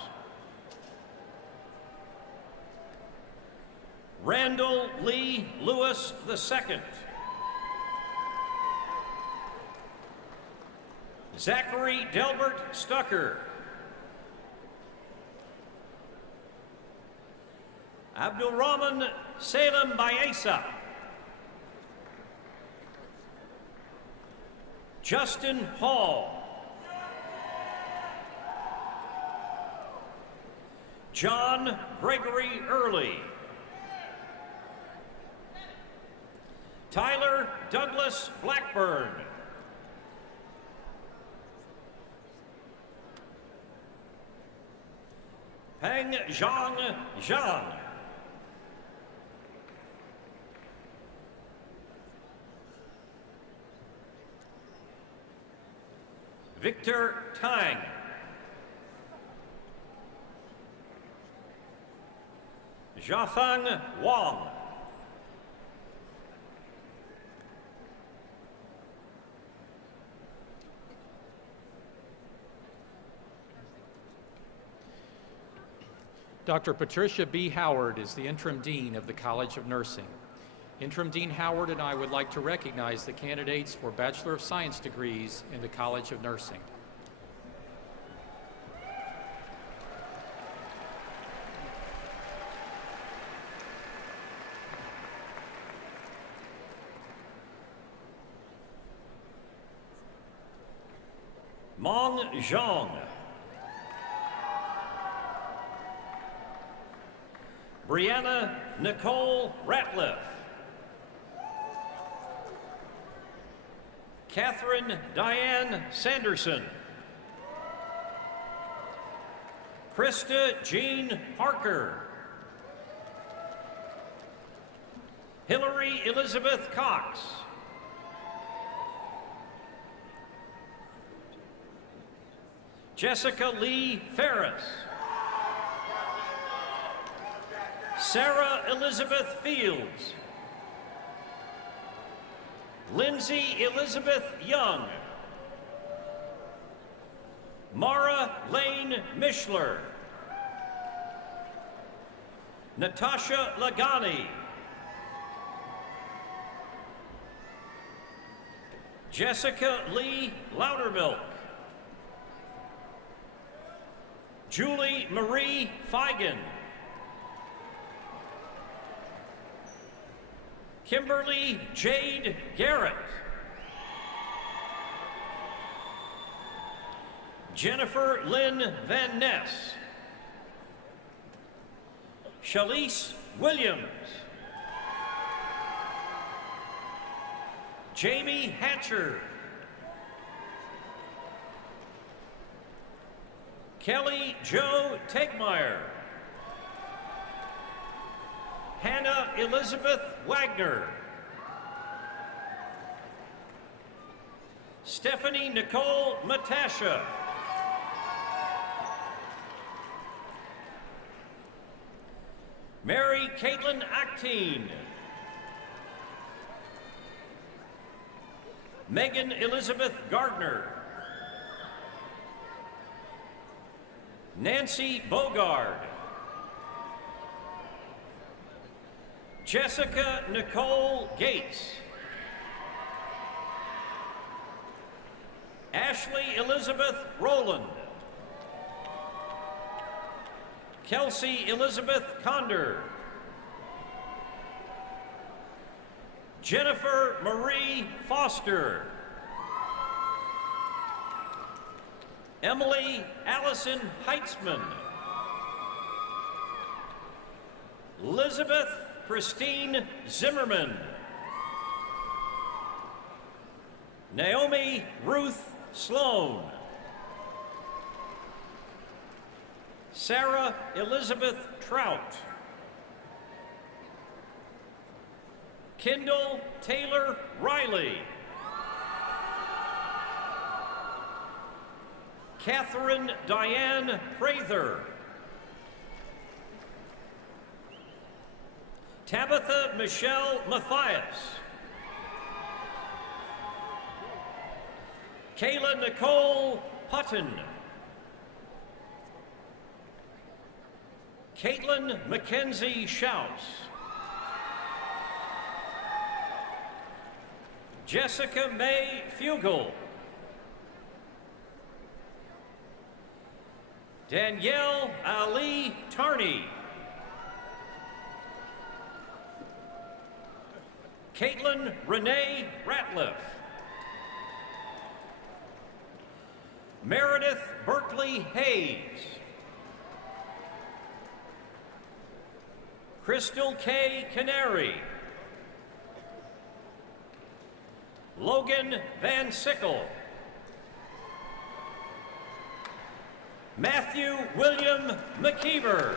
Randall Lee Lewis II. Zachary Delbert Stucker. Abdulrahman Salem Bayesa. Justin Hall. John Gregory Early. Tyler Douglas Blackburn. Peng Zhang Zhang. Victor Tang. Jiafang Wang. Dr. Patricia B. Howard is the Interim Dean of the College of Nursing. Interim Dean Howard and I would like to recognize the candidates for Bachelor of Science degrees in the College of Nursing. Mong Zhang. Brianna Nicole Ratliff. Catherine Diane Sanderson. Krista Jean Parker. Hillary Elizabeth Cox. Jessica Lee Ferris. Sarah Elizabeth Fields. Lindsay Elizabeth Young. Mara Lane Mishler. Natasha Lagani. Jessica Lee Loudermilk. Julie Marie Feigen. Kimberly Jade Garrett. Jennifer Lynn Van Ness. Shalise Williams. Jamie Hatcher. Kelly Jo Tegmeyer. Hannah Elizabeth Wagner. Stephanie Nicole Matasha. Mary Caitlin Acteen. Megan Elizabeth Gardner. Nancy Bogard. Jessica Nicole Gates. Ashley Elizabeth Rowland. Kelsey Elizabeth Conder. Jennifer Marie Foster. Emily Allison Heitzman. Elizabeth Christine Zimmerman. Naomi Ruth Sloan. Sarah Elizabeth Trout. Kendall Taylor Riley. Catherine Diane Prather. Tabitha Michelle Mathias. Kayla Nicole Hutton. Caitlin Mackenzie Schaus. Jessica May Fugel. Danielle Ali Tarney. Caitlin Renee Ratliff. Meredith Berkeley Hayes. Crystal K. Canary. Logan Van Sickle. Matthew William McKeever.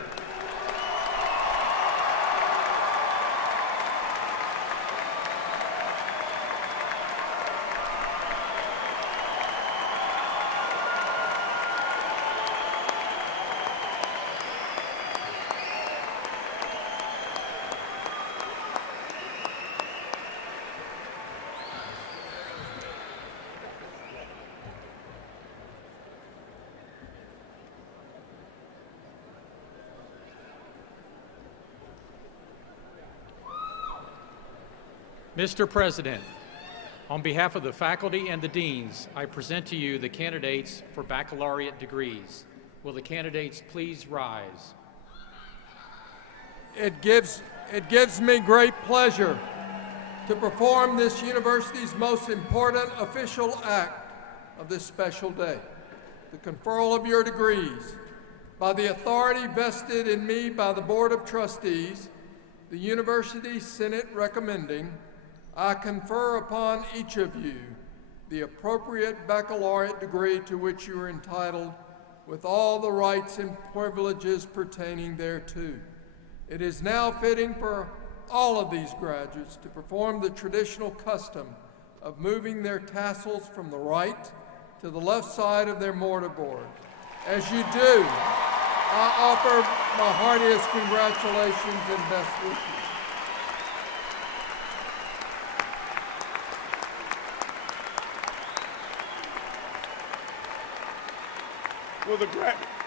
Mr. President, on behalf of the faculty and the deans, I present to you the candidates for baccalaureate degrees. Will the candidates please rise? It gives me great pleasure to perform this university's most important official act of this special day, the conferral of your degrees. By the authority vested in me by the Board of Trustees, the University Senate recommending, I confer upon each of you the appropriate baccalaureate degree to which you are entitled with all the rights and privileges pertaining thereto. It is now fitting for all of these graduates to perform the traditional custom of moving their tassels from the right to the left side of their mortarboard. As you do, I offer my heartiest congratulations and best wishes.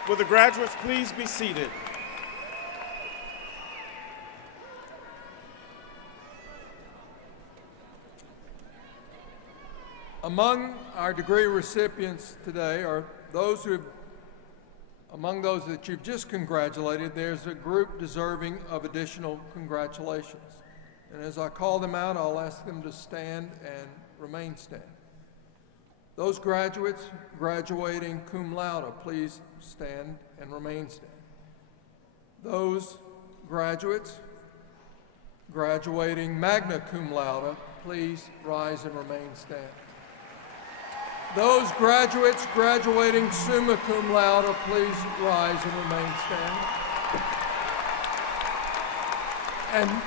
Will the graduates please be seated? Among our degree recipients today are those among those that you've just congratulated, there's a group deserving of additional congratulations. And as I call them out, I'll ask them to stand and remain standing. Those graduates graduating cum laude, please stand and remain standing. Those graduates graduating magna cum laude, please rise and remain standing. Those graduates graduating summa cum laude, please rise and remain standing.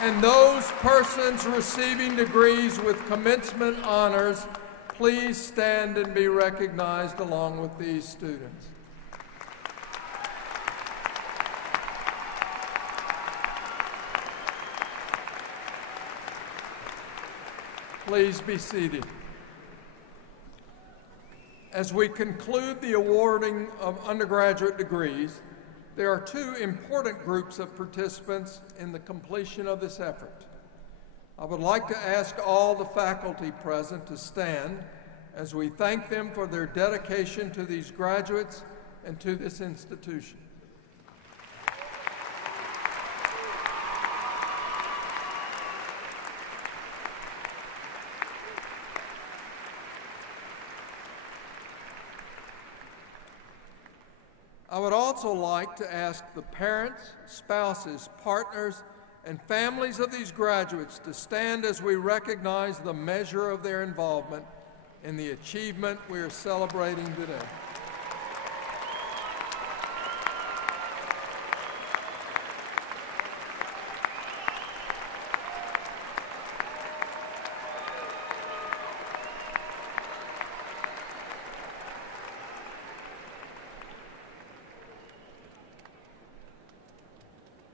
And those persons receiving degrees with commencement honors, please stand and be recognized along with these students. Please be seated. As we conclude the awarding of undergraduate degrees, there are two important groups of participants in the completion of this effort. I would like to ask all the faculty present to stand as we thank them for their dedication to these graduates and to this institution. I would also like to ask the parents, spouses, partners, and families of these graduates to stand as we recognize the measure of their involvement in the achievement we are celebrating today.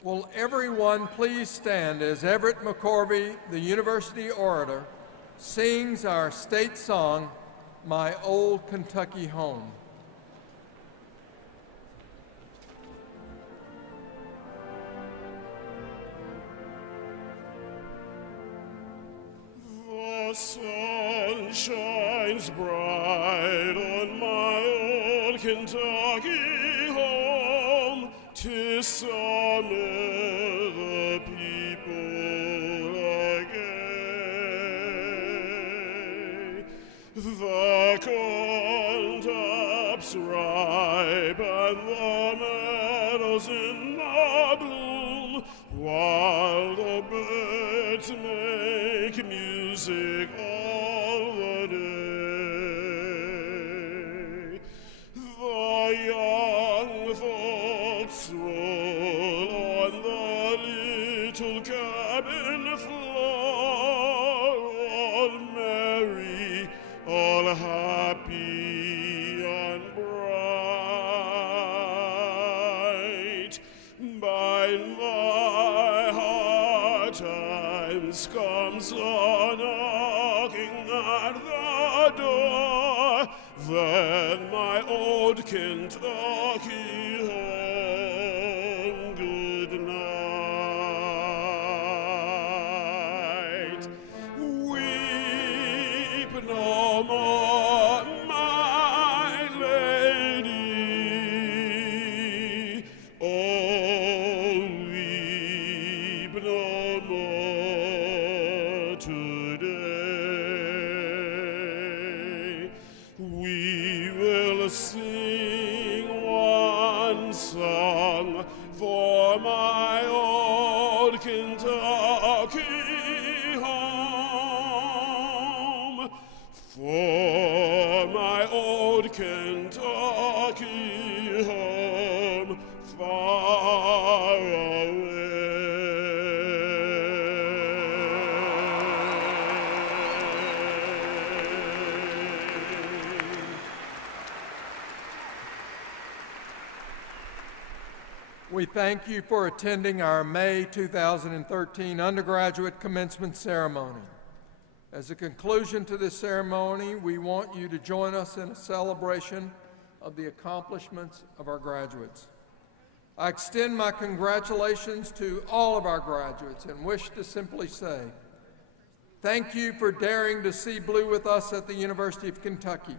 Will everyone please stand as Everett McCorvey, the University Orator, sings our state song, My Old Kentucky Home. The sun shines bright on my old Kentucky home. 'Tis summer, the people are gay. The corn tops ripe and the meadows in the bloom, while the birds make music all the day. The young folks roll on the little cabin floor, all merry, all happy and bright. By my hard times comes a knocking at the door, then my old Kentucky home, good night. Weep no more, my lady, oh, weep no more today. We will sing one song for my old Kentucky home, for my old Kentucky We thank you for attending our May 2013 undergraduate commencement ceremony. As a conclusion to this ceremony, we want you to join us in a celebration of the accomplishments of our graduates. I extend my congratulations to all of our graduates and wish to simply say, thank you for daring to see blue with us at the University of Kentucky.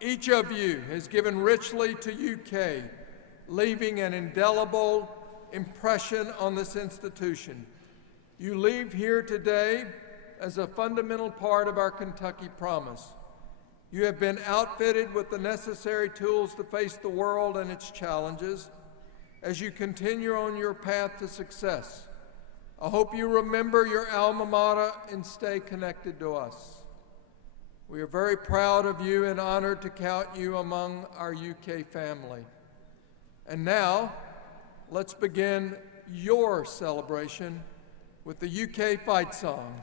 Each of you has given richly to UK, leaving an indelible impression on this institution. You leave here today as a fundamental part of our Kentucky promise. You have been outfitted with the necessary tools to face the world and its challenges as you continue on your path to success. I hope you remember your alma mater and stay connected to us. We are very proud of you and honored to count you among our UK family. And now, let's begin your celebration with the UK fight song.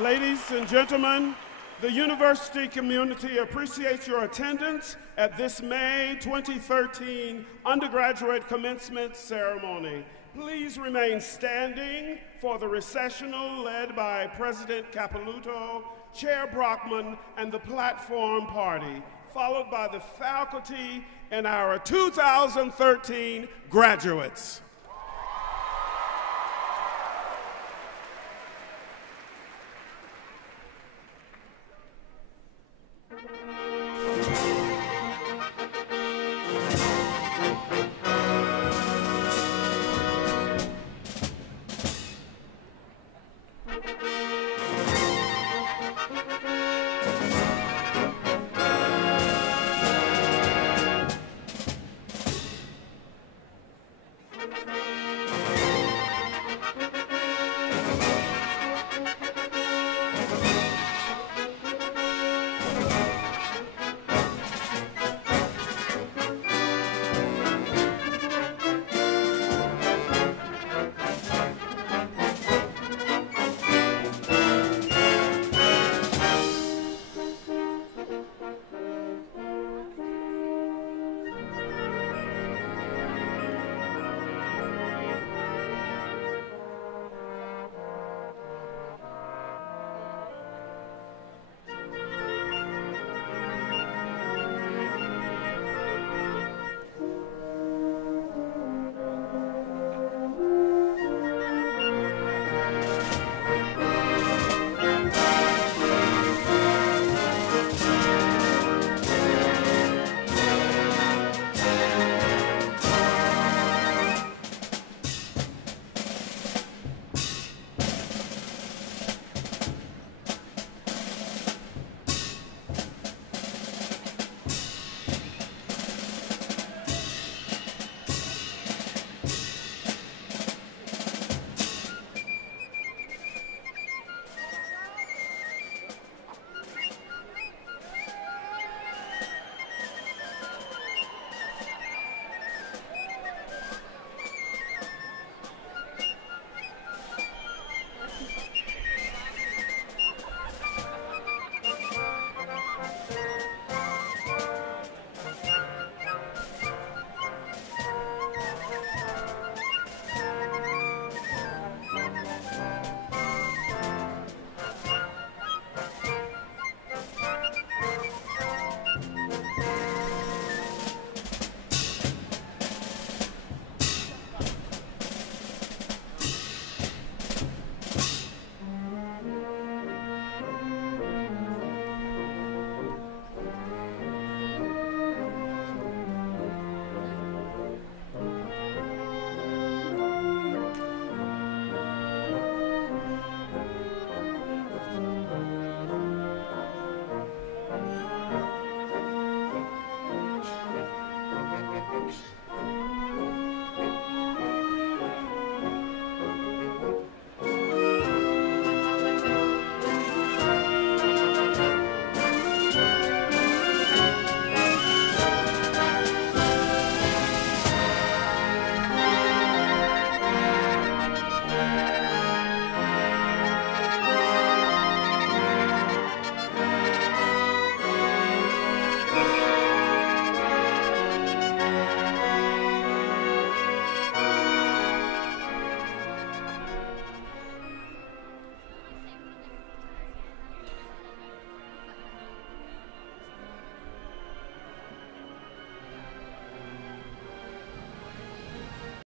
Ladies and gentlemen, the university community appreciates your attendance at this May 2013 undergraduate commencement ceremony. Please remain standing for the recessional led by President Capelouto, Chair Brockman, and the platform party, followed by the faculty and our 2013 graduates.